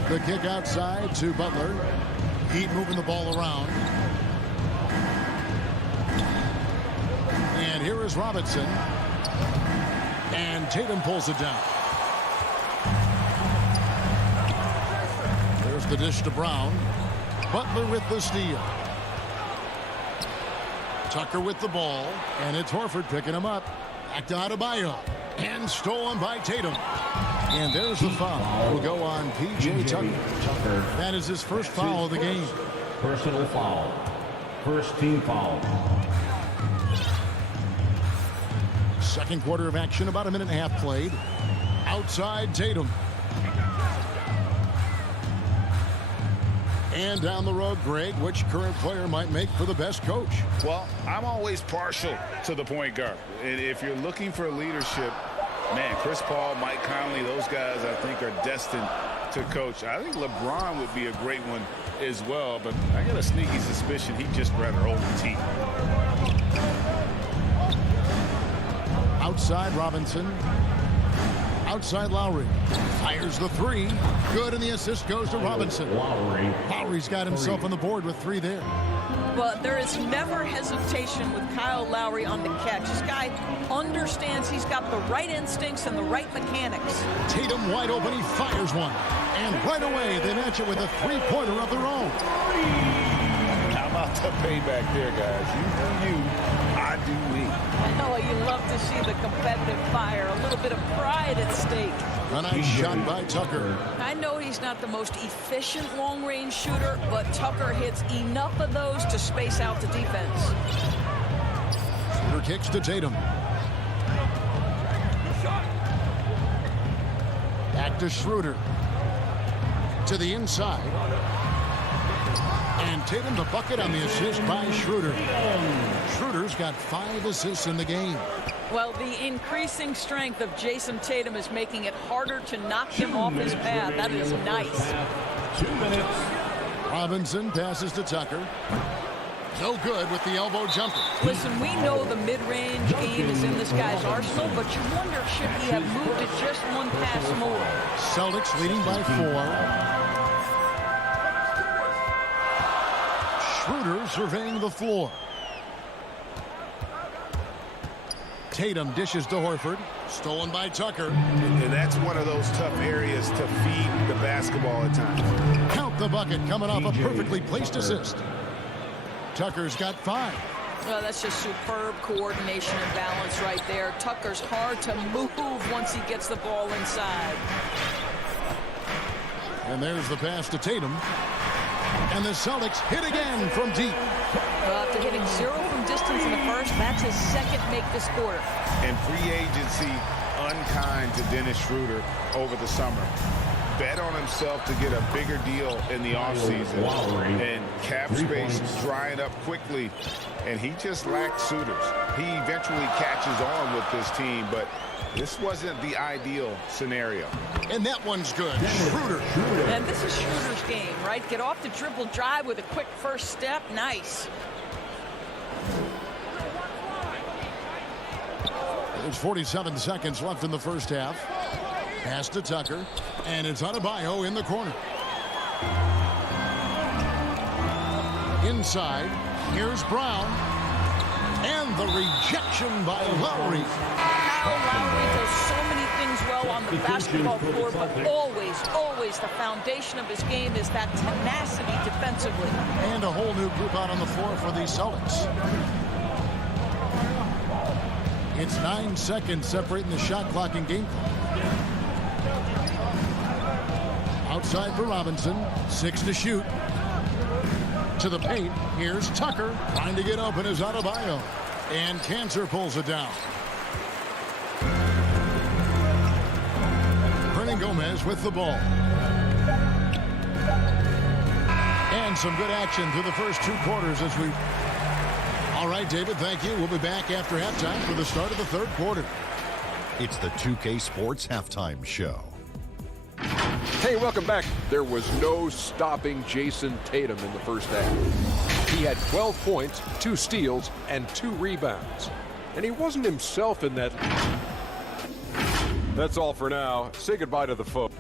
The kick outside to Butler. Heat moving the ball around. And here is Robinson. And Tatum pulls it down. There's the dish to Brown. Butler with the steal. Tucker with the ball. And it's Horford picking him up. Back to Adebayo. And stolen by Tatum. And there's the foul. Will go on P.J. Tucker. That is his first foul of the game. Personal foul. First team foul. Second quarter of action, about a minute and a half played. Outside Tatum. And down the road, Greg, which current player might make for the best coach? Well, I'm always partial to the point guard. And if you're looking for leadership, man, Chris Paul, Mike Conley, those guys I think are destined to coach. I think LeBron would be a great one as well, but I got a sneaky suspicion he'd just rather hold the team. Outside Robinson. Outside Lowry. Fires the 3. Good, and the assist goes to Robinson. Lowry's got himself on the board with 3 there. But there is never hesitation with Kyle Lowry on the catch. This guy understands he's got the right instincts and the right mechanics. Tatum wide open. He fires one. And right away, they match it with a 3-pointer of their own. How about the payback there, guys. You do you, I do me. Oh, you love to see the competitive fire. A little bit of pride at stake. A nice shot by Tucker. I know he's not the most efficient long-range shooter, but Tucker hits enough of those to space out the defense. Schroeder kicks to Tatum. Back to Schroeder. To the inside. And Tatum the bucket on the assist by Schroeder. Schroeder's got 5 assists in the game. Well, the increasing strength of Jason Tatum is making it harder to knock him off his path. That is nice. 2 minutes. Robinson passes to Tucker. No good with the elbow jumper. Listen, we know the mid-range game is in this guy's arsenal, but you wonder, should he have moved it just one pass more? Celtics leading by 4. Schroeder surveying the floor. Tatum dishes to Horford. Stolen by Tucker. And that's one of those tough areas to feed the basketball at times. Count the bucket coming off a perfectly placed assist. Tucker's got 5. Well, that's just superb coordination and balance right there. Tucker's hard to move once he gets the ball inside. And there's the pass to Tatum. And the Celtics hit again from deep. Well, after hitting 0 from distance in the first, that's his second make this quarter. And free agency unkind to Dennis Schroeder over the summer. Bet on himself to get a bigger deal in the offseason. And cap space drying up quickly. And he just lacked suitors. He eventually catches on with this team, but this wasn't the ideal scenario. And that one's good. Schroeder. And this is Schroeder's game, right? Get off the dribble drive with a quick first step. Nice. There's 47 seconds left in the first half. Pass to Tucker. And it's Adebayo in the corner. Inside. Here's Brown. And the rejection by Lowry. Kyle Lowry does so many things well on the basketball floor, but always the foundation of his game is that tenacity defensively. And a whole new group out on the floor for the Celtics. It's 9 seconds separating the shot clock and game clock. Outside for Robinson. 6 to shoot. To the paint. Here's Tucker. Trying to get open is Adebayo. And Cancer pulls it down. Hernan Gomez with the ball. And some good action through the first 2 quarters as we... All right, David, thank you. We'll be back after halftime for the start of the 3rd quarter. It's the 2K Sports Halftime Show. Hey, welcome back. There was no stopping Jason Tatum in the first half. He had 12 points, 2 steals, and 2 rebounds. And he wasn't himself in that. That's all for now. Say goodbye to the folks.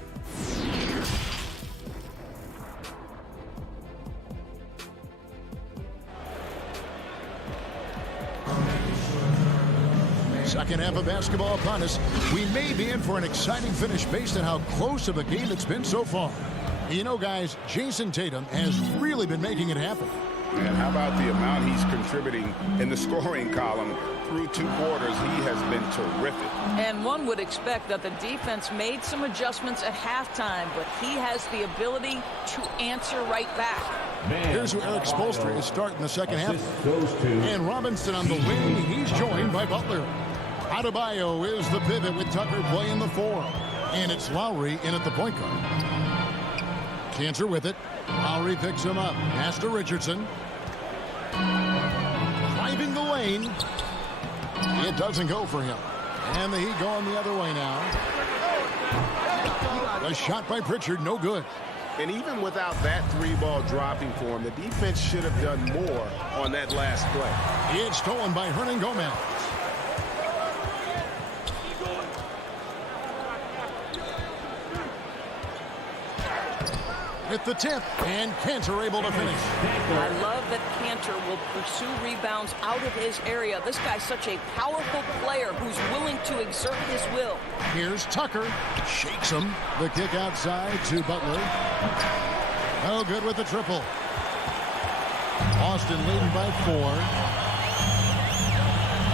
Second half of basketball upon us. We may be in for an exciting finish based on how close of a game it's been so far. You know, guys, Jason Tatum has really been making it happen. And how about the amount he's contributing in the scoring column? Through 2 quarters, he has been terrific. And one would expect that the defense made some adjustments at halftime, but he has the ability to answer right back. Here's who Eric Spoelstra is starting the second half. And Robinson on the wing. He's joined by Butler. Adebayo is the pivot with Tucker playing the 4. And it's Lowry in at the point guard. Cantor with it. Lowry picks him up. Pass to Richardson. Driving the lane. It doesn't go for him. And the Heat going the other way now. A shot by Pritchard, no good. And even without that 3-ball dropping for him, the defense should have done more on that last play. It's stolen by Hernan Gomez. With the tip, and Cantor able to finish. I love that Cantor will pursue rebounds out of his area. This guy's such a powerful player who's willing to exert his will. Here's Tucker. Shakes him. The kick outside to Butler. Oh, good with the triple. Boston leading by 4.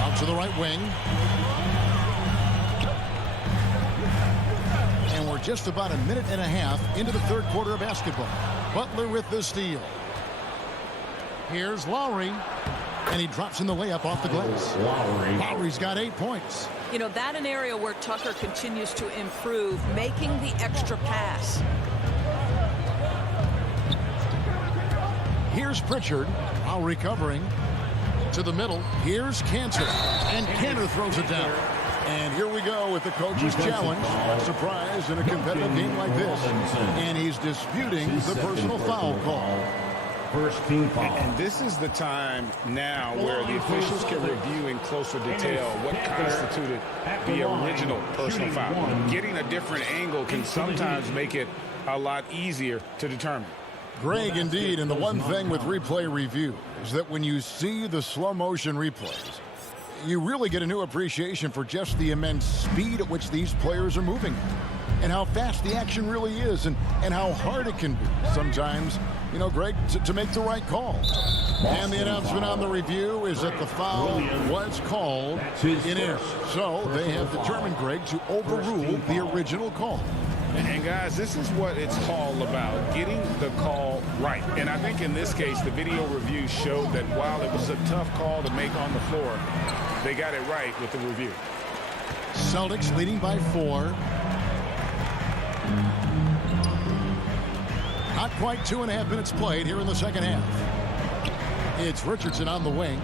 Out to the right wing. And we're just about a minute and a half into the third quarter of basketball. Butler with the steal. Here's Lowry. And he drops in the layup off the glass. Lowry's got 8 points. You know, that an area where Tucker continues to improve, making the extra pass. Here's Pritchard. Lowry covering. To the middle. Here's Cantor. And Cantor throws it down. And here we go with the coach's challenge. A surprise in a competitive game like this. And he's disputing the personal foul call. First team foul. And this is the time now where the officials can review in closer detail what constituted the original personal foul. Getting a different angle can sometimes make it a lot easier to determine. Greg, indeed, and the one thing with replay review is that when you see the slow motion replays, you really get a new appreciation for just the immense speed at which these players are moving and how fast the action really is and how hard it can be sometimes, you know, Greg, to make the right call. And the announcement on the review is that the foul was called in error. So they have determined, Greg, to overrule the original call. And guys, this is what it's all about, getting the call right. And I think in this case, the video review showed that while it was a tough call to make on the floor, they got it right with the review. Celtics leading by 4. Not quite 2.5 minutes played here in the second half. It's Richardson on the wing.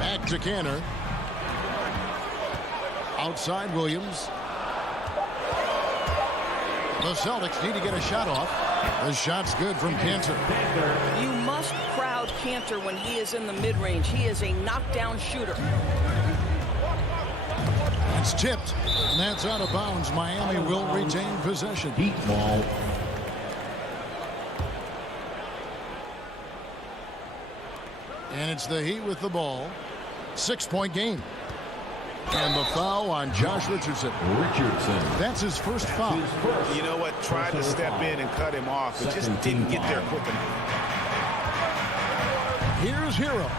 Back to Cantor. Outside Williams. The Celtics need to get a shot off. The shot's good from Cantor. You must crowd Cantor when he is in the mid-range. He is a knockdown shooter. It's tipped, and that's out of bounds. Miami will retain possession. Heat ball. And it's the Heat with the ball. 6-point game. And the foul on Josh Richardson. That's his first foul. You know what? Tried to step in and cut him off, but just didn't get there quick enough. Here's Hero.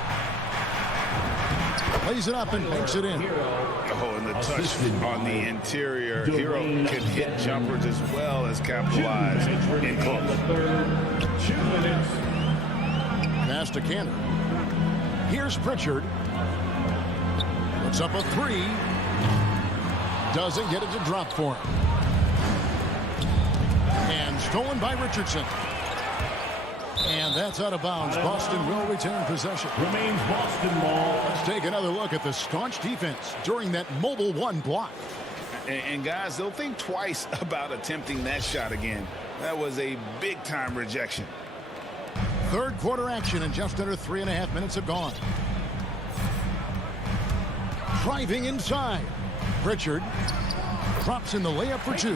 Plays it up and makes it in. Oh, and the touch on the interior. Hero can hit jumpers as well as capitalize in close. 2 minutes. Pass to Cantor. Here's Pritchard. Puts up a 3. Doesn't get it to drop for him. And stolen by Richardson. And that's out of bounds. Boston will retain possession. Remains Boston ball. Let's take another look at the staunch defense during that mobile 1 block. And guys, they'll think twice about attempting that shot again. That was a big-time rejection. Third quarter action, and just under 3.5 minutes have gone. Driving inside. Pritchard drops in the layup for 2.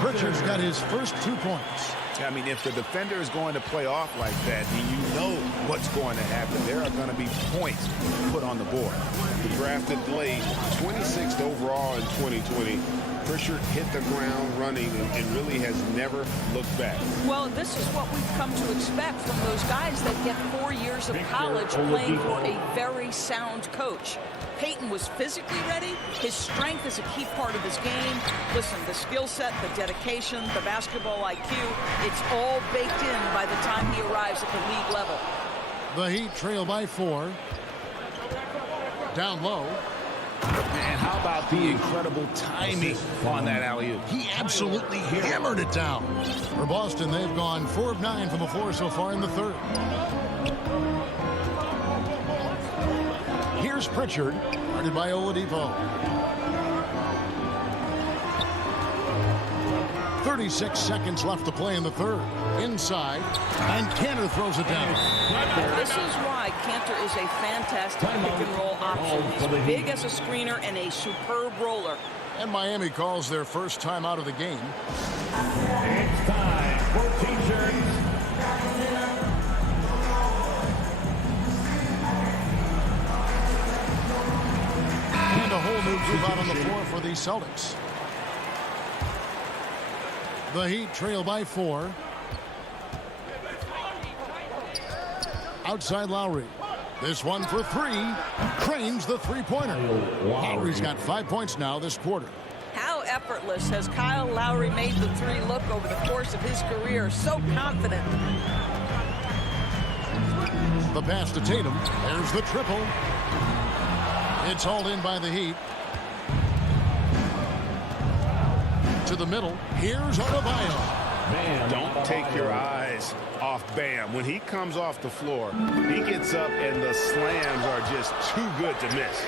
Pritchard's got his first 2 points. I mean, if the defender is going to play off like that, then you know what's going to happen. There are going to be points put on the board. The drafted late, 26th overall in 2020. Pritchard hit the ground running and really has never looked back. Well, this is what we've come to expect from those guys that get 4 years of college playing for a very sound coach. Peyton was physically ready. His strength is a key part of his game. Listen, the skill set, the dedication, the basketball IQ, it's all baked in by the time he arrives at the league level. The Heat trail by 4. Down low. And how about the incredible timing on that alley-oop? He absolutely hammered it down. For Boston, they've gone 4 of 9 from the floor so far in the third. Here's Pritchard, guarded by Oladipo. 36 seconds left to play in the third. Inside, and Cantor throws it down. This is why Cantor is a fantastic pick-and-roll option. He's big as a screener and a superb roller. And Miami calls their first time out of the game. It's time for T-shirts. And a whole new group out on the floor for the Celtics. The Heat trail by 4. Outside Lowry. This one for three. Trains the three-pointer. Lowry's got 5 points now this quarter. How effortless has Kyle Lowry made the three look over the course of his career? So confident. The pass to Tatum. There's the triple. It's hauled in by the Heat. To the middle. Here's Adebayo. Don't take your eyes off Bam. When he comes off the floor, he gets up and the slams are just too good to miss.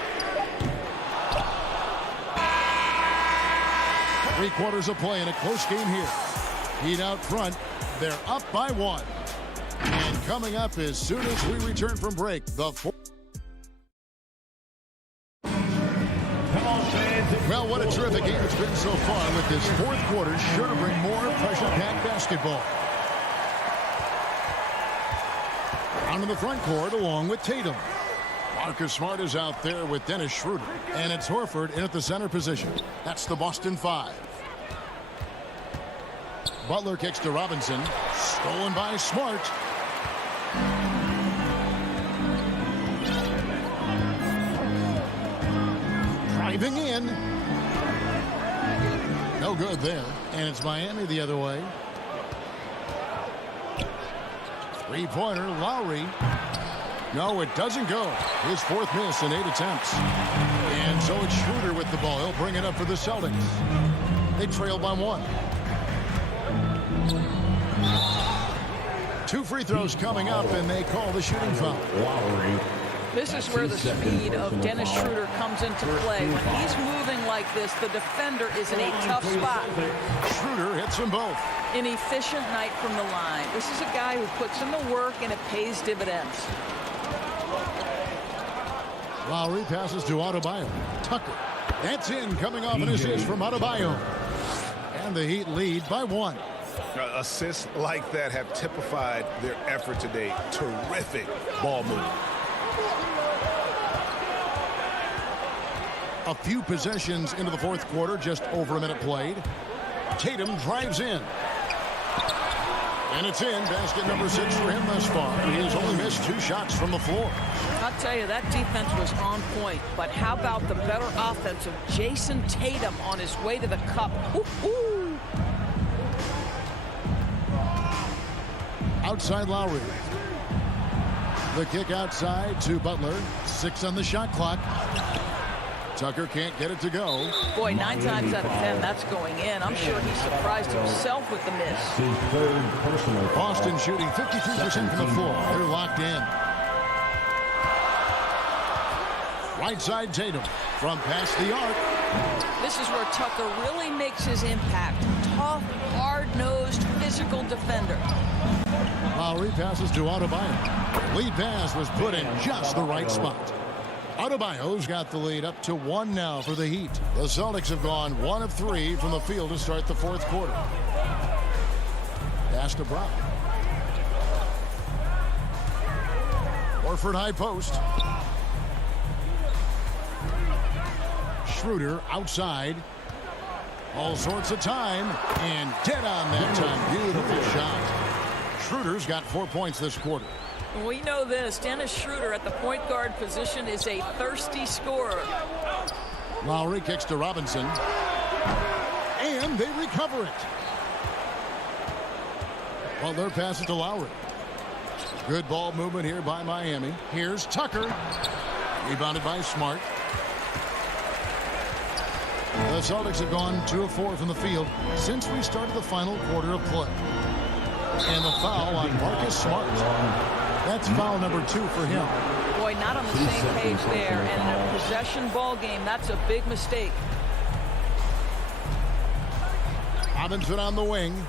3 quarters of play in a close game here. Heat out front. They're up by 1. And coming up as soon as we return from break, the well, what a terrific game it's been so far, with this fourth quarter sure to bring more pressure-packed basketball. Down in the front court along with Tatum. Marcus Smart is out there with Dennis Schroeder. And it's Horford in at the center position. That's the Boston 5. Butler kicks to Robinson. Stolen by Smart. Driving in. No good there. And it's Miami the other way. Three-pointer, Lowry. No, it doesn't go. His fourth miss in 8 attempts. And so it's Schroeder with the ball. He'll bring it up for the Celtics. They trail by 1. 2 free throws coming up, and they call the shooting foul. This is where the speed of Dennis Schroeder comes into play. When he's moving like this, the defender is in a tough spot. Schroeder hits them both. An efficient night from the line. This is a guy who puts in the work, and it pays dividends. Lowry passes to Adebayo. Tucker. That's in, coming off an assist from Adebayo. And the Heat lead by 1. Assists like that have typified their effort today. Terrific ball movement. A few possessions into the fourth quarter, just over a minute played. Tatum drives in. And it's in. Basket number 6 for him thus far. He has only missed 2 shots from the floor. I'll tell you, that defense was on point. But how about the better offense of Jason Tatum on his way to the cup? Ooh. Outside Lowry. The kick outside to Butler. 6 on the shot clock. Tucker can't get it to go. Boy, 9 times out of 10, that's going in. I'm sure he surprised himself with the miss. Boston shooting 53% from the floor. They're locked in. Right side Tatum from past the arc. This is where Tucker really makes his impact. Tough, hard-nosed, physical defender. Lowry passes to Adebayo. Lead pass was put in just the right spot. Adebayo's got the lead up to 1 now for the Heat. The Celtics have gone 1 of 3 from the field to start the fourth quarter. Pass to Brown. Horford high post. Schroeder outside. All sorts of time. And dead on that time. Beautiful shot. Schroeder's got 4 points this quarter. We know this. Dennis Schroeder at the point guard position is a thirsty scorer. Lowry kicks to Robinson. And they recover it. Butler passes to Lowry. Good ball movement here by Miami. Here's Tucker. Rebounded by Smart. The Celtics have gone 2 of 4 from the field since we started the final quarter of play. And the foul on Marcus Smart. That's foul number 2 for him. Boy, not on the same page there. And in a possession ball game, that's a big mistake. Robinson on the wing.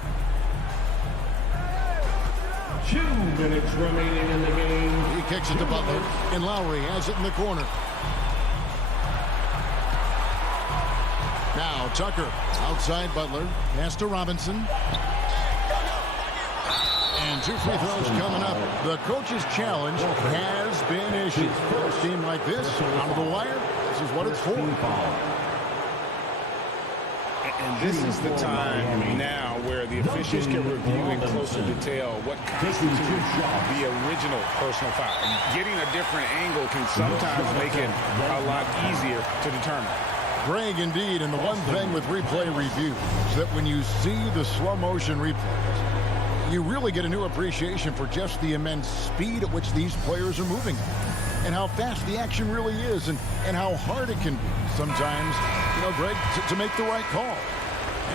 2 minutes remaining in the game. He kicks it to Butler, and Lowry has it in the corner. Now Tucker outside Butler. Pass to Robinson. And 2 free throws coming up. The coach's challenge has been issued. A team like this, out of the wire, this is what it's for. And this is the time now where the officials can review in closer tell what constitutes the original personal foul. Getting a different angle can sometimes make it a lot easier to determine. Greg, indeed, and the one thing with replay review is that when you see the slow motion replays, you really get a new appreciation for just the immense speed at which these players are moving and how fast the action really is and how hard it can be sometimes, Greg, to make the right call.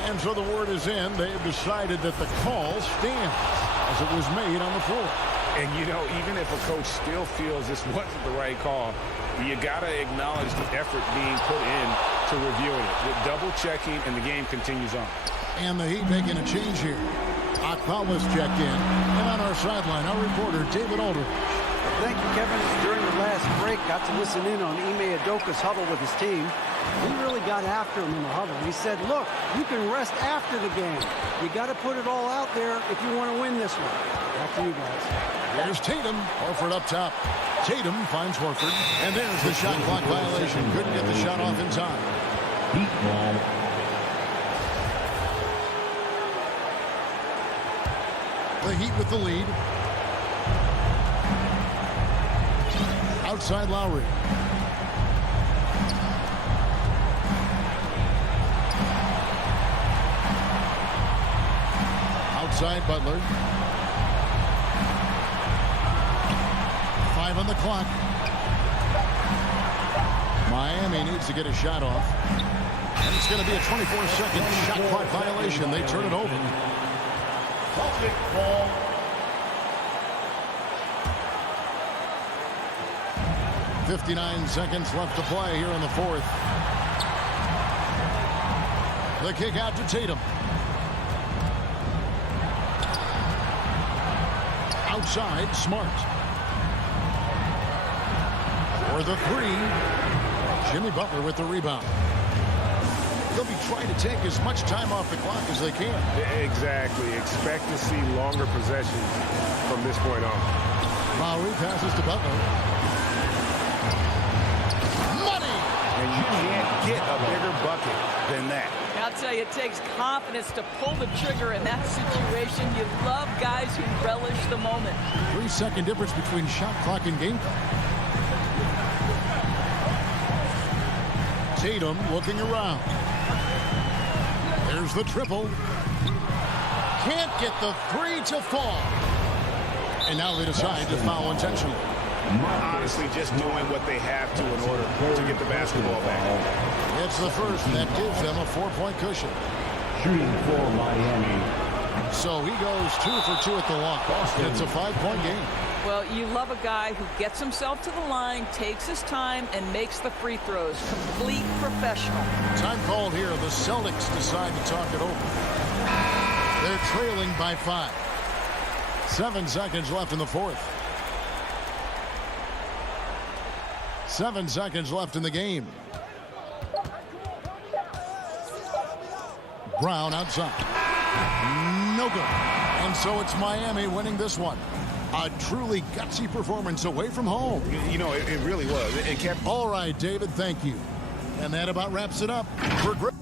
And so the word is in. They have decided that the call stands as it was made on the floor. And, even if a coach still feels this wasn't the right call, you got to acknowledge the effort being put in to reviewing it. With double-checking, and the game continues on. And the Heat making a change here. Akpala's checked in. And on our sideline, our reporter, David Aldridge. Thank you, Kevin. During the last break, got to listen in on Ime Udoka's huddle with his team. He really got after him in the huddle. He said, look, you can rest after the game. You got to put it all out there if you want to win this one. Back to you guys. There's Tatum. Horford up top. Tatum finds Horford. And there's the shot clock violation. Couldn't get the shot off in time. Heat ball. The Heat with the lead. Outside Lowry. Outside Butler. 5 on the clock. Miami needs to get a shot off. And it's going to be a 24-second shot clock violation. They turn it over. Ball. 59 seconds left to play here in the fourth. The kick out to Tatum. Outside, Smart. For the three, Jimmy Butler with the rebound. They'll be trying to take as much time off the clock as they can. Exactly. Expect to see longer possessions from this point on. Lowry passes to Butler. And you can't get a bigger bucket than that. I'll tell you, it takes confidence to pull the trigger in that situation. You love guys who relish the moment. 3-second difference between shot clock and game clock. Tatum looking around. There's the triple. Can't get the three to fall. And now they decide to foul intentionally. Honestly, just doing what they have to in order to get the basketball back. It's the first that gives them a 4-point cushion. Shooting for Miami. So he goes 2 for 2 at the line. It's a 5-point game. Well, you love a guy who gets himself to the line, takes his time, and makes the free throws. Complete professional. Time called here. The Celtics decide to talk it over. They're trailing by 5. 7 seconds left in the fourth. 7 seconds left in the game. Brown outside. No good. And so it's Miami winning this one. A truly gutsy performance away from home. It really was. It kept... All right, David, thank you. And that about wraps it up for Greg.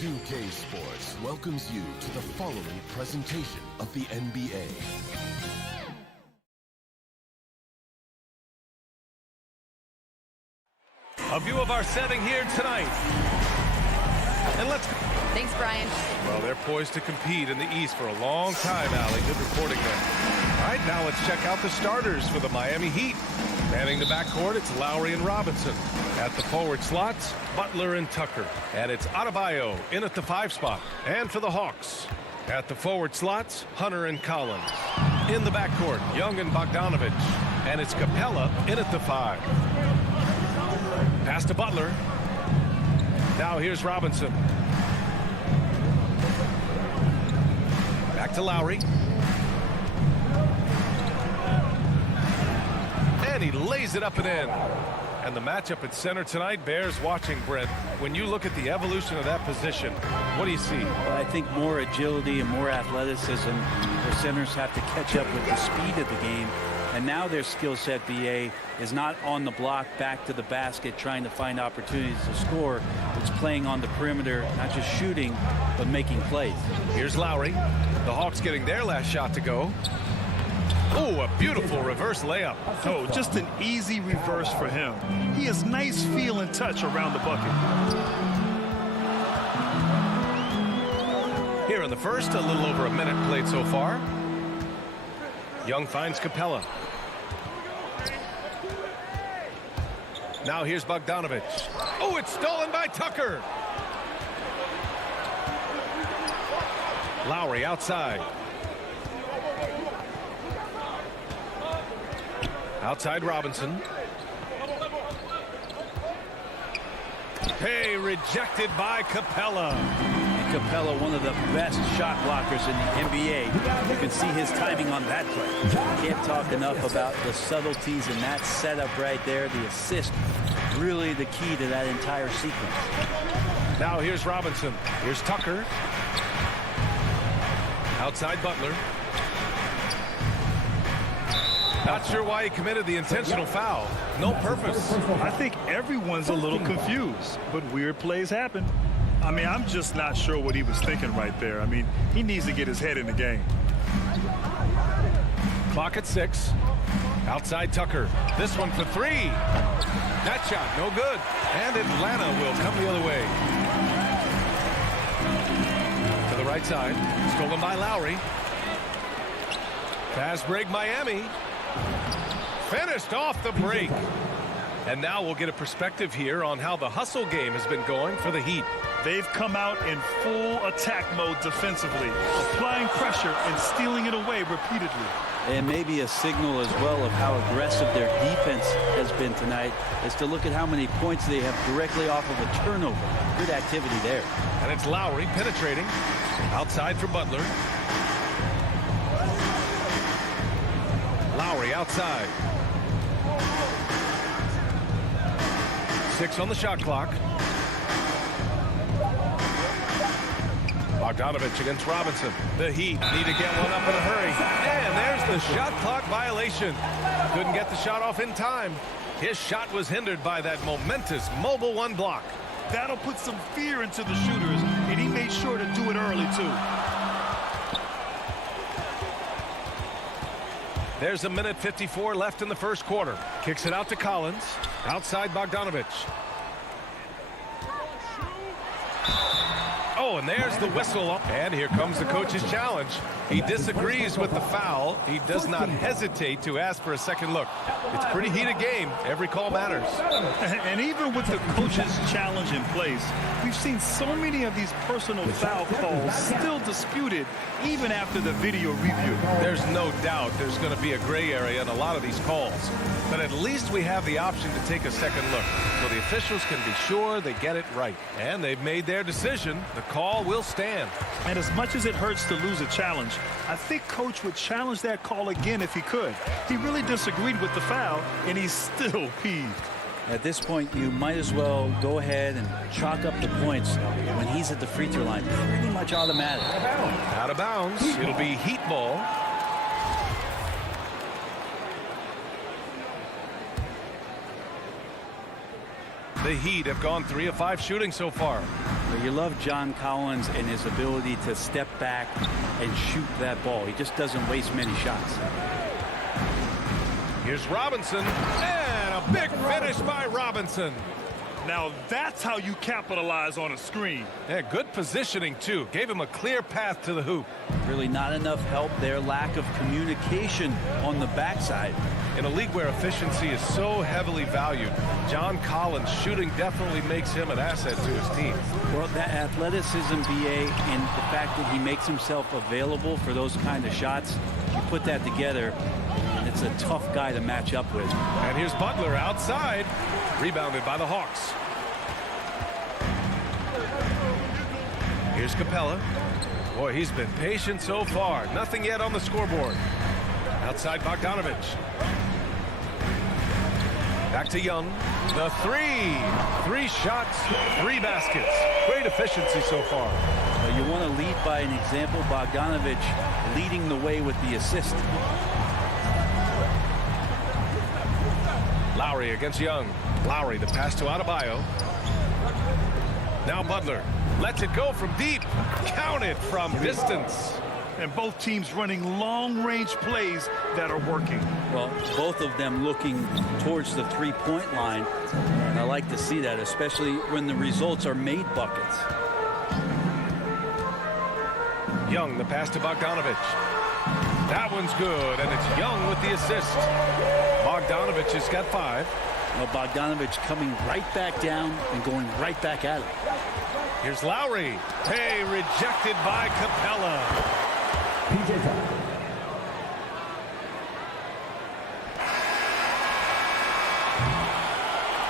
2K Sports welcomes you to the following presentation of the NBA. A view of our setting here tonight. And let's... Thanks, Brian. Well, they're poised to compete in the East for a long time, Allie. Good reporting there. All right, now let's check out the starters for the Miami Heat. Manning the backcourt, it's Lowry and Robinson. At the forward slots, Butler and Tucker. And it's Adebayo in at the 5 spot. And for the Hawks, at the forward slots, Hunter and Collins. In the backcourt, Young and Bogdanovich. And it's Capella in at the 5. Pass to Butler. Now here's Robinson. Back to Lowry. And he lays it up and in. And the matchup at center tonight bears watching, Brent. When you look at the evolution of that position, what do you see? Well, I think more agility and more athleticism. The centers have to catch up with the speed of the game. And now their skill set, BA, is not on the block back to the basket trying to find opportunities to score. It's playing on the perimeter, not just shooting, but making plays. Here's Lowry. The Hawks getting their last shot to go. Oh, a beautiful reverse layup. Oh, just an easy reverse for him. He has nice feel and touch around the bucket. Here in the first, a little over a minute played so far. Young finds Capella. Now here's Bogdanovich. Oh, it's stolen by Tucker. Lowry outside. Outside Robinson. Hey, rejected by Capella. And Capella, one of the best shot blockers in the NBA. You can see his timing on that play. Can't talk enough about the subtleties in that setup right there. The assist, really the key to that entire sequence. Now here's Robinson. Here's Tucker. Outside Butler. Not sure why he committed the intentional foul. No purpose. I think everyone's a little confused, but weird plays happen. I mean, I'm just not sure what he was thinking right there. I mean, he needs to get his head in the game. Clock at 6. Outside Tucker. This one for 3. That shot, no good. And Atlanta will come the other way. To the right side. Stolen by Lowry. Fast break Miami. Finished off the break. And now we'll get a perspective here on how the hustle game has been going for the Heat. They've come out in full attack mode defensively, applying pressure and stealing it away repeatedly. And maybe a signal as well of how aggressive their defense has been tonight is to look at how many points they have directly off of a turnover. Good activity there. And it's Lowry penetrating. Outside for Butler. Lowry outside. 6 on the shot clock. Bogdanovich against Robinson. The Heat need to get one up in a hurry. And there's the shot clock violation. Couldn't get the shot off in time. His shot was hindered by that momentous mobile 1 block. That'll put some fear into the shooters, and he made sure to do it early, too. There's a minute 54 left in the first quarter. Kicks it out to Collins. Outside Bogdanovich. Oh, and there's the whistle. And here comes the coach's challenge. He disagrees with the foul. He does not hesitate to ask for a second look. It's a pretty heated game. Every call matters. And even with the coach's challenge in place, we've seen so many of these personal foul calls still disputed even after the video review. There's no doubt there's going to be a gray area in a lot of these calls. But at least we have the option to take a second look, so the officials can be sure they get it right. And they've made their decision. The call will stand. And as much as it hurts to lose a challenge, I think Coach would challenge that call again if he could. He really disagreed with the foul, and he's still peeved. At this point, you might as well go ahead and chalk up the points when he's at the free throw line. Pretty much automatic. Out of bounds. It'll be Heat ball. The Heat have gone 3 of 5 shooting so far. But you love John Collins and his ability to step back and shoot that ball. He just doesn't waste many shots. Here's Robinson, and a big finish by Robinson. Now that's how you capitalize on a screen. Yeah, good positioning, too. Gave him a clear path to the hoop. Really not enough help there. Lack of communication on the backside. In a league where efficiency is so heavily valued, John Collins shooting definitely makes him an asset to his team. Well, that athleticism, BA, and the fact that he makes himself available for those kind of shots, you put that together, and it's a tough guy to match up with. And here's Butler outside, rebounded by the Hawks. Here's Capella. Boy, he's been patient so far. Nothing yet on the scoreboard. Outside Bogdanovich. Back to Young. The three. 3 shots, 3 baskets. Great efficiency so far. You want to lead by an example. Bogdanovich leading the way with the assist. Lowry against Young. Lowry, the pass to Adebayo. Now Butler lets it go from deep. Counted from distance. And both teams running long-range plays that are working. Well, both of them looking towards the three-point line. And I like to see that, especially when the results are made buckets. Young, the pass to Bogdanovich. That one's good, and it's Young with the assist. Bogdanovich has got 5. Well, Bogdanovich coming right back down and going right back at it. Here's Lowry. Hey, rejected by Capella.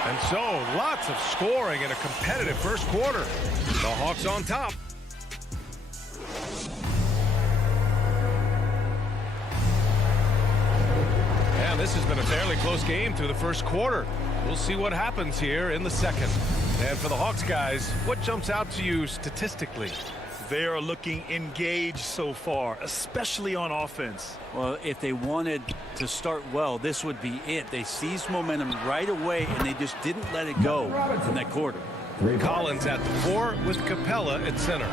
And so, lots of scoring in a competitive first quarter. The Hawks on top. And this has been a fairly close game through the first quarter. We'll see what happens here in the second. And for the Hawks guys, what jumps out to you statistically? They are looking engaged so far, especially on offense. Well, if they wanted to start well, this would be it. They seized momentum right away, and they just didn't let it go in that quarter. Collins at the 4 with Capella at center.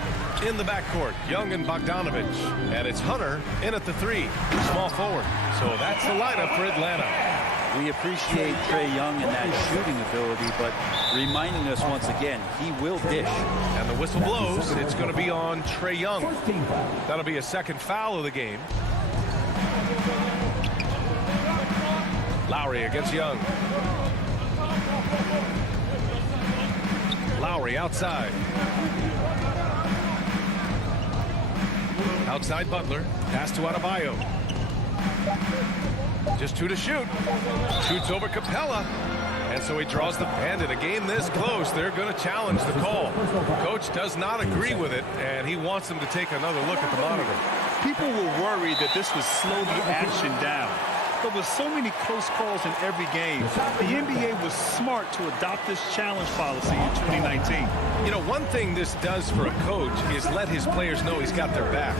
In the backcourt, Young and Bogdanovich. And it's Hunter in at the 3, small forward. So that's the lineup for Atlanta. We appreciate Trae Young and that shooting ability, but reminding us once again, he will dish. And the whistle blows. It's going to be on Trae Young. That'll be a second foul of the game. Lowry against Young. Lowry outside. Outside Butler. Pass to Adebayo. Just 2 to shoot. Shoots over Capella. And so he draws the band. In a game this close, they're going to challenge the call. Coach does not agree with it, and he wants them to take another look at the monitor. People were worried that this would slow the action down. But with so many close calls in every game, the NBA was smart to adopt this challenge policy in 2019. You know, one thing this does for a coach is let his players know he's got their back.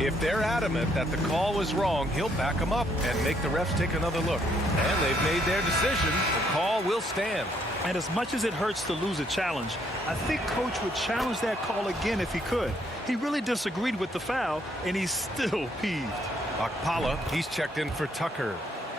If they're adamant that the call was wrong, he'll back them up and make the refs take another look. And they've made their decision. The call will stand. And as much as it hurts to lose a challenge, I think Coach would challenge that call again if he could. He really disagreed with the foul, and he's still peeved. Okpala, he's checked in for Tucker.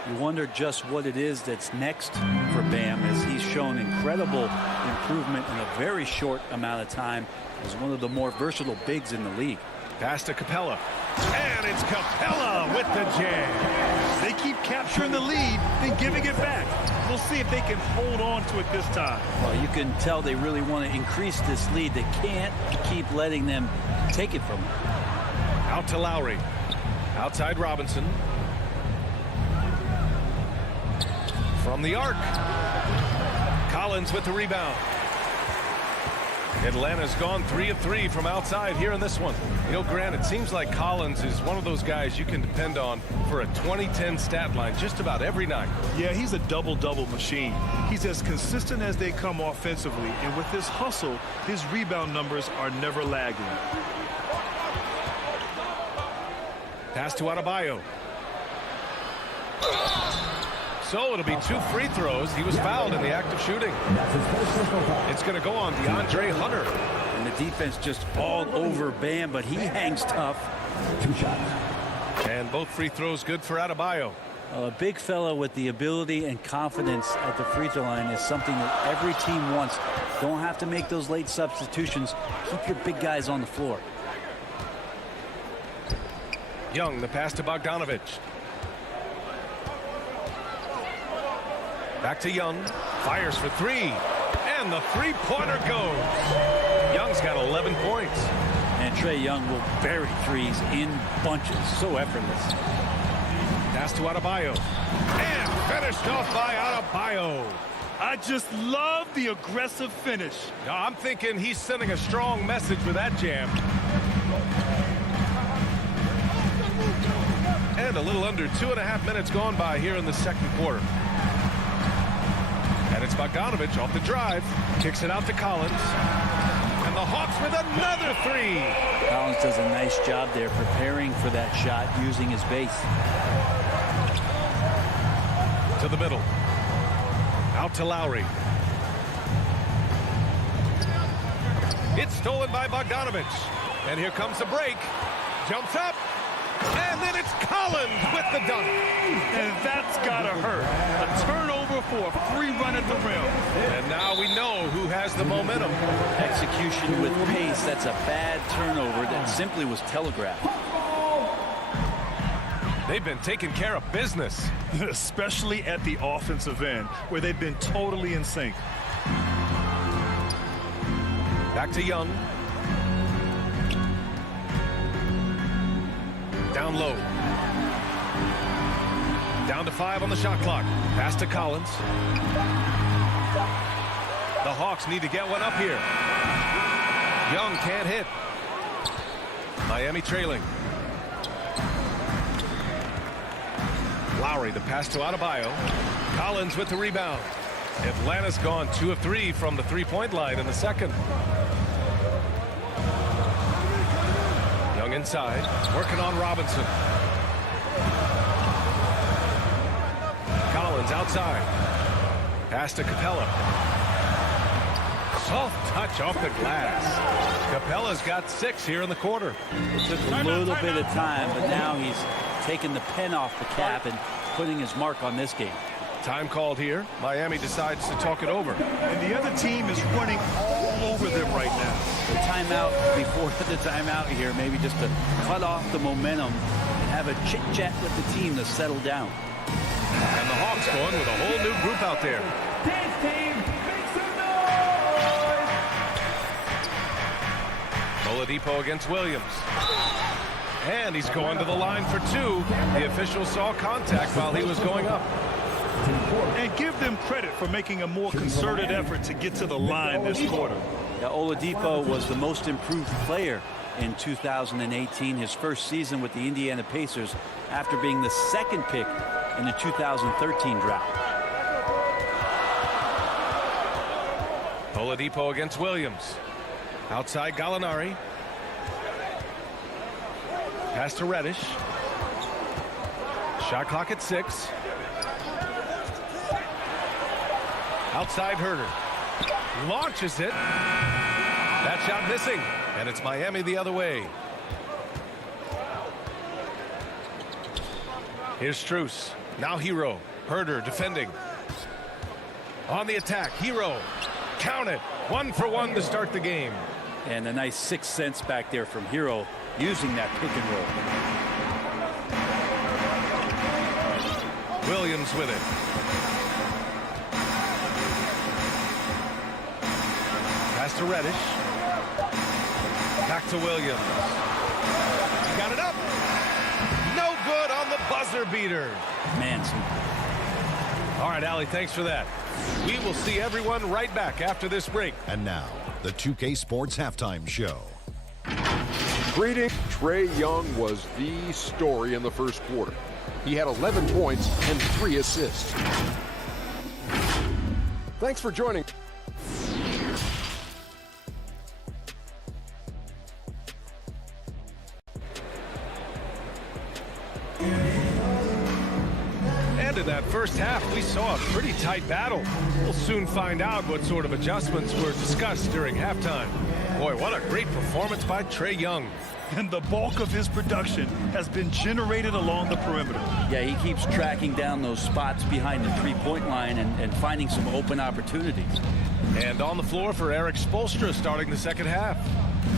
You wonder just what it is that's next for Bam, as he's shown incredible improvement in a very short amount of time as one of the more versatile bigs in the league. Pass to Capella. And it's Capella with the jam. They keep capturing the lead, then giving it back. We'll see if they can hold on to it this time. Well, you can tell they really want to increase this lead. They can't keep letting them take it from them. Out to Lowry. Outside Robinson. From the arc. Collins with the rebound. Atlanta's gone 3 of 3 from outside here in this one. You know, Grant, it seems like Collins is one of those guys you can depend on for a 2010 stat line just about every night. Yeah, he's a double-double machine. He's as consistent as they come offensively, and with his hustle, his rebound numbers are never lagging. Pass to Adebayo. So it'll be 2 free throws. He was fouled in the act of shooting. It's going to go on DeAndre Hunter. And the defense just all over Bam, but he hangs tough. 2 shots. And both free throws good for Adebayo. A big fella with the ability and confidence at the free throw line is something that every team wants. Don't have to make those late substitutions. Keep your big guys on the floor. Young, the pass to Bogdanovic. Back to Young. Fires for 3. And the three-pointer goes. Young's got 11 points. And Trae Young will bury threes in bunches. So effortless. Pass to Adebayo. And finished off by Adebayo. I just love the aggressive finish. I'm thinking he's sending a strong message with that jam. And a little under 2.5 minutes gone by here in the second quarter. And it's Bogdanovic off the drive. Kicks it out to Collins. And the Hawks with another 3. Collins does a nice job there preparing for that shot using his base. To the middle. Out to Lowry. It's stolen by Bogdanovic. And here comes the break. Jumps up. And then it's Collins with the dunk. And that's gotta hurt. A turnover for a free run at the rim. And now we know who has the momentum. Execution with pace. That's a bad turnover that simply was telegraphed. They've been taking care of business. Especially at the offensive end, where they've been totally in sync. Back to Young. Down low. Down to 5 on the shot clock. Pass to Collins. The Hawks need to get one up here. Young can't hit. Miami trailing. Lowry, the pass to Adebayo. Collins with the rebound. Atlanta's gone 2 of 3 from the three-point line in the second. Young inside, working on Robinson. Collins outside. Pass to Capella. Soft touch off the glass. Capella's got 6 here in the quarter. It took a little bit of time, but now he's taking the pen off the cap and putting his mark on this game. Time called here. Miami decides to talk it over. And the other team is running all over them right now. The timeout before the timeout here, maybe just to cut off the momentum and have a chit-chat with the team to settle down. And the Hawks going with a whole new group out there. Dance team, make some noise! Oladipo against Williams. And he's going to the line for 2. The official saw contact while he was going up. And give them credit for making a more concerted effort to get to the line this quarter. Yeah, Oladipo was the most improved player in 2018, his first season with the Indiana Pacers after being the 2nd pick in the 2013 draft. Oladipo against Williams. Outside Gallinari. Pass to Reddish. Shot clock at 6. Outside Herder. Launches it. That shot missing. And it's Miami the other way. Here's Strus. Now Hero. Herder defending. On the attack. Hero. Count it. 1 for 1 to start the game. And a nice 6 cents back there from Hero using that pick and roll. Williams with it. Pass to Reddish. Back to Williams. Got it up. No good on the buzzer beater. Manson. All right, Allie, thanks for that. We will see everyone right back after this break. And now, the 2K Sports Halftime Show. Greetings. Trae Young was the story in the first quarter. He had 11 points and 3 assists. Thanks for joining. And in that first half, we saw a pretty tight battle. We'll soon find out what sort of adjustments were discussed during halftime. Boy, what a great performance by Trae Young. And the bulk of his production has been generated along the perimeter. Yeah, he keeps tracking down those spots behind the three-point line and finding some open opportunities. And on the floor for Eric Spoelstra starting the second half.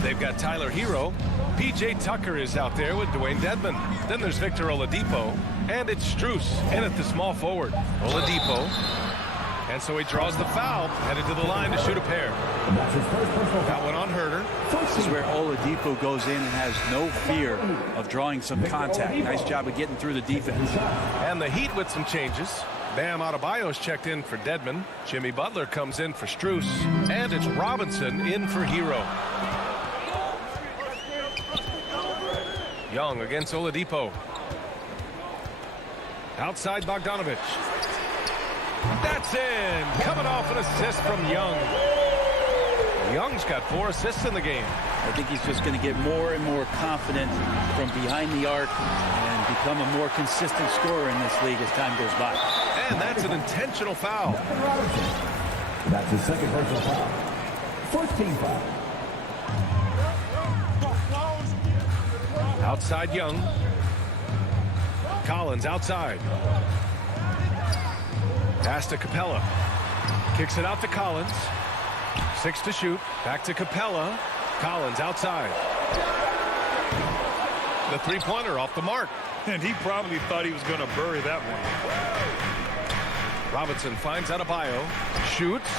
They've got Tyler Hero. P.J. Tucker is out there with Dwayne Dedmon. Then there's Victor Oladipo. And it's Strus in at the small forward. Oladipo. And so he draws the foul, headed to the line to shoot a pair. That one on Herter. This is where Oladipo goes in and has no fear of drawing some contact. Nice job of getting through the defense. And the Heat with some changes. Bam Adebayo's checked in for Dedmon. Jimmy Butler comes in for Strus. And it's Robinson in for Hero. Young against Oladipo. Outside Bogdanovich. That's in. Coming off an assist from Young. Young's got 4 assists in the game. I think he's just going to get more and more confident from behind the arc and become a more consistent scorer in this league as time goes by. And that's an intentional foul. That's his second personal foul. First team foul. Outside Young. Collins outside. Pass to Capella. Kicks it out to Collins. 6 to shoot. Back to Capella. Collins outside. The three-pointer off the mark. And he probably thought he was going to bury that one. Robinson finds Adebayo. Shoots.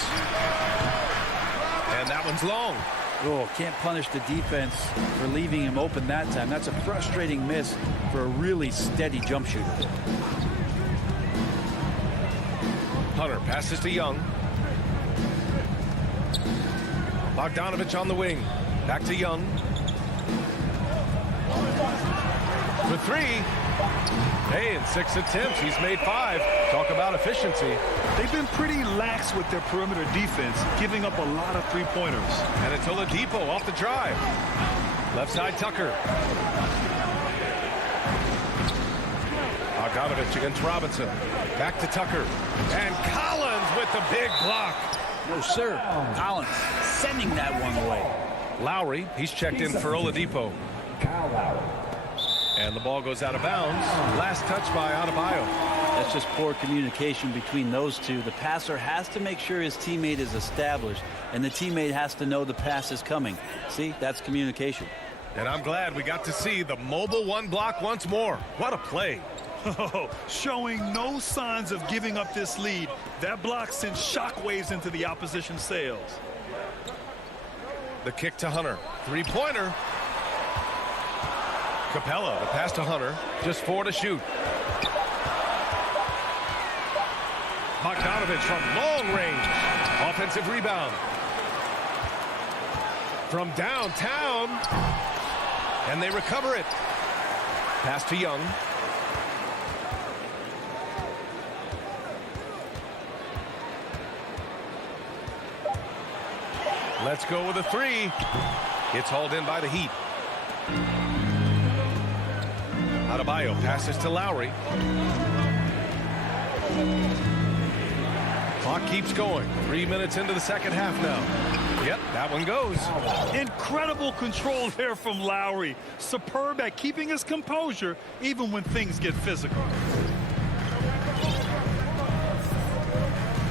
And that one's long. Oh, can't punish the defense for leaving him open that time. That's a frustrating miss for a really steady jump shooter. Hunter passes to Young. Bogdanovich on the wing. Back to Young. For 3. Hey, in 6 attempts, he's made 5. Talk about efficiency. They've been pretty lax with their perimeter defense, giving up a lot of three-pointers. And it's Oladipo off the drive. Left side Tucker. Bogdanovich against Robinson. Back to Tucker. And Collins with the big block. No, sir. Collins sending that one away. Lowry, he's checked in for Oladipo. Kyle Lowry. And the ball goes out of bounds. Last touch by Adebayo. That's just poor communication between those two. The passer has to make sure his teammate is established, and the teammate has to know the pass is coming. See, that's communication. And I'm glad we got to see the mobile one block once more. What a play. Oh, showing no signs of giving up this lead. That block sent shockwaves into the opposition sails. The kick to Hunter. Three-pointer. Capella, the pass to Hunter. Just 4 to shoot. Bogdanovich from long range. Offensive rebound. From downtown. And they recover it. Pass to Young. Let's go with a 3. It's hauled in by the Heat. Adebayo passes to Lowry. Clock keeps going. 3 minutes into the second half now. Yep, that one goes. Incredible control there from Lowry. Superb at keeping his composure even when things get physical.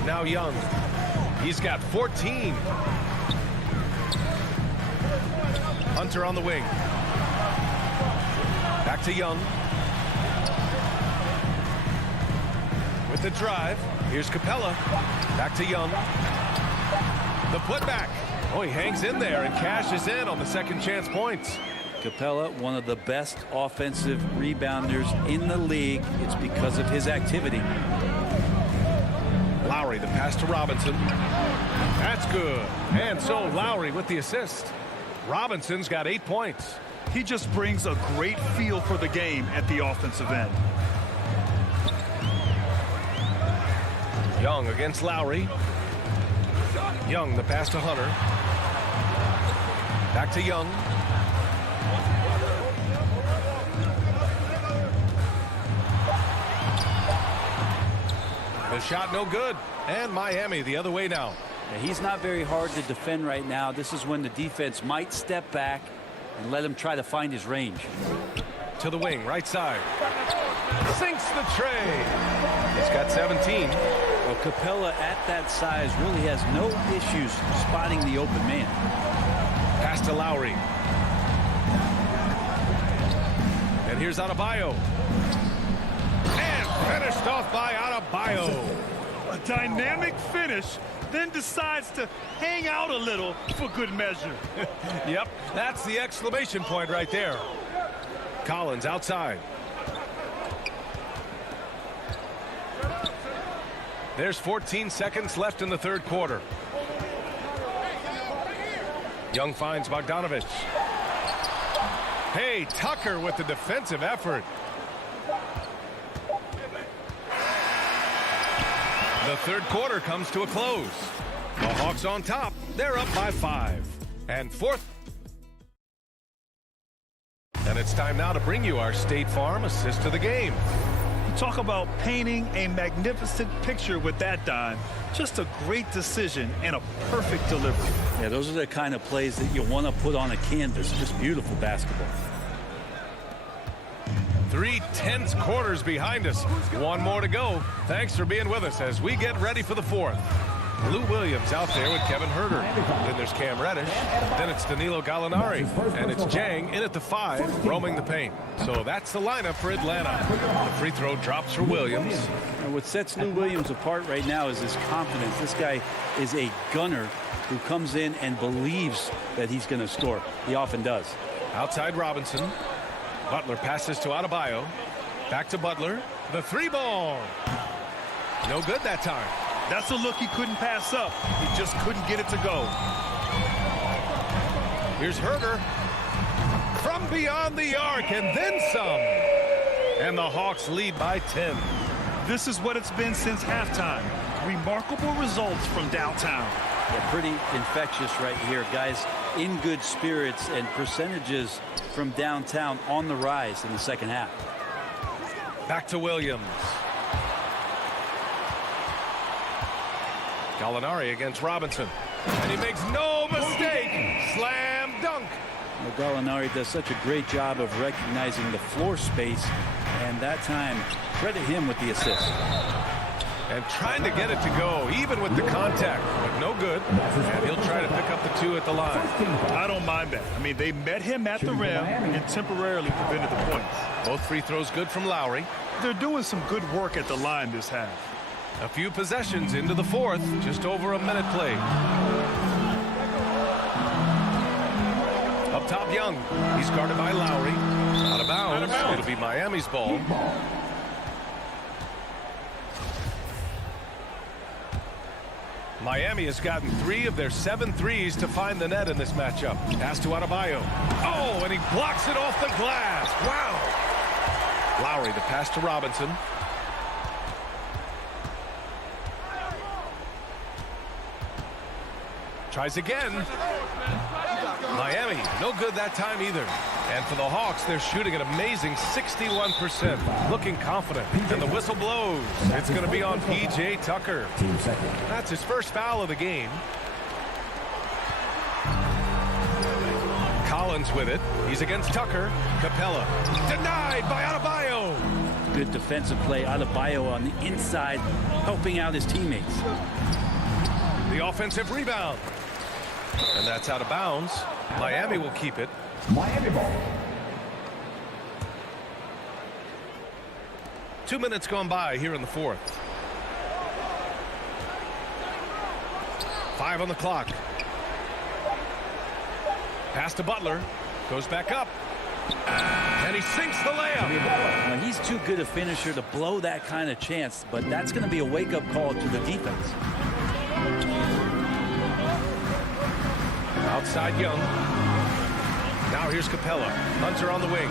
Now Young. He's got 14. Hunter on the wing. Back to Young. With the drive. Here's Capella. Back to Young. The putback. Oh, he hangs in there and cashes in on the second chance points. Capella, one of the best offensive rebounders in the league. It's because of his activity. Lowry, the pass to Robinson. That's good. And so Lowry with the assist. Robinson's got 8 points. He just brings a great feel for the game at the offensive end. Young against Lowry. Young, the pass to Hunter. Back to Young. The shot no good. And Miami the other way now. Yeah, he's not very hard to defend right now. This is when the defense might step back and let him try to find his range. To the wing, right side. Sinks the tray. He's got 17. Well, Capella at that size really has no issues spotting the open man. Pass to Lowry. And here's Adebayo. And finished off by Adebayo. A dynamic finish, then decides to hang out a little for good measure. Yep, that's the exclamation point right there. Collins outside. There's 14 seconds left in the third quarter. Young finds Bogdanovich. Hey, Tucker with the defensive effort. The third quarter comes to a close. The Hawks on top. They're up by 5. And fourth. And it's time now to bring you our State Farm assist to the game. Talk about painting a magnificent picture with that dime. Just a great decision and a perfect delivery. Yeah, those are the kind of plays that you want to put on a canvas. Just beautiful basketball. 3 tense quarters behind us. One more to go. Thanks for being with us as we get ready for the fourth. Lou Williams out there with Kevin Herter. Then there's Cam Reddish. Then it's Danilo Gallinari. And it's Jang in at the 5, roaming the paint. So that's the lineup for Atlanta. The free throw drops for Williams. And what sets Lou Williams apart right now is his confidence. This guy is a gunner who comes in and believes that he's going to score. He often does. Outside Robinson. Butler passes to Adebayo. Back to Butler. The 3-ball. No good that time. That's a look he couldn't pass up. He just couldn't get it to go. Here's Herter. From beyond the arc and then some. And the Hawks lead by 10. This is what it's been since halftime. Remarkable results from downtown. Yeah, pretty infectious right here. Guys in good spirits and percentages from downtown on the rise in the second half. Back to Williams. Gallinari against Robinson. And he makes no mistake. Slam dunk. Well, Gallinari does such a great job of recognizing the floor space. And that time, credit him with the assist. And trying to get it to go, even with the contact, but no good. And he'll try to pick up the 2 at the line. I don't mind that. I mean, they met him at the rim and temporarily prevented the points. Both free throws good from Lowry. They're doing some good work at the line this half. A few possessions into the fourth, just over a minute played. Up top, Young. He's guarded by Lowry. Out of bounds. It'll be Miami's ball. Miami has gotten 3 of their 7 threes to find the net in this matchup. Pass to Adebayo. Oh, and he blocks it off the glass. Wow. Lowry, the pass to Robinson. Tries again. Miami, no good that time either. And for the Hawks, they're shooting an amazing 61%. Looking confident. And the whistle blows. It's going to be on P.J. Tucker. That's his first foul of the game. Collins with it. He's against Tucker. Capella. Denied by Adebayo. Good defensive play. Adebayo on the inside, helping out his teammates. The offensive rebound. And that's out of bounds. Miami will keep it. Miami ball. 2 minutes gone by here in the fourth. 5 on the clock. Pass to Butler. Goes back up. And he sinks the layup. Now, he's too good a finisher to blow that kind of chance, but that's going to be a wake-up call to the defense. Outside Young. Now here's Capella. Hunter on the wing.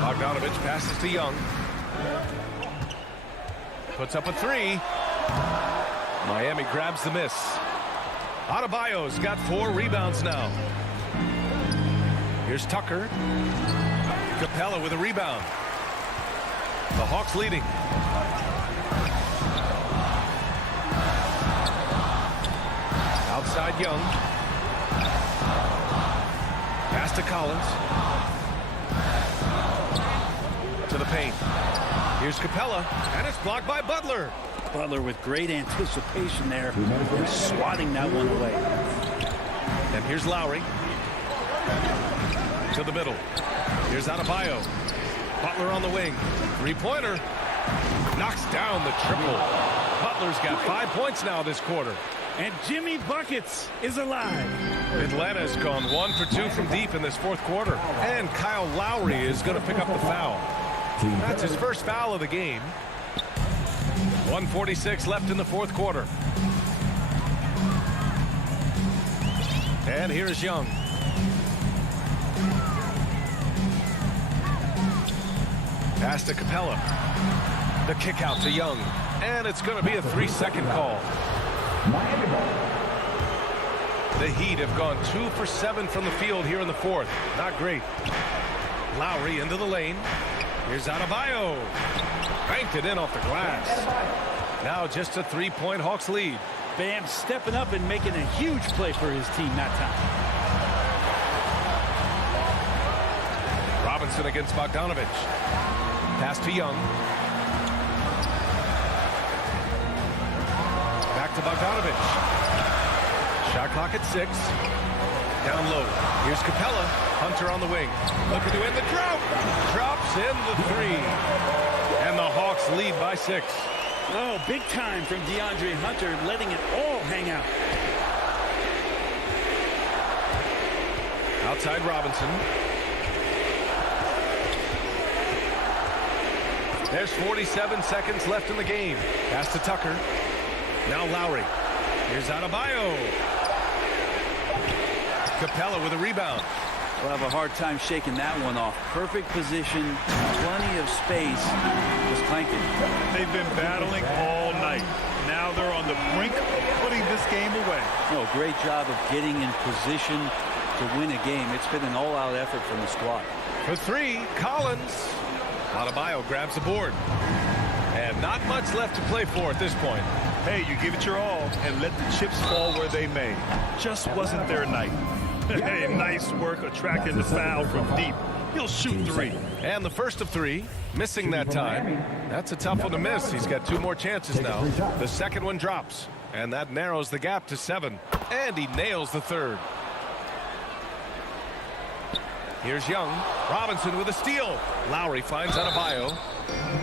Bogdanovich passes to Young. Puts up a 3. Miami grabs the miss. Adebayo's got 4 rebounds now. Here's Tucker. Capella with a rebound. The Hawks leading. Outside Young. Pass to Collins. To the paint. Here's Capella, and it's blocked by Butler. Butler with great anticipation there, and swatting that one away. And here's Lowry. To the middle. Here's Adebayo. Butler on the wing. Three-pointer. Knocks down the triple. Butler's got 5 points now this quarter. And Jimmy Buckets is alive. Atlanta's gone 1 for 2 from deep in this fourth quarter. And Kyle Lowry is going to pick up the foul. That's his first foul of the game. 1:46 left in the fourth quarter. And here's Young. Pass to Capella. The kick out to Young. And it's going to be a 3-second call. The Heat have gone 2 for 7 from the field here in the fourth. Not great. Lowry into the lane. Here's Adebayo. Banked it in off the glass. Now just a 3-point Hawks lead. Bam stepping up and making a huge play for his team that time. Robinson against Bogdanovich. Pass to Young. Back to Bogdanovich. Shot clock at 6. Down low. Here's Capella. Hunter on the wing. Looking to end the drought. Drops in the 3. And the Hawks lead by 6. Oh, big time from DeAndre Hunter, letting it all hang out. Outside Robinson. There's 47 seconds left in the game. Pass to Tucker. Now Lowry. Here's Adebayo. Capella with a rebound. We'll have a hard time shaking that one off. Perfect position, plenty of space, just clanking. They've been battling all night. Now they're on the brink of putting this game away. No, great job of getting in position to win a game. It's been an all-out effort from the squad. For 3, Collins. Adebayo grabs the board. And not much left to play for at this point. Hey, you give it your all and let the chips fall where they may. Just wasn't their night. Hey, nice work attracting the foul from deep. He'll shoot 3. And the first of 3, missing that time. That's a tough one to miss. He's got 2 more chances now. The second one drops, and that narrows the gap to 7. And he nails the third. Here's Young. Robinson with a steal. Lowry finds Adebayo.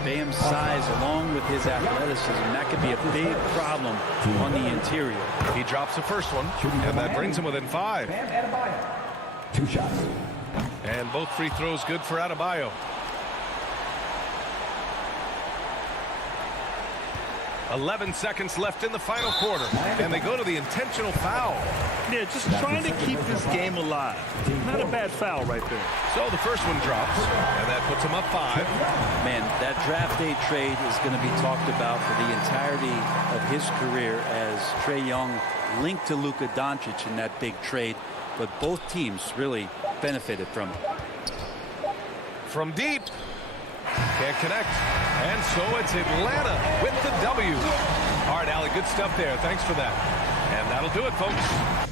Bam's size along with his athleticism, that could be a big problem on the interior. He drops the first one, and that brings him within 5. 2 shots. And both free throws good for Adebayo. 11 seconds left in the final quarter, and they go to the intentional foul. Yeah, just trying to keep this game alive. Not a bad foul right there. So the first one drops, and that puts him up 5. Man, that draft day trade is going to be talked about for the entirety of his career, as Trae Young linked to Luka Doncic in that big trade, but both teams really benefited from it. From deep. Can't connect. And so it's Atlanta with the W. All right, Allie, good stuff there. Thanks for that. And that'll do it, folks.